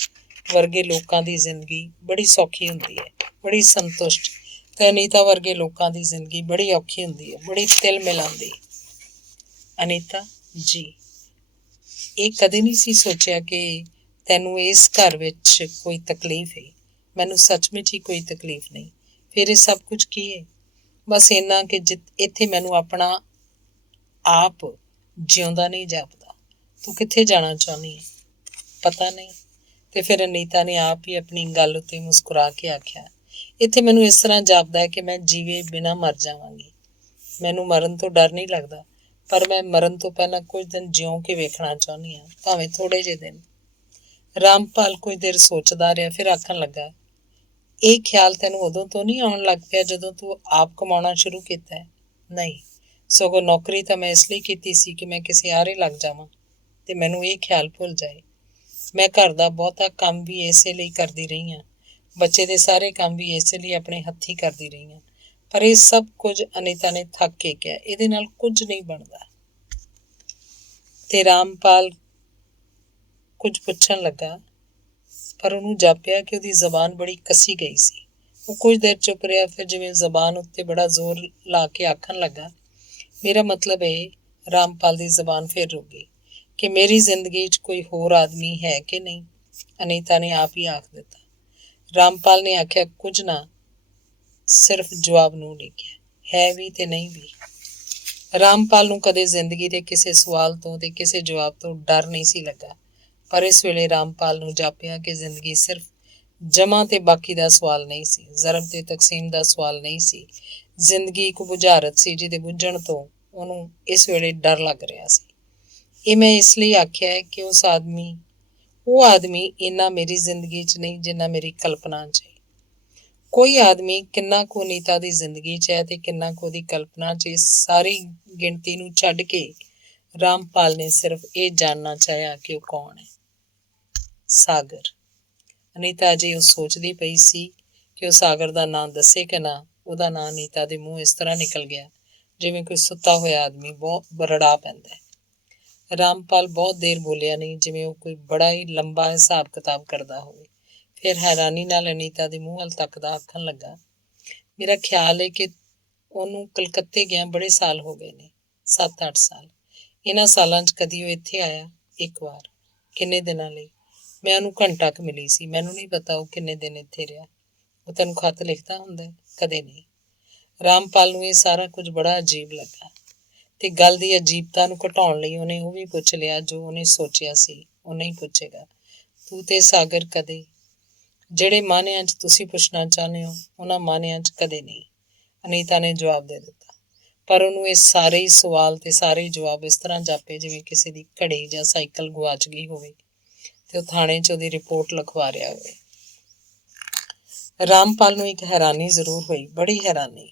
ਵਰਗੇ ਲੋਕਾਂ ਦੀ ਜ਼ਿੰਦਗੀ ਬੜੀ ਸੌਖੀ ਹੁੰਦੀ ਹੈ, ਬੜੀ ਸੰਤੁਸ਼ਟ, ਤੇ ਅਨੀਤਾ ਵਰਗੇ ਲੋਕਾਂ ਦੀ ਜ਼ਿੰਦਗੀ ਬੜੀ ਔਖੀ ਹੁੰਦੀ ਹੈ, ਬੜੀ ਤਿਲ ਮਿਲਾਉਂਦੀ। ਅਨੀਤਾ ਜੀ, ਇਹ ਕਦੇ ਨਹੀਂ ਸੀ ਸੋਚਿਆ ਕਿ ਤੈਨੂੰ ਇਸ ਘਰ ਵਿੱਚ ਕੋਈ ਤਕਲੀਫ ਹੈ। ਮੈਨੂੰ ਸੱਚਮੁੱਚ ਹੀ ਕੋਈ ਤਕਲੀਫ ਨਹੀਂ। ਫਿਰ ਇਹ ਸਭ ਕੁਝ ਕੀ ਹੈ? ਬਸ ਇੰਨਾ ਕਿ ਇੱਥੇ ਮੈਨੂੰ ਆਪਣਾ ਆਪ ਜਿਉਂਦਾ ਨਹੀਂ ਜਾਪਦਾ। ਤੂੰ ਕਿੱਥੇ ਜਾਣਾ ਚਾਹੁੰਦੀ ਹੈ? ਪਤਾ ਨਹੀਂ। ਤੇ ਫਿਰ ਅਨੀਤਾ ਨੇ ਆਪ ਹੀ ਆਪਣੀ ਗੱਲ ਉੱਤੇ ਮੁਸਕਰਾ ਕੇ ਆਖਿਆ, ਇੱਥੇ ਮੈਨੂੰ ਇਸ ਤਰ੍ਹਾਂ ਜਾਪਦਾ ਹੈ ਕਿ ਮੈਂ ਜੀਵੇ ਬਿਨਾਂ ਮਰ ਜਾਵਾਂਗੀ। ਮੈਨੂੰ ਮਰਨ ਤੋਂ ਡਰ ਨਹੀਂ ਲੱਗਦਾ, ਪਰ ਮੈਂ ਮਰਨ ਤੋਂ ਪਹਿਲਾਂ ਕੁਝ ਦਿਨ ਜਿਉਂ ਕੇ ਵੇਖਣਾ ਚਾਹੁੰਦੀ ਹਾਂ, ਭਾਵੇਂ ਥੋੜ੍ਹੇ ਜਿਹੇ ਦਿਨ। ਰਾਮਪਾਲ ਕੁਝ ਦੇਰ ਸੋਚਦਾ ਰਿਹਾ, ਫਿਰ ਆਖਣ ਲੱਗਾ, ਇਹ ਖਿਆਲ ਤੈਨੂੰ ਉਦੋਂ ਤੋਂ ਨਹੀਂ ਆਉਣ ਲੱਗ ਪਿਆ ਜਦੋਂ ਤੂੰ ਆਪ ਕਮਾਉਣਾ ਸ਼ੁਰੂ ਕੀਤਾ ਹੈ? ਨਹੀਂ, ਸਗੋਂ ਨੌਕਰੀ ਤਾਂ ਮੈਂ ਇਸ ਲਈ ਕੀਤੀ ਸੀ ਕਿ ਮੈਂ ਕਿਸੇ ਆਰੇ ਲੱਗ ਜਾਵਾਂ ਤੇ ਮੈਨੂੰ ਇਹ ਖਿਆਲ ਭੁੱਲ ਜਾਏ। ਮੈਂ ਘਰ ਦਾ ਬਹੁਤਾ ਕੰਮ ਵੀ ਇਸੇ ਲਈ ਕਰਦੀ ਰਹੀ ਹਾਂ, ਬੱਚੇ ਦੇ ਸਾਰੇ ਕੰਮ ਵੀ ਇਸੇ ਲਈ ਆਪਣੇ ਹੱਥੀਂ ਕਰਦੀ ਰਹੀ ਹਾਂ। ਪਰ ਇਹ ਸਭ ਕੁਝ, ਅਨੀਤਾ ਨੇ ਥੱਕ ਕੇ ਕਿਹਾ, ਇਹਦੇ ਨਾਲ ਕੁਝ ਨਹੀਂ ਬਣਦਾ। ਤੇ ਰਾਮਪਾਲ ਕੁਝ ਪੁੱਛਣ ਲੱਗਾ, ਪਰ ਉਹਨੂੰ ਜਾਪਿਆ ਕਿ ਉਹਦੀ ਜ਼ਬਾਨ ਬੜੀ ਕੱਸੀ ਗਈ ਸੀ। ਉਹ ਕੁਝ ਦੇਰ ਚੁੱਪ ਰਿਹਾ, ਫਿਰ ਜਿਵੇਂ ਜ਼ਬਾਨ ਉੱਤੇ ਬੜਾ ਜ਼ੋਰ ਲਾ ਕੇ ਆਖਣ ਲੱਗਾ, ਮੇਰਾ ਮਤਲਬ ਹੈ। ਰਾਮਪਾਲ ਦੀ ਜ਼ਬਾਨ ਫਿਰ ਰੁਕ ਗਈ ਕਿ ਮੇਰੀ ਜ਼ਿੰਦਗੀ 'ਚ ਕੋਈ ਹੋਰ ਆਦਮੀ ਹੈ ਕਿ ਨਹੀਂ? ਅਨੀਤਾ ਨੇ ਆਪ ਹੀ ਆਖ ਦਿੱਤਾ। ਰਾਮਪਾਲ ਨੇ ਆਖਿਆ, ਕੁਝ ਨਾ, ਸਿਰਫ ਜਵਾਬ ਨੂੰ ਲਿਖਿਆ, ਹੈ ਵੀ ਤੇ ਨਹੀਂ ਵੀ। ਰਾਮਪਾਲ ਨੂੰ ਕਦੇ ਜ਼ਿੰਦਗੀ ਦੇ ਕਿਸੇ ਸਵਾਲ ਤੋਂ ਤੇ ਕਿਸੇ ਜਵਾਬ ਤੋਂ ਡਰ ਨਹੀਂ ਸੀ ਲੱਗਾ, ਪਰ ਇਸ ਵੇਲੇ ਰਾਮਪਾਲ ਨੂੰ ਜਾਪਿਆ ਕਿ ਜ਼ਿੰਦਗੀ ਸਿਰਫ ਜਮ੍ਹਾਂ ਤੇ ਬਾਕੀ ਦਾ ਸਵਾਲ ਨਹੀਂ ਸੀ, ਜ਼ਰਬ ਤੇ ਤਕਸੀਮ ਦਾ ਸਵਾਲ ਨਹੀਂ ਸੀ। ਜ਼ਿੰਦਗੀ ਇੱਕ ਬੁਝਾਰਤ ਸੀ ਜਿਹਦੇ ਬੁੱਝਣ ਤੋਂ ਉਹਨੂੰ ਇਸ ਵੇਲੇ ਡਰ ਲੱਗ ਰਿਹਾ ਸੀ। ਇਹ ਮੈਂ ਇਸ ਲਈ ਆਖਿਆ ਹੈ ਕਿ ਉਹ ਆਦਮੀ ਇੰਨਾ ਮੇਰੀ ਜ਼ਿੰਦਗੀ 'ਚ ਨਹੀਂ ਜਿੰਨਾ ਮੇਰੀ ਕਲਪਨਾ 'ਚ ਹੈ। ਕੋਈ ਆਦਮੀ ਕਿੰਨਾ ਕੁ ਅਨੀਤਾ ਦੀ ਜ਼ਿੰਦਗੀ 'ਚ ਹੈ ਤੇ ਕਿੰਨਾ ਕੁ ਉਹਦੀ ਕਲਪਨਾ 'ਚ, ਇਸ ਸਾਰੀ ਗਿਣਤੀ ਨੂੰ ਛੱਡ ਕੇ ਰਾਮਪਾਲ ਨੇ ਸਿਰਫ ਇਹ ਜਾਣਨਾ ਚਾਹਿਆ ਕਿ ਉਹ ਕੌਣ ਹੈ। ਸਾਗਰ। ਅਨੀਤਾ ਅਜੇ ਉਹ ਸੋਚਦੀ ਪਈ ਸੀ ਕਿ ਉਹ ਸਾਗਰ ਦਾ ਨਾਂ ਦੱਸੇ ਕਿ ਨਾ। ਉਹਦਾ ਨਾਂ ਅਨੀਤਾ ਦੇ ਮੂੰਹ ਇਸ ਤਰ੍ਹਾਂ ਨਿਕਲ ਗਿਆ ਜਿਵੇਂ ਕੋਈ ਸੁੱਤਾ ਹੋਇਆ ਆਦਮੀ ਬਹੁਤ ਬਰੜਾ ਪੈਂਦਾ ਹੈ। ਰਾਮਪਾਲ ਬਹੁਤ ਦੇਰ ਬੋਲਿਆ ਨਹੀਂ, ਜਿਵੇਂ ਉਹ ਕੋਈ ਬੜਾ ਹੀ ਲੰਬਾ ਹਿਸਾਬ ਕਿਤਾਬ ਕਰਦਾ ਹੋਵੇ। ਫਿਰ ਹੈਰਾਨੀ ਨਾਲ ਅਨੀਤਾ ਦੇ ਮੂੰਹ ਵੱਲ ਤੱਕਦਾ ਆਖਣ ਲੱਗਾ, ਮੇਰਾ ਖਿਆਲ ਹੈ ਕਿ ਉਹਨੂੰ ਕਲਕੱਤੇ ਗਿਆ ਬੜੇ ਸਾਲ ਹੋ ਗਏ ਨੇ, 7-8 ਸਾਲ। ਇਹਨਾਂ ਸਾਲਾਂ 'ਚ ਕਦੀ ਉਹ ਇੱਥੇ ਆਇਆ? ਇੱਕ ਵਾਰ। ਕਿੰਨੇ ਦਿਨਾਂ ਲਈ? ਮੈਂ ਉਹਨੂੰ ਘੰਟਾ ਕੁ ਮਿਲੀ ਸੀ, ਮੈਨੂੰ ਨਹੀਂ ਪਤਾ ਉਹ ਕਿੰਨੇ ਦਿਨ ਇੱਥੇ ਰਿਹਾ। ਉਹ ਤੈਨੂੰ ਖੱਤ ਲਿਖਦਾ ਹੁੰਦਾ? ਕਦੇ ਨਹੀਂ। ਰਾਮਪਾਲ ਨੂੰ ਇਹ ਸਾਰਾ ਕੁਝ ਬੜਾ ਅਜੀਬ ਲੱਗਾ ਤੇ ਗੱਲ ਦੀ ਅਜੀਬਤਾ ਨੂੰ ਘਟਾਉਣ ਲਈ ਉਹਨੇ ਉਹ ਵੀ ਪੁੱਛ ਲਿਆ ਜੋ ਉਹਨੇ ਸੋਚਿਆ ਸੀ ਉਹ ਨਹੀਂ ਪੁੱਛੇਗਾ। ਤੂੰ ਤੇ ਸਾਗਰ ਕਦੇ? ਜਿਹੜੇ ਮਾਹਨਿਆਂ 'ਚ ਤੁਸੀਂ ਪੁੱਛਣਾ ਚਾਹੁੰਦੇ ਹੋ ਉਹਨਾਂ ਮਾਹਨਿਆਂ 'ਚ ਕਦੇ ਨਹੀਂ, ਅਨੀਤਾ ਨੇ ਜਵਾਬ ਦੇ ਦਿੱਤਾ। ਪਰ ਉਹਨੂੰ ਇਹ ਸਾਰੇ ਹੀ ਸਵਾਲ ਤੇ ਸਾਰੇ ਜਵਾਬ ਇਸ ਤਰ੍ਹਾਂ ਜਾਪੇ ਜਿਵੇਂ ਕਿਸੇ ਦੀ ਘੜੀ ਜਾਂ ਸਾਈਕਲ ਗੁਆਚ ਗਈ ਹੋਵੇ ਤੇ ਉਹ ਥਾਣੇ 'ਚ ਉਹਦੀ ਰਿਪੋਰਟ ਲਿਖਵਾ ਰਿਹਾ ਹੋਵੇ। ਰਾਮਪਾਲ ਨੂੰ ਇੱਕ ਹੈਰਾਨੀ ਜ਼ਰੂਰ ਹੋਈ, ਬੜੀ ਹੈਰਾਨੀ,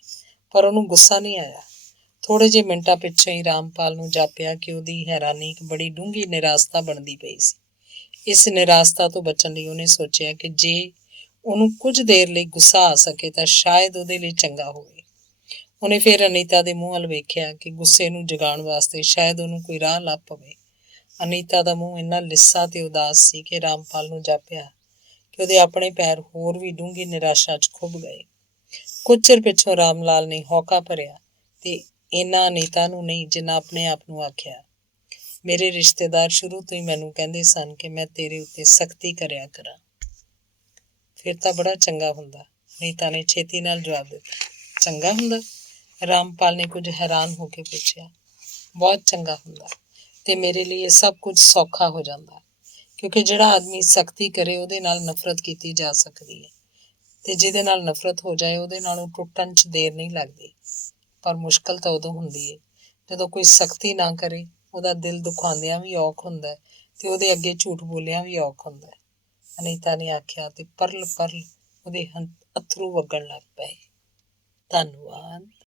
ਪਰ ਉਹਨੂੰ ਗੁੱਸਾ ਨਹੀਂ ਆਇਆ। ਥੋੜ੍ਹੇ ਜਿਹੇ ਮਿੰਟਾਂ ਪਿੱਛੋਂ ਹੀ ਰਾਮਪਾਲ ਨੂੰ ਜਾਪਿਆ ਕਿ ਉਹਦੀ ਹੈਰਾਨੀ ਇੱਕ ਬੜੀ ਡੂੰਘੀ ਨਿਰਾਸਤਾ ਬਣਦੀ ਪਈ ਸੀ। ਇਸ ਨਿਰਾਸਤਾ ਤੋਂ ਬਚਣ ਲਈ ਉਹਨੇ ਸੋਚਿਆ ਕਿ ਜੇ ਉਹਨੂੰ ਕੁਝ ਦੇਰ ਲਈ ਗੁੱਸਾ ਆ ਸਕੇ ਤਾਂ ਸ਼ਾਇਦ ਉਹਦੇ ਲਈ ਚੰਗਾ ਹੋਵੇ। ਉਹਨੇ ਫਿਰ ਅਨੀਤਾ ਦੇ ਮੂੰਹ ਵੱਲ ਵੇਖਿਆ ਕਿ ਗੁੱਸੇ ਨੂੰ ਜਗਾਉਣ ਵਾਸਤੇ ਸ਼ਾਇਦ ਉਹਨੂੰ ਕੋਈ ਰਾਹ ਲੱਭ ਪਵੇ। ਅਨੀਤਾ ਦਾ ਮੂੰਹ ਇੰਨਾ ਲਿੱਸਾ ਤੇ ਉਦਾਸ ਸੀ ਕਿ ਰਾਮਪਾਲ ਨੂੰ ਜਾਪਿਆ ਕਿ ਉਹਦੇ ਆਪਣੇ ਪੈਰ ਹੋਰ ਵੀ ਡੂੰਘੀ ਨਿਰਾਸ਼ਾ 'ਚ ਖੁੱਭ ਗਏ। ਕੁਝ ਚਿਰ ਪਿੱਛੋਂ ਰਾਮ ਲਾਲ ਨੇ ਹੌਕਾ ਭਰਿਆ ਤੇ ਇਹਨਾਂ ਅਨੀਤਾ ਨੂੰ ਨਹੀਂ ਜਿੰਨਾ ਆਪਣੇ ਆਪ ਨੂੰ ਆਖਿਆ, ਮੇਰੇ ਰਿਸ਼ਤੇਦਾਰ ਸ਼ੁਰੂ ਤੋਂ ਹੀ ਮੈਨੂੰ ਕਹਿੰਦੇ ਸਨ ਕਿ ਮੈਂ ਤੇਰੇ ਉੱਤੇ ਸਖਤੀ ਕਰਿਆ ਕਰਾਂ। ਫਿਰ ਤਾਂ ਬੜਾ ਚੰਗਾ ਹੁੰਦਾ, ਅਨੀਤਾ ਨੇ ਛੇਤੀ ਨਾਲ ਜਵਾਬ ਦਿੱਤਾ। ਚੰਗਾ ਹੁੰਦਾ? ਰਾਮਪਾਲ ਨੇ ਕੁਝ ਹੈਰਾਨ ਹੋ ਕੇ ਪੁੱਛਿਆ। ਬਹੁਤ ਚੰਗਾ ਹੁੰਦਾ ਤੇ ਮੇਰੇ ਲਈ ਇਹ ਸਭ ਕੁਝ ਸੌਖਾ ਹੋ ਜਾਂਦਾ, ਕਿਉਂਕਿ ਜਿਹੜਾ ਆਦਮੀ ਸਖਤੀ ਕਰੇ ਉਹਦੇ ਨਾਲ ਨਫ਼ਰਤ ਕੀਤੀ ਜਾ ਸਕਦੀ ਹੈ ਤੇ ਜਿਹਦੇ ਨਾਲ ਨਫ਼ਰਤ ਹੋ ਜਾਏ ਉਹਦੇ ਨਾਲ ਉਹ ਟੁੱਟਣ 'ਚ ਦੇਰ ਨਹੀਂ ਲੱਗਦੀ। ਪਰ ਮੁਸ਼ਕਲ ਤਾਂ ਉਦੋਂ ਹੁੰਦੀ ਹੈ ਜਦੋਂ ਕੋਈ ਸਖਤੀ ਨਾ ਕਰੇ। ਉਹਦਾ ਦਿਲ ਦੁਖਾਉਂਦਿਆਂ ਵੀ ਔਖ ਹੁੰਦਾ ਤੇ ਉਹਦੇ ਅੱਗੇ ਝੂਠ ਬੋਲਿਆਂ ਵੀ ਔਖ ਹੁੰਦਾ, ਅਨੀਤਾ ਨੇ ਆਖਿਆ ਤੇ ਪਰਲ ਪਰਲ ਉਹਦੇ ਅੱਥਰੂ ਵਗਣ ਲੱਗ ਪਏ। ਧੰਨਵਾਦ।